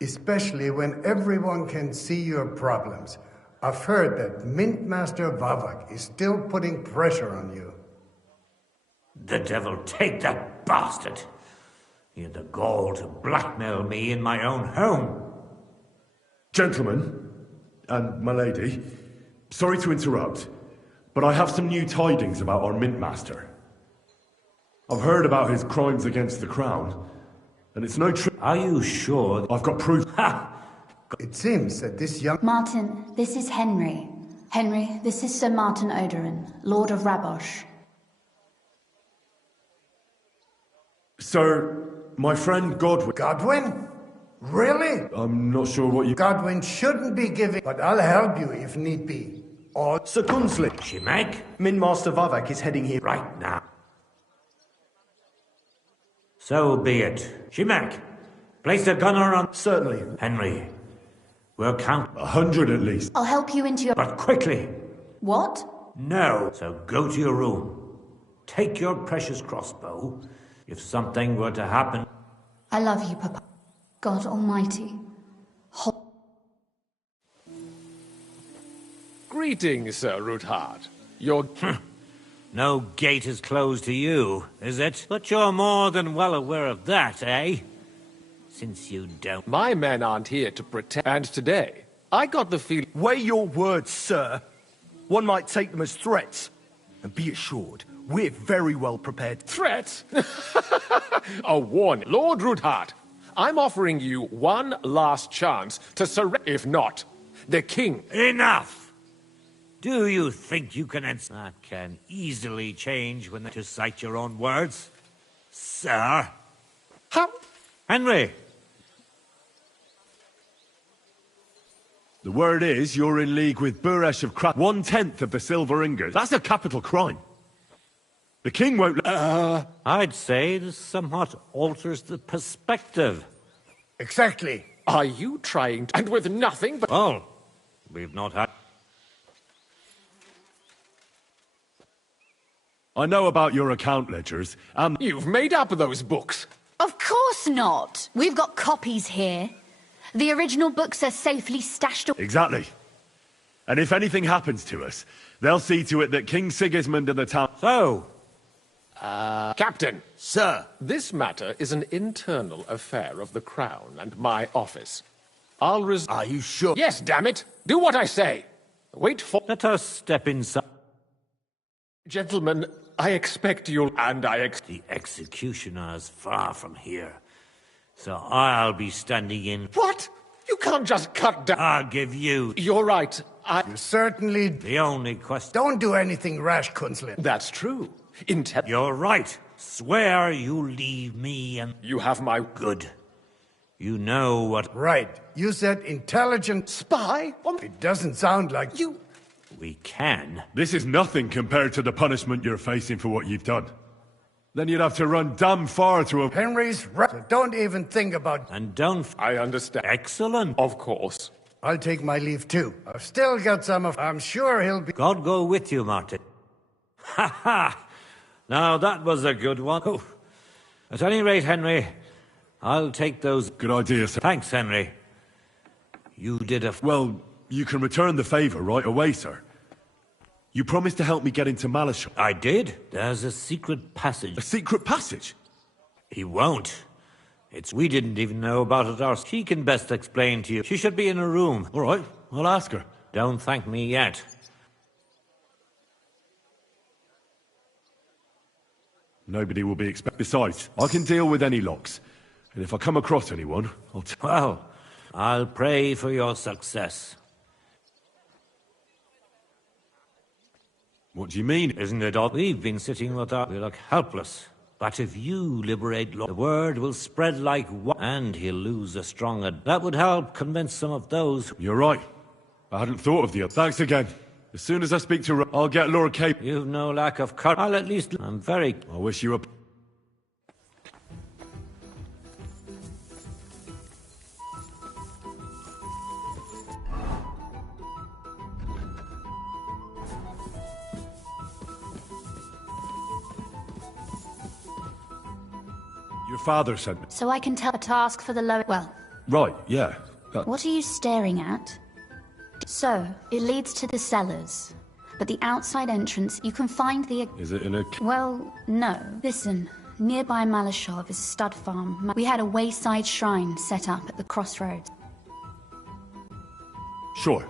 Especially when everyone can see your problems. I've heard that Mintmaster Vavak is still putting pressure on you. The devil take that bastard! He had the gall to blackmail me in my own home. Gentlemen, and my lady, sorry to interrupt, but I have some new tidings about our Mintmaster. I've heard about his crimes against the crown, and it's no truth. Are you sure? I've got proof. Ha! It seems that this young... Martin, this is Henry. Henry, this is Sir Martin Oderin, Lord of Rabosh. Sir, my friend Godwin... Godwin? Really? I'm not sure what you... Godwin shouldn't be giving, but I'll help you if need be. Or... Sir Gunsley. Shimek? Mintmaster Vavak is heading here right now. So be it. Shimek, place a gunner on... Certainly. Henry, we'll count... 100 at least. I'll help you into your... But quickly. What? No. So go to your room. Take your precious crossbow. If something were to happen... I love you, Papa. God Almighty. Greetings, Sir Ruthard. Your... No gate is closed to you, is it? But you're more than well aware of that, eh? Since you don't... My men aren't here to protect... And today, I got the feeling... Weigh your words, sir. One might take them as threats. And be assured, we're very well prepared. Threats? A warning. Lord Ruthard, I'm offering you one last chance to surrender. If not, the king... Enough! Do you think you can answer? That can easily change when to cite your own words, sir. How? Henry! The word is you're in league with Buresh of Krat. 1/10 of the silver ingots. That's a capital crime. The king won't... I'd say this somewhat alters the perspective. Exactly. Are you trying to... And with nothing but... Well, we've not had... I know about your account ledgers, and... You've made up those books. Of course not. We've got copies here. The original books are safely stashed away. Exactly. And if anything happens to us, they'll see to it that King Sigismund and the town... So... Captain. Sir. This matter is an internal affair of the Crown and my office. Are you sure? Yes, damn it. Do what I say. Wait for... Let us step inside. Gentlemen, I expect you'll... And The executioner is far from here. So I'll be standing in... What? You can't just cut down... I'll give you... You're right. You certainly... The only question... Don't do anything rash, Kunslin. That's true. You're right. Swear you leave me and... You have my... Good. You know what... Right. You said intelligent... Spy? It doesn't sound like... You... We can. This is nothing compared to the punishment you're facing for what you've done. Then you'd have to run damn far to a... Henry's right. So don't even think about... And don't... I understand. Excellent. Of course. I'll take my leave too. I've still got some of... I'm sure he'll be... God go with you, Martin. Ha ha! Now that was a good one. Oh. At any rate, Henry, I'll take those... Good idea, sir. Thanks, Henry. You did a... Well, you can return the favour right away, sir. You promised to help me get into Malishon. I did. There's a secret passage. A secret passage? He won't. We didn't even know about it ourselves. She can best explain to you. She should be in a room. All right, I'll ask her. Don't thank me yet. Nobody will be expected. Besides, I can deal with any locks. And if I come across anyone, I'll... Well, I'll pray for your success. What do you mean? Isn't it odd? We've been sitting with our... We look helpless. But if you liberate the word will spread like and he'll lose a stronger... That would help convince some of those... You're right. I hadn't thought of the... Thanks again. As soon as I speak to... I'll get Laura Cape. You've no lack of courage. I'll at least... I'm very... I wish you a... Your father sent me. So I can tell a task for the lower... Well... Right, yeah. What are you staring at? So, it leads to the cellars. But the outside entrance, you can find the... Is it in a... Well, no. Listen, nearby Malashov is a stud farm. We had a wayside shrine set up at the crossroads. Sure.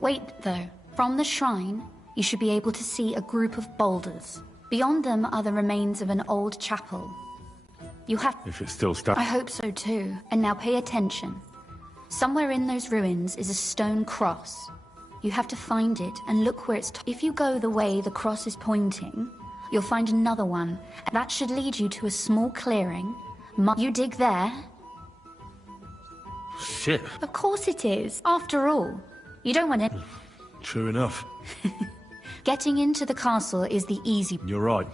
Wait, though. From the shrine, you should be able to see a group of boulders. Beyond them are the remains of an old chapel. You have... If it's still stuck. I hope so too. And now pay attention. Somewhere in those ruins is a stone cross. You have to find it and look where it's... If you go the way the cross is pointing, you'll find another one. And that should lead you to a small clearing. You dig there? Shit. Of course it is. After all, you don't want it. True enough. Getting into the castle is the easy... You're right.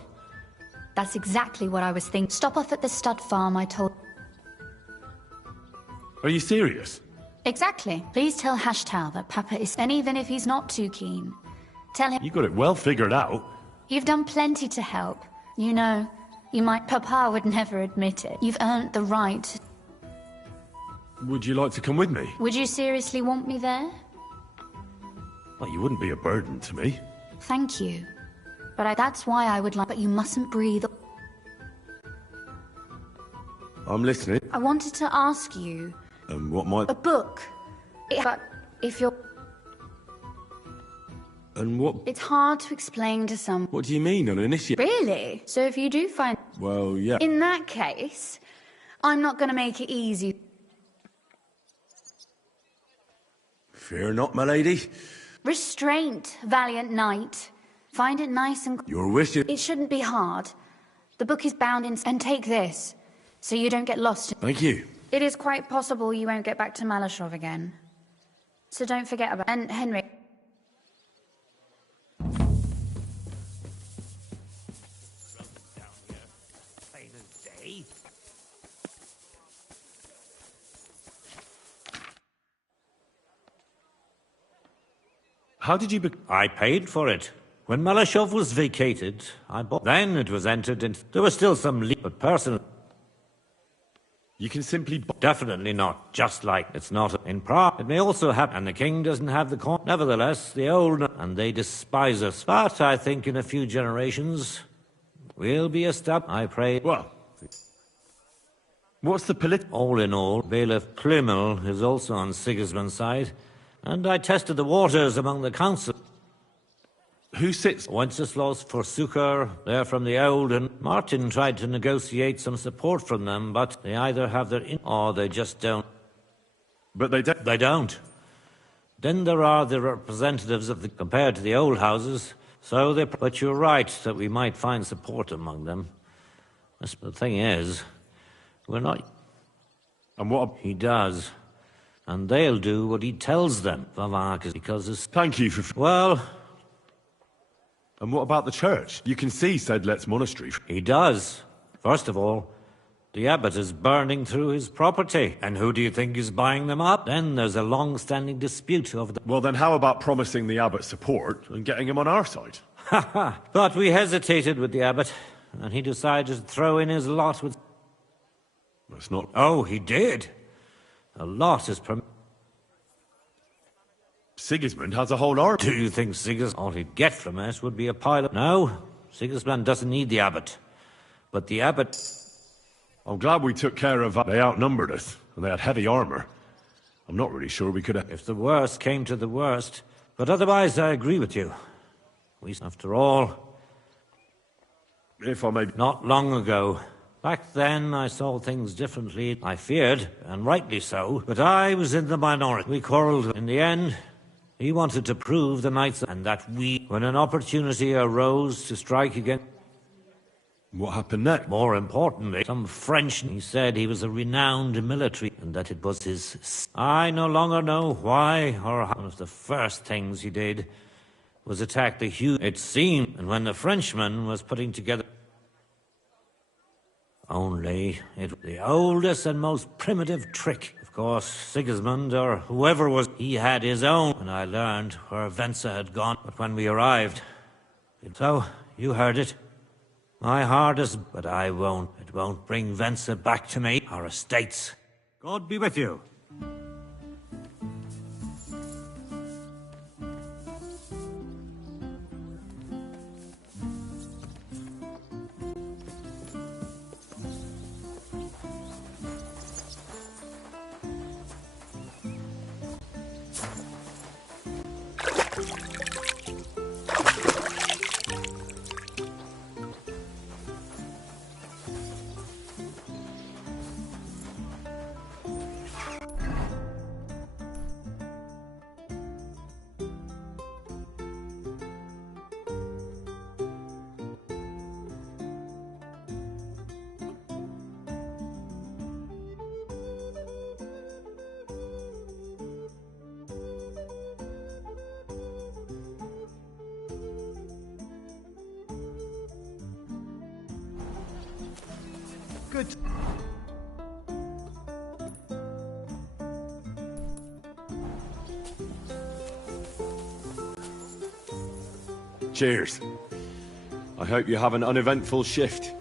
That's exactly what I was thinking. Stop off at the stud farm I told... Are you serious? Exactly. Please tell Hashtal that Papa is... And even if he's not too keen, tell him... You got it well figured out. You've done plenty to help. You know, you might... Papa would never admit it. You've earned the right. Would you like to come with me? Would you seriously want me there? Well, you wouldn't be a burden to me. Thank you. But that's why I would like... But you mustn't breathe... I'm listening. I wanted to ask you... What might... A book. But if you're... And what... It's hard to explain to some... What do you mean, an initiate? Really? So if you do find... Well, yeah. In that case, I'm not going to make it easy. Fear not, my lady. Restraint, valiant knight. Find it nice and... Your wishes... It shouldn't be hard. The book is bound in... And take this, so you don't get lost. Thank you. It is quite possible you won't get back to Malashov again. So don't forget about... And Henry... How did you I paid for it. When Malashov was vacated, I bought... Then it was entered into... There was still some but personal... You can simply... Definitely not. Just like it's not in Prague. It may also happen, and the king doesn't have the coin. Nevertheless, the old... And they despise us. But I think in a few generations, we'll be established. I pray... Well... What's the All in all, Bailiff Plymel is also on Sigismund's side. And I tested the waters among the council. Who sits? Wenceslas for succor. They're from the old, and Martin tried to negotiate some support from them, but they either have their or they just don't. But they don't? They don't. Then there are the representatives of the... Compared to the old houses, so they... But you're right that we might find support among them. The thing is, we're not... And what... He does. And they'll do what he tells them, because it's... Thank you for... Well... And what about the church? You can see Sedlet's monastery. He does. First of all, the abbot is burning through his property. And who do you think is buying them up? Then there's a long-standing dispute over the... Well, then how about promising the abbot support and getting him on our side? Ha ha! But we hesitated with the abbot, and he decided to throw in his lot with... That's not... Oh, he did. A lot is Sigismund has a whole army. Do you think Sigismund... All he'd get from us would be a pile of... No, Sigismund doesn't need the abbot. But the abbot... I'm glad we took care of that. They outnumbered us, and they had heavy armor. I'm not really sure we could have... If the worst came to the worst. But otherwise, I agree with you. After all... If I may... Not long ago. Back then, I saw things differently. I feared, and rightly so, but I was in the minority. We quarreled. In the end, he wanted to prove the knights, and that we... When an opportunity arose to strike again... What happened next? More importantly, some French... He said he was a renowned military, and that it was his... I no longer know why or how. One of the first things he did was attack the huge... It seemed, and when the Frenchman was putting together... Only, it the oldest and most primitive trick. Of course, Sigismund, or whoever was... He had his own, and I learned where Venza had gone. But when we arrived... So, you heard it. My hardest, but I won't. It won't bring Venza back to me. Our estates. God be with you. Good. Cheers. I hope you have an uneventful shift.